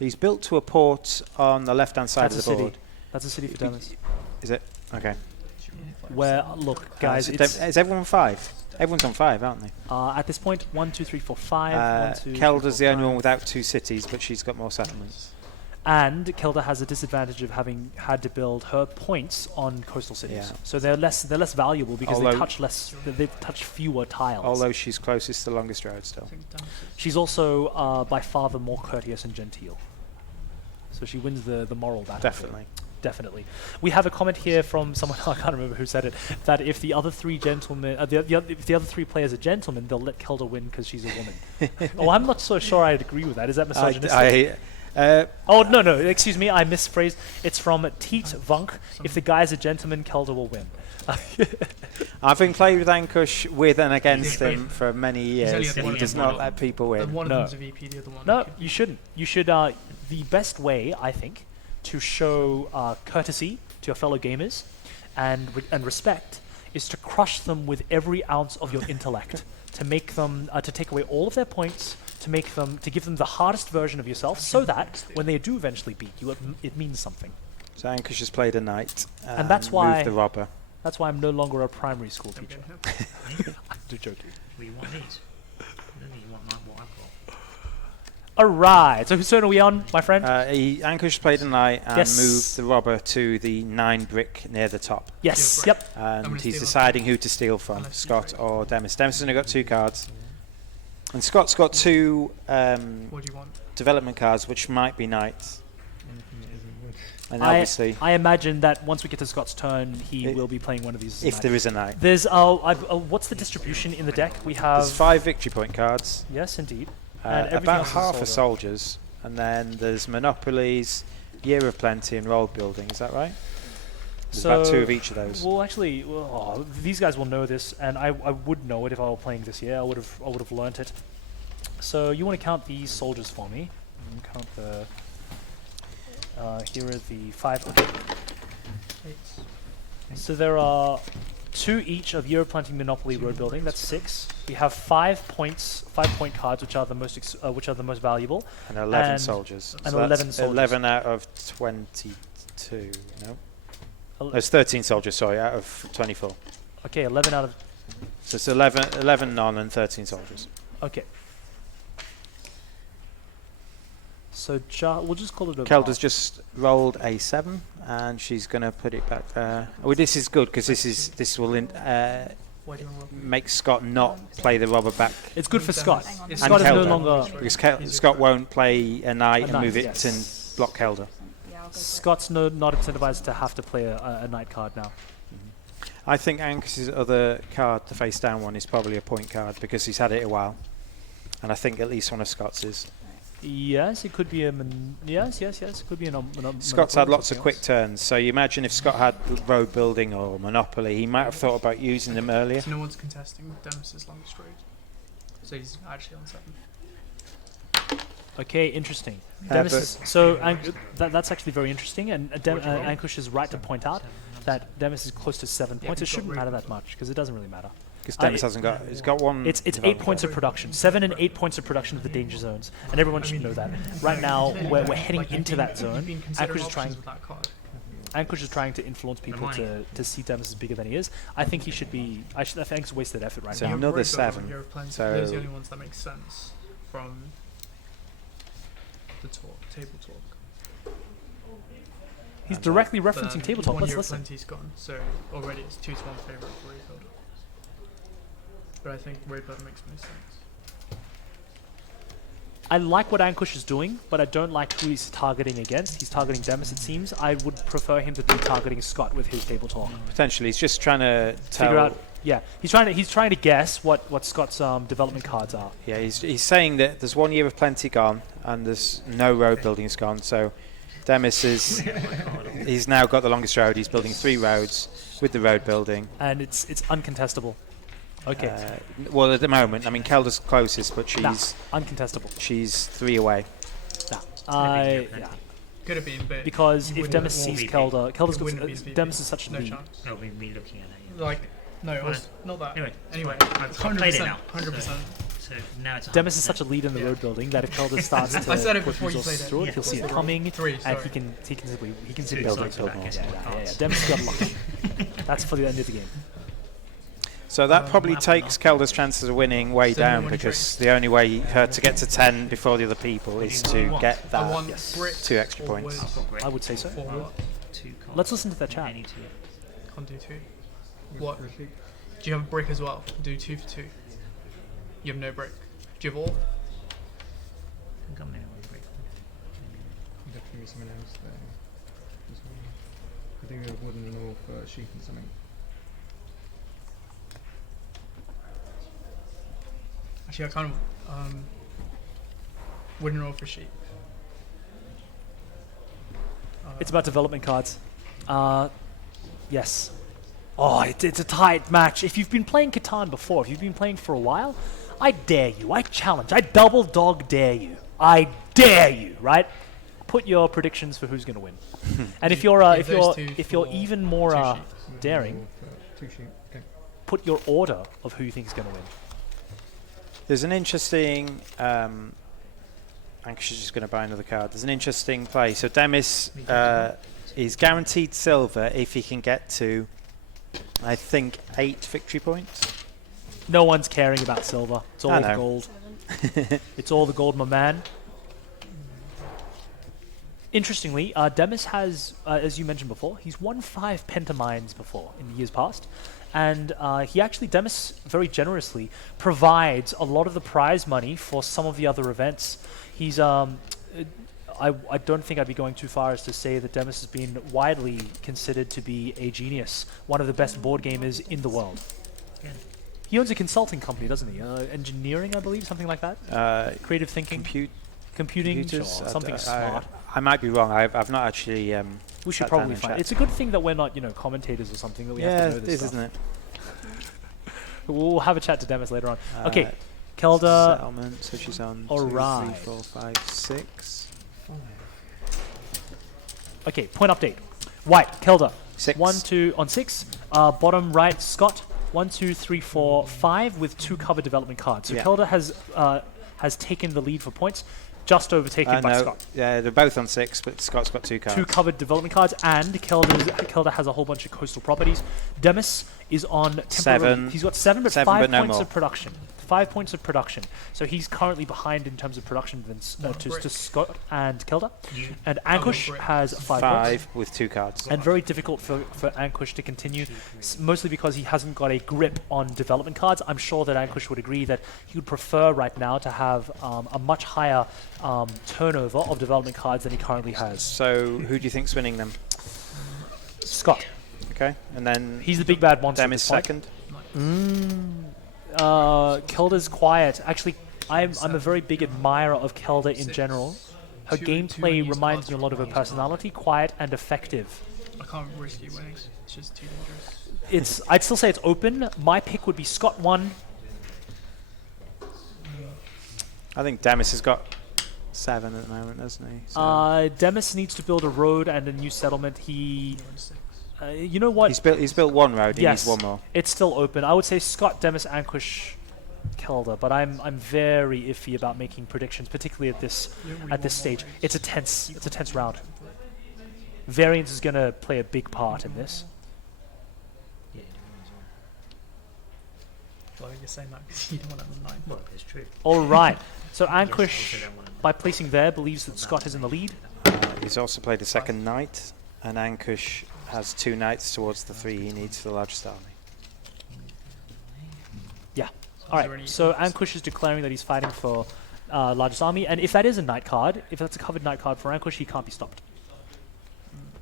He's built to a port on the left-hand side That's of a the board. city. That's a city for Demis. Is it? Okay. Where look, guys, is everyone 5? Everyone's on 5, aren't they? at this point 1, 2, 3, 4, 5. 1, 2, 3, Kelda's 4, the only 5. one without 2 cities, but she's got more settlements. And Kelda has a disadvantage of having had to build her points on coastal cities, Yeah. so they're less valuable because Although- they touch fewer tiles. Although she's closest to longest road still. She's also by far the more courteous and genteel, so she wins the moral battle. Definitely. Definitely. We have a comment here from someone, I can't remember who said it, that if the other 3 gentlemen, if the other 3 players are gentlemen, they'll let Kelda win because she's a woman. Oh, I'm not so sure I'd agree with that. Is that misogynistic? Oh, no, excuse me, I misphrased. It's from Teet Vunk. If the guy's a gentleman, Kelda will win. I've been playing with Ankush with and against him for many only years. had He one does of not them. let people win. One of No. them's a VP, the other one. No, you shouldn't. You should, the best way, I think, to show courtesy to your fellow gamers and respect is to crush them with every ounce of your intellect, to make them, to take away all of their points, to give them the hardest version of yourself, so that when they do eventually beat you, it means something. So Ankush has played a knight And that's why- moved the robber. That's why I'm no longer a primary school teacher. I'm joking. Well, you want these. I don't think you want what I've got. Alright, so whose turn are we on, my friend? Ankush played a knight and Yes. moved the robber to the 9 brick near the top. Yes, Yeah, yep. And gonna he's steal deciding who to steal from, Unless you Scott break. or Demis. Demis has only got 2 cards. And Scott's got 2 What do you want? development cards, which might be knights. And obviously, I imagine that once we get to Scott's turn, he It- will be playing one of these. if there is a knight. There's what's the distribution in the deck? We have There's 5 victory point cards, yes, indeed, and everything about else is half soldier. are soldiers, and then there's monopolies, year of plenty, and road building. Is that right? There's about 2 of each of those. Well, actually, these guys will know this, and I would know it if I were playing this year. I would have learnt it. So you want to count these soldiers for me? And count the. Here are the 5. Okay. So there are 2 each of Year of Planting, Monopoly, Road Building. That's 6. We have 5 points, 5-point cards, which are the most valuable. And 11 and- soldiers. and So that's 11 soldiers. 11 out of 22. No, El- there's 13 soldiers. Sorry, out of 24. Okay, 11 out of. So it's 11 non and 13 soldiers. Okay. So we'll just call it a. Kelda's just rolled a 7, and she's going to put it back there. Oh, this is good because this will Why do you want make Scott not play the robber back. It's good for Scott. Hang on. And Scott is no Kelda. longer. Because Scott won't play a knight and knight, move it yes. and block Kelda. Yeah, I'll go for it. Scott's not incentivized to have to play a knight card now. I think Ankus's other card, the face down one, is probably a point card because he's had it a while. And I think at least one of Scott's is. Yes, it could be a. Yes, it could be a. Scott's had lots of quick turns, so you imagine if Scott had road building or monopoly, he might have thought about using them earlier. So no one's contesting Demis's longest road. So he's actually on 7. Okay, interesting. But- So that's actually very interesting, and Ankush is right to point out that Demis is close to 7 points. It he's got shouldn't matter that much because it doesn't really matter. Because Demis it- hasn't got, he's got one. It's 8 points of production, 7 and 8 points of production of the danger zones, and everyone should know that. Right now, we're heading into that zone. Ankush is trying to influence people to see Demis as bigger than he is. I think he should be. I think it's wasted effort right So now. another 7. So those are the So only ones that make sense from the table talk. He's And, directly But, referencing tabletop. 1 Let's year of listen. Plenty's gone, so already it's 2-1 favourite for Rebuild. But I think Rebuild makes most sense. I like what Ankush is doing, but I don't like who he's targeting against. He's targeting Demis, it seems. I would prefer him to be targeting Scott with his table talk. Potentially, he's just trying to Figure out. Yeah, he's trying to guess what Scott's development cards are. Yeah, he's saying that there's 1 year of Plenty gone and there's no road buildings gone. So Demis is he's now got the longest road. He's building 3 roads with the road building. And it's uncontestable. Okay. Well, at the moment, I mean, Kelda's closest, but she's Uncontestable. she's 3 away. Yeah. Could have been, but Because you if wouldn't- Demis it won't sees be Kelda, Kelda's it wouldn't got, be VP. Demis is such a no lead. chance. No, me looking at it. Like, no, it was not that. Anyway, Anyway, I've played it 100%. now. 100%. So now it's Demis is such a lead in the Yeah. road building that if Kelda starts to I said it put before you resources played it. through it, Yeah. he'll see it coming, 3, and sorry. he can simply Two, build sorry, it. so that gets more cards. Demis got lucky. That's for the end of the game. So that probably map takes Kelda's chances of winning way So down no one because the only way her to get to 10 before the other people is to get I that want yes. brick 2 extra or points. wood I've got great. I would say so. for what? 2 cards. Let's listen to that chat. Any 2. Can't do 2. What? Do you have a brick as well? Do 2 for 2. You have no brick. Do you have all? I think I'm there with great. Definitely something else there. I think we have wooden and all for sheep and something. Actually, I kind of wooden roll for sheep. It's about development cards. Yes. Oh, it's a tight match. If you've been playing Catan before, if you've been playing for a while, I dare you. I challenge. I double dog dare you. I dare you. Right? Put your predictions for who's going to win. And if you're Give those two if you're for even more 2 sheep. daring, All for 2 sheep. Okay. put your order of who you think is going to win. There's an interesting. Anxious is just going to buy another card. There's an interesting play. So Demis is guaranteed silver if he can get to, I think, 8 victory points. No one's caring about silver. It's all I the know. gold. 7. It's all the gold, my man. Interestingly, Demis has, as you mentioned before, he's won 5 pentamines before in the years past. And he actually, Demis, very generously provides a lot of the prize money for some of the other events. He's, I don't think I'd be going too far as to say that Demis has been widely considered to be a genius, one of the best board gamers in the world. Yeah. He owns a consulting company, doesn't he? Engineering, I believe, something like that. Creative thinking, computing, computers. sure, something smart. I might be wrong. I've not actually. We should sat down probably and find. checked. It's a good thing that we're not, commentators or something. That we have Yeah, to know it this is, stuff. isn't it? We'll have a chat to Demis later on. Okay, Kelda. Settlement. So she's on Alright. 2, 3, 4, 5, 6. Okay, point update. White, Kelda. 6. 1, 2 on 6. Bottom right, Scott. 1, 2, 3, 4, 5 with 2 covered development cards. So Yeah. Kelda has taken the lead for points, just overtaken by No, Scott. yeah, they're both on 6, but Scott's got 2 cards. 2 covered development cards, and Kelda has a whole bunch of coastal properties. Demis is on temporary. 7. He's got 7, but 7, 5 but no points more. of production. 5 points of production. So he's currently behind in terms of production than to Scott and Kelda. And Ankush brick. has 5 points. 5 with 2 cards. And very difficult for Ankush to continue, mostly because he hasn't got a grip on development cards. I'm sure that Ankush would agree that he would prefer right now to have a much higher turnover of development cards than he currently has. So who do you think's winning them? Scott, Okay, and then he's the big bad monster. Demis second. Kelda's quiet. Actually, I'm a very big admirer of Kelda in general. Her Two gameplay unused reminds cards me a lot of her personality, quiet and effective. I can't risk you winning. It's just too dangerous. I'd still say it's open. My pick would be Scott 1. I think Demis has got 7 at the moment, doesn't he? So Demis needs to build a road and a new settlement. He, you know what? he's built 1 road. He Yes. needs 1 more. It's still open. I would say Scott, Demis, Ankush, Kelda, but I'm very iffy about making predictions, particularly at this stage. It's a tense round. Variance is going to play a big part in this. Well, you're saying that because you don't want it on 9. Well, it's true. All right. So Yes, Ankush, also don't want to- by placing there, believes that Scott is in the lead. He's also played a second knight. And Ankush has 2 knights towards the 3 he needs for the largest army. Yeah. Is All there right. any So offers? Ankush is declaring that he's fighting for largest army, and if that is a knight card, if that's a covered knight card for Ankush, he can't be stopped.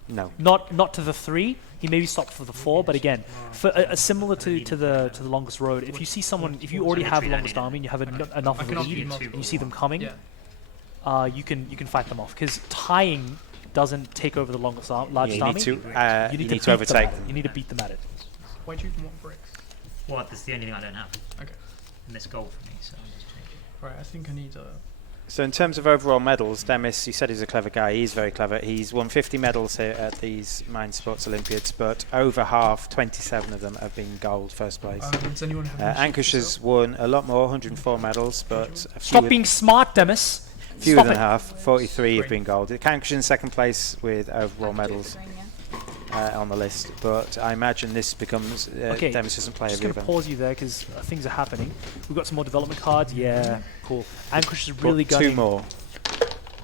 No. Not to the 3. He may be stopped for the 4, but again, for similar to the longest road. If you see someone, if you already have longest army and you have enough I of can a offer you lead, multiple. and you see them coming, Yeah. you can fight them off, because tying doesn't take over the largest You army. need to, You you need beat to them overtake at it. them. You need to beat them at it. Why do you even want bricks? Well, that's the only thing I don't have. Okay. And it's gold for me, so I'm just changing. Right, I think I need a. So in terms of overall medals, Demis, you said he's a clever guy. He's very clever. He's won 50 medals here at these Mind Sports Olympiads, but over half, 27 of them have been gold first place. Does anyone have any Ankush sheep has won a lot more, 104 medals, but a Stop few, being smart, Demis. fewer Stop than it. half, 43 have Green. been gold. Ankush in second place with overall medals Green, yeah. on the list, but I imagine this becomes, Okay, Demis doesn't play Just every going to event. pause you there because things are happening. We've got some more development cards. Yeah, cool. Ankush is But really two gunning. more.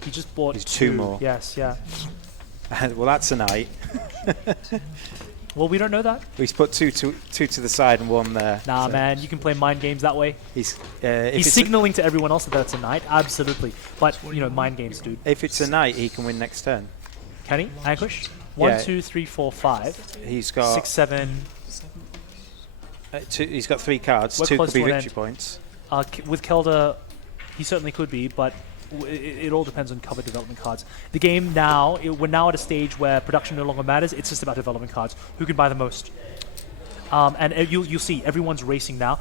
He just bought He's two more. Yes, yeah. Well, that's a knight. Well, we don't know that. He's put two to the side and 1 there. Nah, so man, you can play mind games that way. He's, if He's it's signaling to everyone else that that's a knight. Absolutely. But, you know, mind games, dude. if it's a knight, he can win next turn. Can he? Ankush? 1, Yeah. 2, 3, 4, 5, He's got 6, 7. he's got 3 cards. We're 2 close could be to an victory end. points. With Kelda, he certainly could be, but it all depends on cover development cards. The game now, we're now at a stage where production no longer matters. It's just about development cards. Who can buy the most? And you'll see everyone's racing now.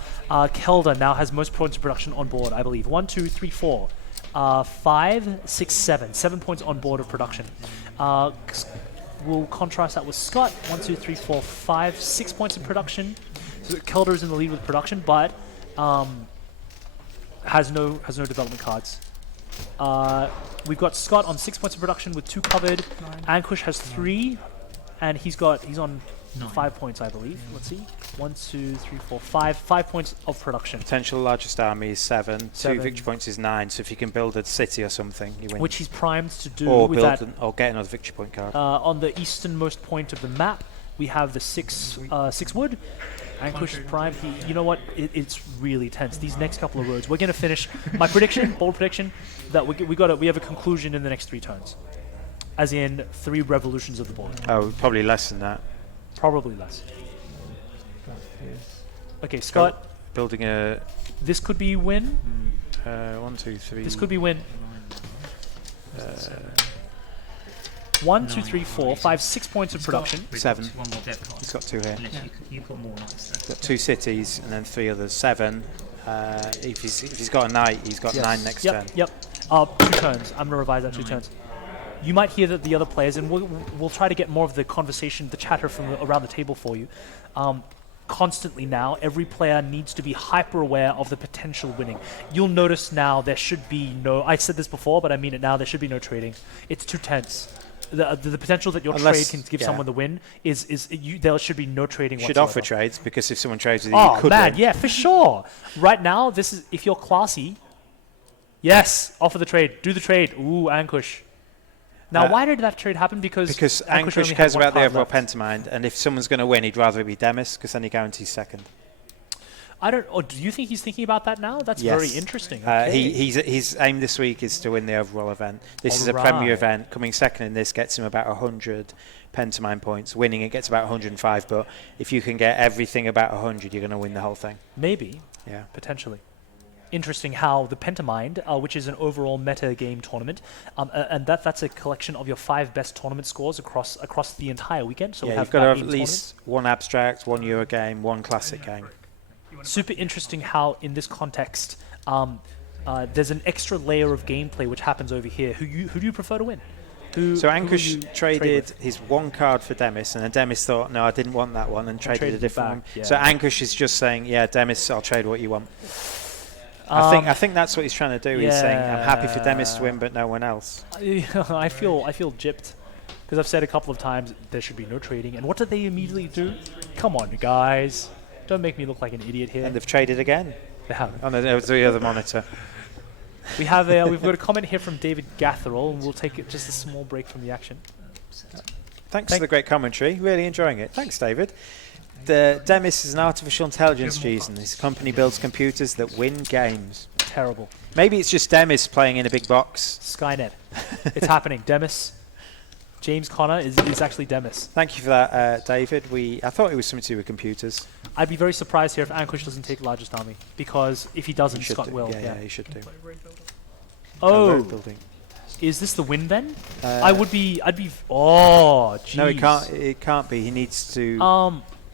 Kelda now has most points of production on board, I believe. 1, 2, 3, 4, 5, 6, 7. 7 points on board of production. We'll contrast that with Scott. 1, 2, 3, 4, 5, 6 points in production. So Kelda is in the lead with production, but has no development cards. We've got Scott on 6 points of production with 2 covered. Ankush has 3, and he's on 5 points, I believe. Let's see. 1, 2, 3, 4, 5. 5 points of production. Potential largest army is 7. 2 7. victory points is 9. So if you can build a city or something, you win. Which he's primed to do or with build that. or get another victory point card. On the easternmost point of the map, we have the 6 wood. Ankush is primed. You know what? It's really tense. These next couple of roads. We're going to finish. My prediction, bold prediction, that we have a conclusion in the next 3 turns. As in 3 revolutions of the board. Oh, probably less than that. Probably less. That is Okay, Scott, Building a this could be win. 1, 2, 3. This could be win. 1, 2, 3, 4, 5, 6 points of production. We've 7. got 1 more dev card. He's got 2 here. Unless you've got more knights there. Got 2 cities and then 3 others. 7. If he's got a knight, he's got 9 next turn. Yep. 2 turns. I'm going to revise that 2 turns. You might hear that the other players, and we'll try to get more of the conversation, the chatter from around the table for you. Constantly now, every player needs to be hyper aware of the potential winning. You'll notice now there should be no. I said this before, but I mean it now. There should be no trading. It's too tense. The potential that your Unless- trade can give yeah. someone the win there should be no trading Should whatsoever. offer trades because if someone trades with you, Oh you could man, win. yeah, for sure. Right now, this is if you're classy. Yes, offer the trade. Do the trade. Ooh, Ankush. Now, why did that trade happen? Because Because only Ankush had cares 1 about the card overall left. pentamind, and if someone's going to win, he'd rather it be Demis because then he guarantees second. I don't. Or do you think he's thinking about that now? That's very interesting. Okay. His aim this week is to win the overall event. This is a premier Alright. event. Coming second in this gets him about 100 pentamine points. Winning it gets about 105. But if you can get everything about 100, you're going to win the whole thing. Maybe, Yeah. potentially. Interesting how the Pentamind, which is an overall meta game tournament, and that's a collection of your 5 best tournament scores across the entire weekend. So we Yeah, have you've got to about have 8 at least 1 abstract, 1 Euro game, 1 classic game. super interesting how in this context there's an extra layer of gameplay which happens over here. Who do you prefer to win? So who will Ankush you trade traded with? his 1 card for Demis, and then Demis thought, no, I didn't want that one, and traded a traded it different back, one. yeah. So Ankush is just saying, yeah, Demis, I'll trade what you want. I think that's what he's trying to do. He's saying, I'm happy for Demis to win, but no one else. I feel gypped because I've said a couple of times there should be no trading, and what did they immediately do? Come on, guys, don't make me look like an idiot here. And they've traded again. They haven't. Oh, no, there was the other monitor. We've got a comment here from David Gatherall, and we'll take just a small break from the action. Thanks for the great commentary. Really enjoying it. Thanks, David. The Demis is an artificial intelligence reason. His company builds computers that win games. Terrible. Maybe it's just Demis playing in a big box. Skynet. It's happening. Demis. James Conner is actually Demis. Thank you for that, David. I thought it was something to do with computers. I'd be very surprised here if Ankush doesn't take largest army, because if he doesn't, Scott will. Yeah, he should do. Oh, Road building. is this the win then? I'd be. Oh, jeez. No, it can't be. He needs to.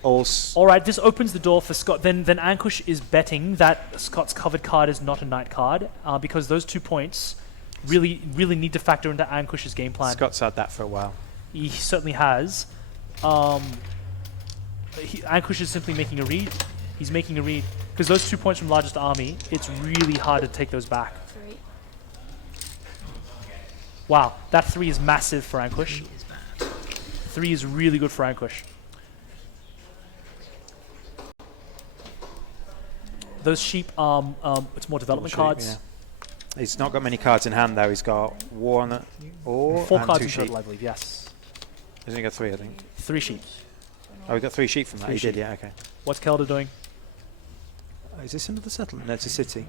All right, this opens the door for Scott. Then Ankush is betting that Scott's covered card is not a knight card, because those 2 points really need to factor into Ankush's game plan. Scott's had that for a while. He certainly has. Ankush is simply making a read. He's making a read because those 2 points from largest army, it's really hard to take those back. 3. Wow, that 3 is massive for Ankush. 3 is really good for Ankush. Those sheep, it's more development cards. Yeah. He's not got many cards in hand though. He's got 1 or 4 and cards 2 in sheep. total, I believe. Yes. He's only got 3, I think. 3 sheep. Oh, we got 3 sheep from that. 3 He did, sheep. yeah. Okay. What's Kelda doing? Is this another settlement? No, it's a city.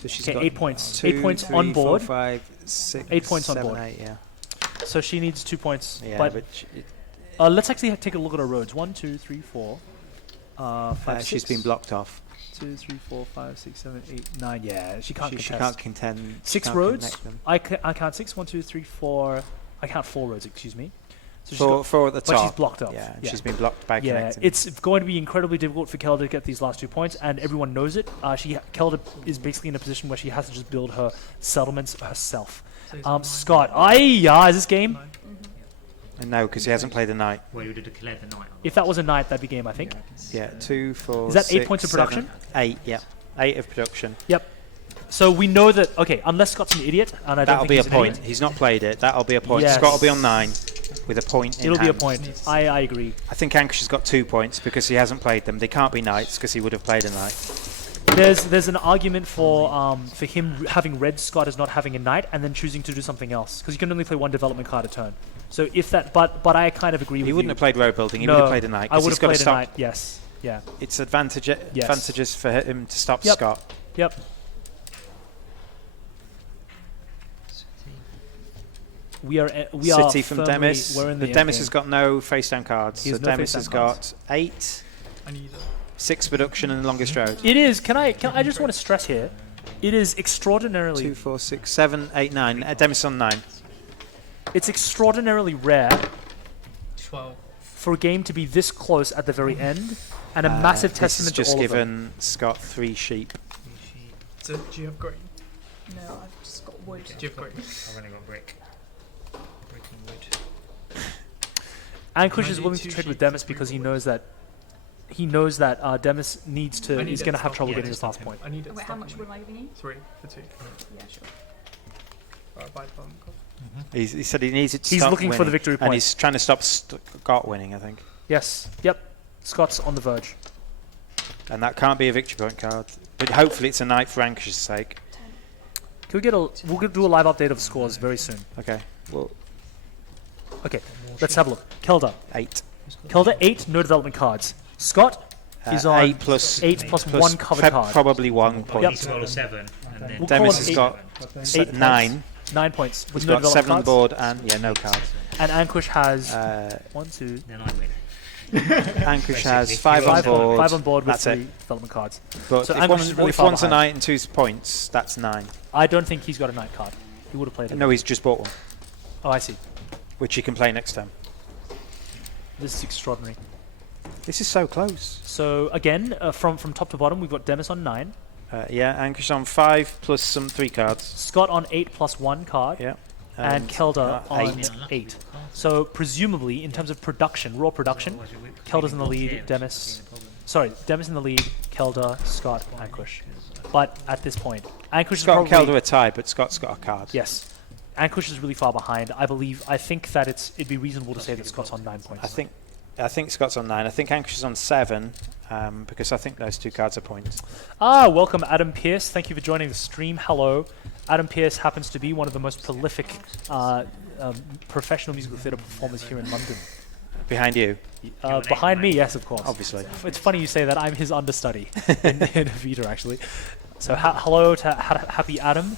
So she's Okay, got 8 points. 2, 8 points 3, on board. 4, 5, 6, 8 points on 7, board. 8, yeah. So she needs 2 points. Yeah, but let's actually take a look at her roads. 1, 2, 3, 4, 5, 6. she's been blocked off. 2, 3, 4, 5, 6, 7, 8, 9. Yeah, she can't She contest. can't contend. she 6 can't roads. connect them. I count 6. 1, 2, 3, 4. I count 4 roads. Excuse me. So she's Four at the top. but she's blocked off. Yeah, and she's been blocked by Yeah, connecting. it's going to be incredibly difficult for Kelda to get these last 2 points, and everyone knows it. Kelda is basically in a position where she has to just build her settlements herself. Scott, is this game? And no, because he hasn't played a knight. Well, you would have declared the night. If that was a knight, that'd be game, I think. Yeah, 2, 4, Is that 8 6, points of 7, production? 8, yeah. 8 of production. Yep. So we know that, okay, unless Scott's an idiot, and I don't That'll think be a he's an point. idiot, He's not played it. That'll be a point. Yes. Scott will be on 9 with a point in it'll be a hand. point. I agree. I think Ankush has got 2 points because he hasn't played them. They can't be knights because he would have played a knight. There's an argument for him having read Scott as not having a knight and then choosing to do something else, because you can only play 1 development card a turn. So if that, but I kind of agree with you. He wouldn't have played road building. He No, would have played a knight. I would He's have got to played a stop. knight. Yes. Yeah. It's advantageous for him to stop Yep. Scott. Yep. We are City from firmly, Demis. We're in The the Demis endgame. has got no face down cards. He So has no Demis face-down has cards. got 8, I need 6 production and the longest road. It is. Can I just want to stress here? It is extraordinarily. 2, 4, 6, 7, 8, 9. Demis on 9. It's extraordinarily rare 12. for a game to be this close at the very end, and a massive testament This to has all just of them. given Scott 3 sheep. So, do you have green? No, I've just got wood. Do you have green? I've only got brick. Brick and wood. Ankush Can I is do willing 2 to trade with sheep Demis for 3 because he wood? knows that Demis needs to. I need He's it going to to have stop trouble him. getting this last point. I need it. Oh, wait, how much wood am I giving you? 3 for 2. Yeah, sure. Alright, buy development card. He said he needs it to He's stop looking for winning, the victory and point. he's trying to stop Scott winning, I think. Yes. Yep. Scott's on the verge. And that can't be a victory point card. But hopefully it's a knight for Ankush's sake. Can we get a? We'll do a live update of scores very soon. Okay. Well, Okay. Let's have a look. Kelda. 8. Kelda 8. No development cards. Scott is on 8 plus 8 plus 1 covered card. Probably 1 I point. need to roll a 7. And then We'll Demis call has it got 8 9. 9 points with He's no got 7 on development board and no cards. cards. And Ankush has Uh, 1, 2, then I win. Ankush has Basically, 5 on 5 board. 5 on board with That's 3 it. development cards. But So if, Ankush is really if far one's a behind. knight and 2's points, that's 9. I don't think he's got a knight card. He would have played it. No, he's just bought one, Oh, I see. which he can play next time. This is extraordinary. This is so close. So again, from top to bottom, we've got Demis on 9, Yeah, Ankush on 5 plus some 3 cards. Scott on 8 plus 1 card, Yeah. and Kelda on 8. 8. So presumably, in terms of production, raw production, Otherwise you're Kelda's in the lead, games, Demis. being a problem. Sorry, Demis in the lead, Kelda, Scott, Ankush. But at this point, Ankush is Scott and probably... Kelda are tied, but Scott's got a card. Yes. Ankush is really far behind. I think that it'd be reasonable to say that Scott's on 9 points. I think Scott's on 9. I think Ankush is on 7 because I think those 2 cards are points. Welcome Adam Pierce. Thank you for joining the stream. Hello. Adam Pierce happens to be one of the most prolific professional musical theatre performers here in London. Behind you, Behind me, yes, of course. obviously. It's funny you say that. I'm his understudy in Vita, actually. So hello to Happy Adam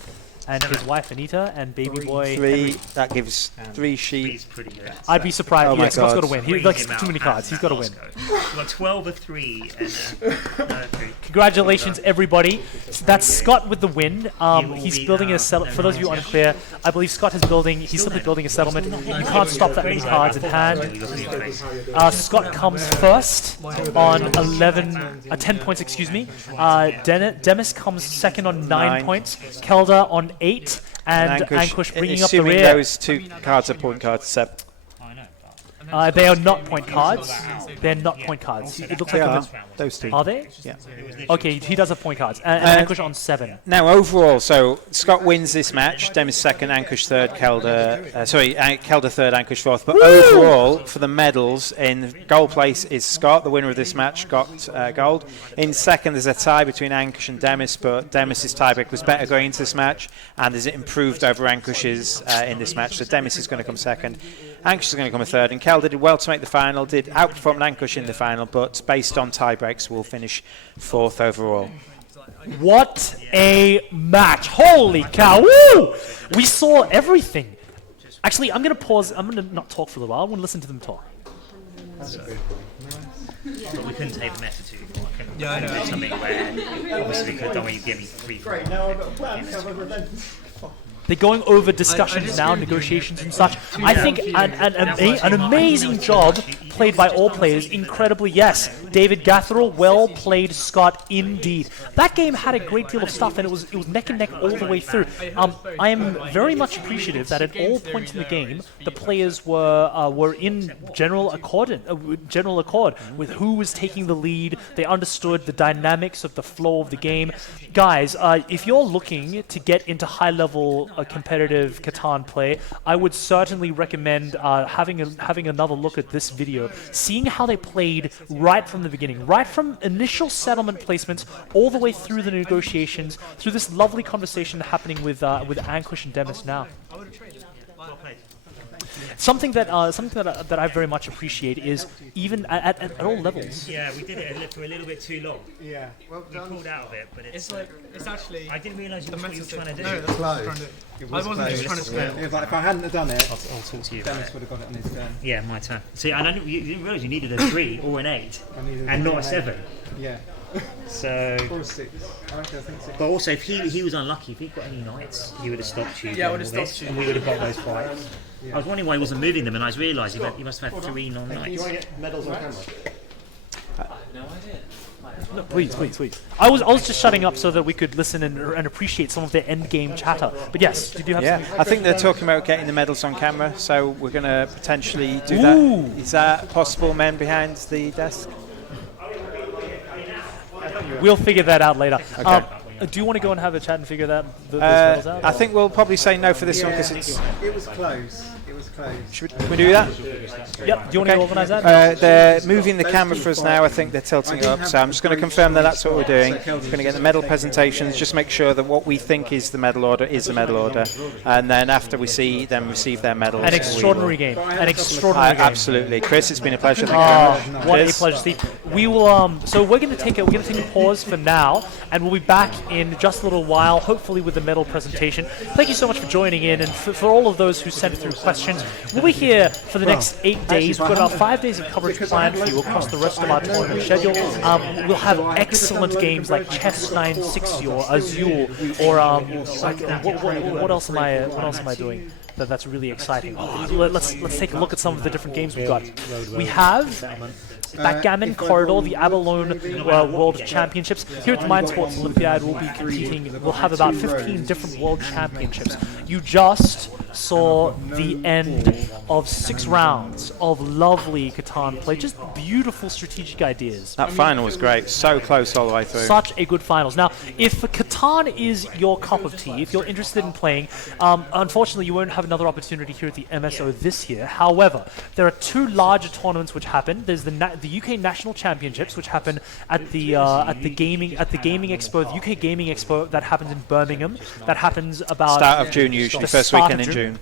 and his wife Anita and baby boy. Three. That gives 3 sheep. He's pretty good. I'd be surprised. Oh my Scott's got to God. win. He Bring likes him out too many and cards. He's got to win. We've got 12 of 3 and no 3. Congratulations, everybody. That's Scott with the win. will He's be, building a settlement. For those of you unclear, I believe Scott is building. He's simply building a settlement. You can't stop that many cards in hand. Scott comes first on 10 points. Excuse me. Demis comes second on 9 points. Kelda on 8. And Ankush bringing up the assuming rear. those 2 cards are point cards, Seb. I know. They are not point cards. They're not point cards. It looks They like are. Those 2. Are they? Yeah. Okay, he does have point cards. And Ankush on 7. Now, overall, so Scott wins this match. Demis second, Ankush third, Kelda third, Ankush fourth. But overall, for the medals, in gold place is Scott. The winner of this match got gold. In second, there's a tie between Ankush and Demis, but Demis' tiebreak was better going into this match, and is improved over Ankush's in this match. So Demis is going to come second. Ankush is going to come a third, and Kelda did well to make the final, did outperform Ankush in the final, but based on tiebreaks, will finish fourth overall. What a match! Holy cow! Woo! We saw everything. Actually, I'm going to pause. I'm going to not talk for a little while. I want to listen to them talk. But we couldn't take the meta too far. Yeah, I know. Do something where obviously we could have done where you give me 3 for They're going over discussions now, negotiations and such. I think an amazing job played by all players. Incredibly, yes. David Gatherell, well played, Scott, indeed. That game had a great deal of stuff, and it was neck and neck all the way through. I am very much appreciative that at all points in the game, the players were in general accord with who was taking the lead. They understood the dynamics of the flow of the game. Guys, if you're looking to get into high-level competitive Catan play, I would certainly recommend having another look at this video, seeing how they played right from the beginning, right from initial settlement placements all the way through the negotiations, through this lovely conversation happening with Ankush and Demis now. Something that I very much appreciate is even at all levels. Yeah, we did it for a little bit too long. Yeah. Well We done. pulled out of it, but it's It's actually. I didn't realise the what you were trying to do. No, that's what I was trying to do. It I was wasn't just close. trying to split. It was like if I hadn't have done it, I'll talk to you about Dennis it. would have got it on his turn. Yeah, my turn. See, I didn't, you didn't realise you needed a 3 or an 8 I needed and not a an 7. Yeah. So, Or a 6. I think 6. but also if he was unlucky, if he'd got any knights, he would have stopped you. Yeah, I would doing have all stopped this, you. and we would have got those fights. I was wondering why he wasn't moving them, and I was realising that you must have had 3 non-knights. get medals on camera? No, please. I was just shutting up so that we could listen and appreciate some of their end game chatter. But yes, did you have? Yeah, I think they're talking about getting the medals on camera, so we're going to potentially do that. Is that possible, men behind the desk? We'll figure that out later. Okay. Do you want to go and have a chat and figure those medals out? I think we'll probably say no for this one because it's. It was close. It was close. Should we do that? Yep. Do you want to organise that? They're moving the camera for us now. I think they're tilting it up, so I'm just going to confirm that that's what we're doing. We're going to get the medal presentations, just make sure that what we think is the medal order is the medal order, and then after we see them receive their medals, An extraordinary game. An extraordinary game. Absolutely, Chris. It's been a pleasure. Thank you very much. What a Cheers. pleasure, Steve. We will. So we're going to take a pause for now, and we'll be back in just a little while, hopefully with the medal presentation. Thank you so much for joining in, and for all of those who sent through questions. We'll be here for the next 8 days. We've got about 5 days of coverage planned for you across the rest of our tournament schedule. We'll have excellent games like Chess 960 or Azul, or what else am I doing? That's really exciting. Let's take a look at some of the different games we've got. We have Backgammon Corridor, the Abalone World Championships. Here at the Mind Sports Olympiad, we'll be competing. We'll have about 15 different World Championships. You just saw the end of 6 rounds of lovely Catan play. Just beautiful strategic ideas. That final was great. So close all the way through. Such a good finals. Now, if Catan is your cup of tea, if you're interested in playing, unfortunately you won't have another opportunity here at the MSO this year. However, there are 2 larger tournaments which happen. There's the UK National Championships, which happen at the gaming expo, the UK Gaming Expo, that happens in Birmingham. That happens about Start of June usually, the first start weekend of in June.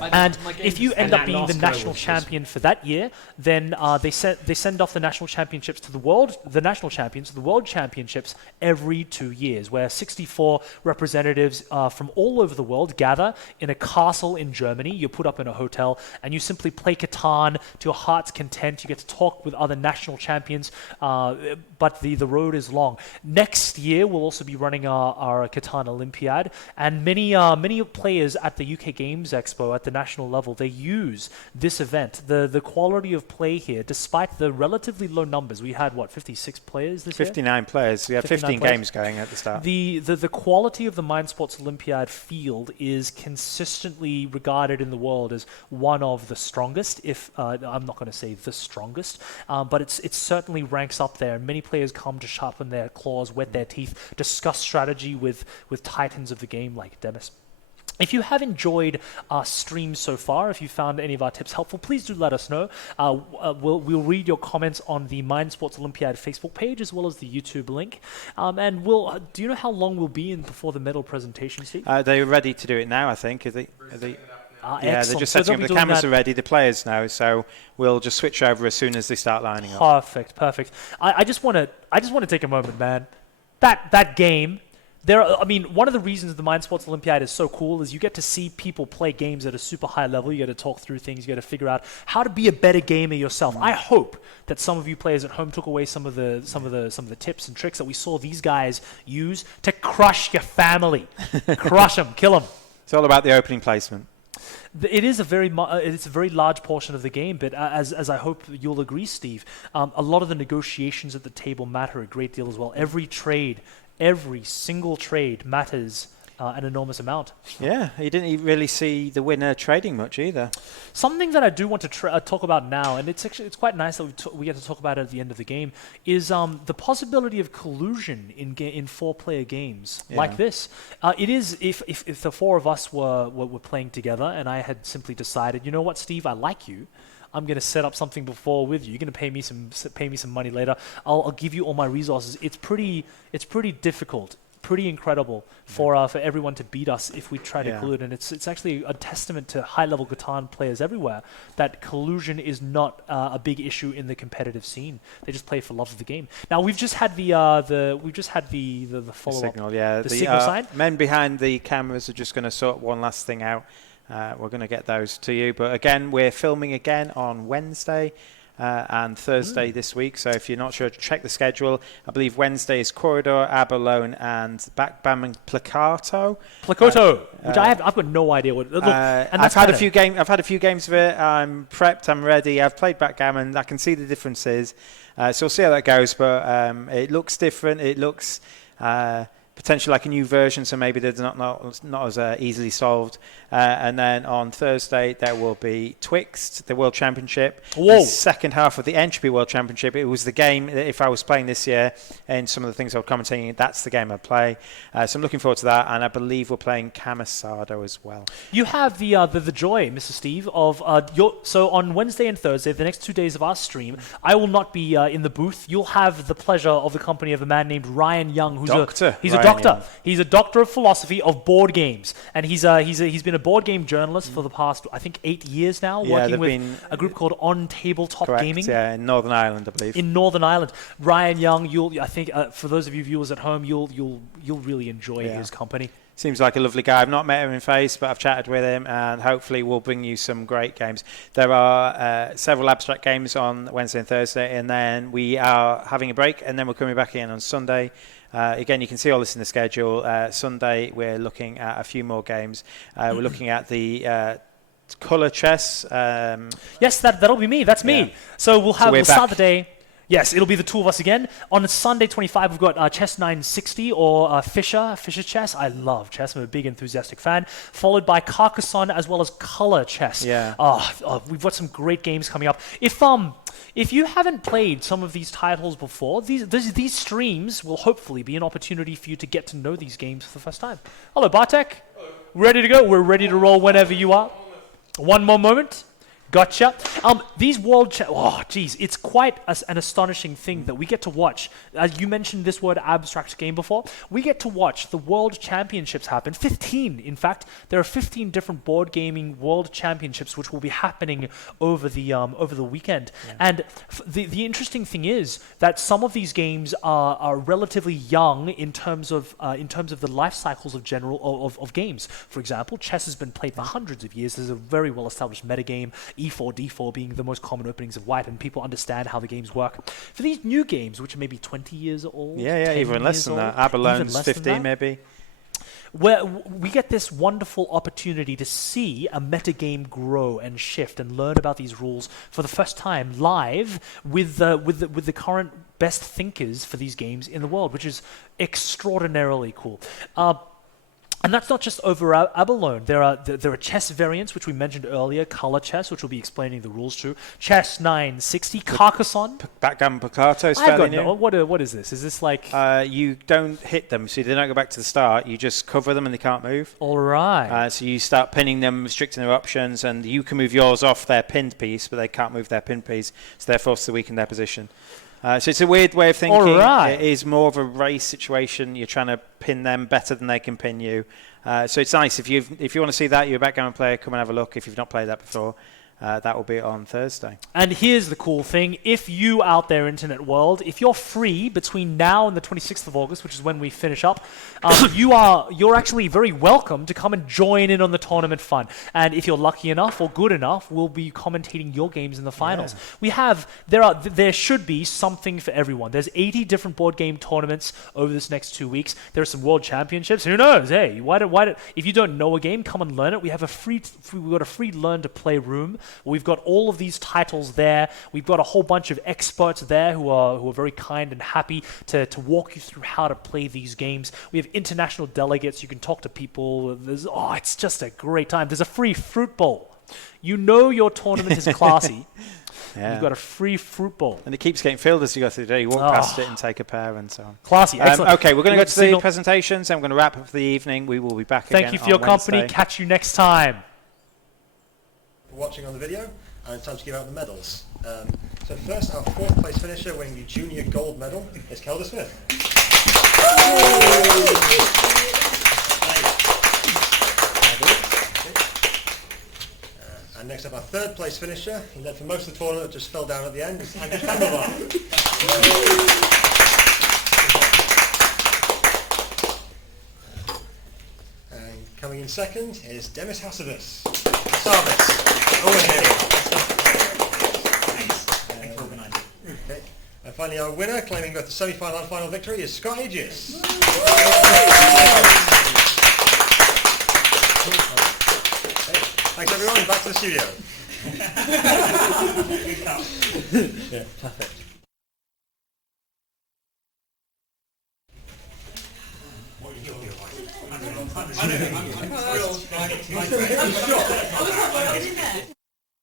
And if you end And up that being the last go national was- champion for that year, then they send off the national championships to the national champions to the world championships every 2 years, where 64 representatives from all over the world gather in a castle in Germany. You're put up in a hotel, and you simply play Catan to your heart's content. You get to talk with other national champions, but the road is long. Next year, we'll also be running our Catan Olympiad, and many players at the UK Games Expo at the national level, they use this event. The quality of play here, despite the relatively low numbers, we had 56 players this year? 59 players. We had 15 players. games going at the start. The quality of the Mind Sports Olympiad field is consistently regarded in the world as one of the strongest, if I'm not going to say the strongest, but it certainly ranks up there. Many players come to sharpen their claws, whet their teeth, discuss strategy with titans of the game like Demis. If you have enjoyed our stream so far, if you found any of our tips helpful, please do let us know. We'll read your comments on the Mind Sports Olympiad Facebook page as well as the YouTube link. And do you know how long we'll be in before the medal presentation, Steve? They're ready to do it now, I think. Are they? Yeah, they're Excellent. just So setting they'll up. be The doing cameras that- are ready. The players know, so we'll just switch over as soon as they start lining up. Perfect. I just want to take a moment, man. That game. One of the reasons the Mind Sports Olympiad is so cool is you get to see people play games at a super high level. You get to talk through things. You get to figure out how to be a better gamer yourself. I hope that some of you players at home took away some of the tips and tricks that we saw these guys use to crush your family, crush them, kill them. It's all about the opening placement. It is it's a very large portion of the game, but as I hope you'll agree, Steve, a lot of the negotiations at the table matter a great deal as well. Every single trade matters an enormous amount. Yeah, you didn't really see the winner trading much either. Something that I do want to talk about now, and it's quite nice that we get to talk about it at the end of the game, is the possibility of collusion in four-player games like this. It is if the four of us were playing together, and I had simply decided, you know what, Steve, I like you. I'm going to set up something before with you. You're going to pay me some money later. I'll give you all my resources. It's pretty difficult, pretty incredible for everyone to beat us if we try to collude. And it's actually a testament to high-level Catan players everywhere that collusion is not a big issue in the competitive scene. They just play for love of the game. Now we've just had the follow-up. Signal, yeah. The signal sign. Men behind the cameras are just going to sort one last thing out. We're going to get those to you. But again, we're filming again on Wednesday and Thursday this week. So if you're not sure, check the schedule. I believe Wednesday is Corridor, Abalone, and Backbam Placato. Which I've got no idea what. Look, and I've had a few games. I've had a few games of it. I'm prepped. I'm ready. I've played backgammon. I can see the differences. So we'll see how that goes. But it looks different. It looks potentially like a new version, so maybe they're not as easily solved. And then on Thursday, there will be Twixt, the World Championship. Whoa. The second half of the Entropy World Championship. It was the game that if I was playing this year, and some of the things I was commentating, that's the game I'd play. So I'm looking forward to that, and I believe we're playing Camisado as well. You have the joy, Mr. Steve, of so on Wednesday and Thursday, the next 2 days of our stream, I will not be in the booth. You'll have the pleasure of the company of a man named Ryan Young, who's a doctor. He's a doctor of philosophy of board games, and he's been a board game journalist for the past, I think, 8 years now, working with a group called On Tabletop Gaming. Yeah, in Northern Ireland, I believe. In Northern Ireland, Ryan Young, I think for those of you viewers at home, you'll really enjoy his company. Seems like a lovely guy. I've not met him in face, but I've chatted with him, and hopefully we'll bring you some great games. There are several abstract games on Wednesday and Thursday, and then we are having a break, and then we're coming back in on Sunday. Again, you can see all this in the schedule. Sunday, we're looking at a few more games. We're looking at the colour chess. Yes, that'll be me. That's me. So we'll start the day. Yes, it'll be the two of us again. On Sunday 25, we've got Chess 960 or Fisher Chess. I love chess. I'm a big enthusiastic fan. Followed by Carcassonne as well as Color Chess. Yeah. We've got some great games coming up. If you haven't played some of these titles before, these streams will hopefully be an opportunity for you to get to know these games for the first time. Hello, Bartek. Hello. Ready to go? We're ready to roll whenever you are. One more moment. Gotcha. These it's quite an astonishing thing that we get to watch. As you mentioned this word abstract game before, we get to watch the World Championships happen. 15, in fact. There are 15 different board gaming World Championships which will be happening over the weekend. Yeah. And the interesting thing is that some of these games are relatively young in terms of the life cycles of games. For example, chess has been played for hundreds of years. There's a very well-established metagame. E4, D4 being the most common openings of white, and people understand how the games work. For these new games, which are maybe 20 years old, even less than that. Abalone's 15 maybe. Where we get this wonderful opportunity to see a metagame grow and shift and learn about these rules for the first time live with the current best thinkers for these games in the world, which is extraordinarily cool. And that's not just over Abalone. There are chess variants, which we mentioned earlier, color chess, which we'll be explaining the rules to. Chess 960, Carcassonne. Backgammon Picato is fairly new. What is this? Is this like... you don't hit them, so they don't go back to the start. You just cover them and they can't move. All right. So you start pinning them, restricting their options, and you can move yours off their pinned piece, but they can't move their pinned piece, so they're forced to weaken their position. So it's a weird way of thinking. All right. It is more of a race situation. You're trying to pin them better than they can pin you. So it's nice. If you want to see that, you're a backgammon player, come and have a look. If you've not played that before, that will be on Thursday. And here's the cool thing. If you out there, internet world, if you're free between now and the 26th of August, which is when we finish up, you're actually very welcome to come and join in on the tournament fun. And if you're lucky enough or good enough, we'll be commentating your games in the finals. Yeah. There should be something for everyone. There's 80 different board game tournaments over this next 2 weeks. There are some world championships. Who knows? Hey, if you don't know a game, come and learn it. We have we've got a free learn to play room. We've got all of these titles there. We've got a whole bunch of experts there who are very kind and happy to walk you through how to play these games. We have international delegates. You can talk to people. It's just a great time. There's a free fruit bowl. You know your tournament is classy. Yeah. You've got a free fruit bowl. And it keeps getting filled as you go through the day. You walk past it and take a pair and so on. Classy, excellent. Okay, we're going to go to the presentations and we're going to wrap up for the evening. We will be back again on Thank you for your company. Catch you next time. Watching on the video, and it's time to give out the medals. So first, our 4th place finisher winning the junior gold medal is Kelda Smith. And next up, our 3rd place finisher, he led for most of the tournament, just fell down at the end, is Angus Campbell. And coming in 2nd is Demis Hassabis. Okay. And finally our winner, claiming both the semi-final and final victory, is Scott Aegis. Thanks everyone, back to the studio. Yeah, perfect.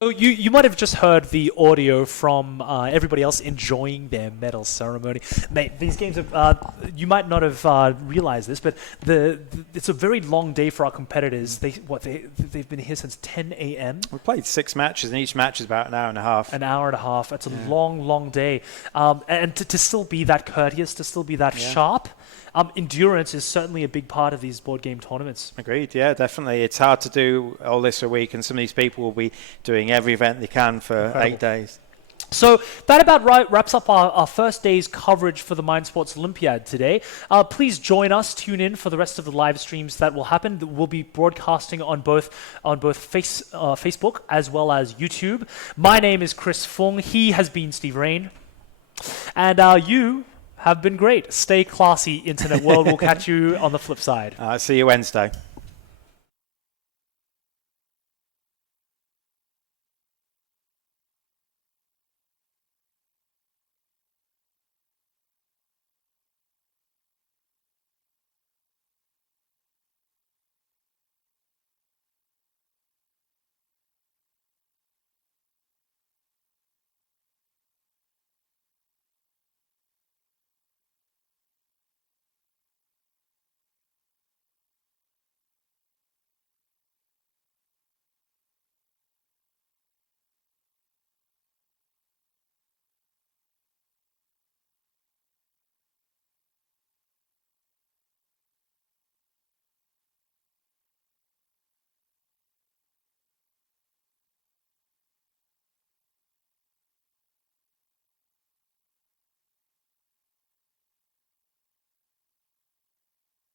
So you might have just heard the audio from everybody else enjoying their medal ceremony. Mate, these games you might not have realized this, but it's a very long day for our competitors. They've been here since 10 a.m. We played 6 matches, and each match is about an hour and a half. An hour and a half. It's a long day. And to still be that courteous, to still be that sharp. Endurance is certainly a big part of these board game tournaments. Agreed, yeah, definitely. It's hard to do all this a week, and some of these people will be doing every event they can for 8 days. So that about wraps up our first day's coverage for the Mind Sports Olympiad today. Please join us, tune in for the rest of the live streams that will happen. We'll be broadcasting on both Facebook as well as YouTube. My name is Chris Fung. He has been Steve Rain. And you have been great. Stay classy, internet world. We'll catch you on the flip side. See you Wednesday.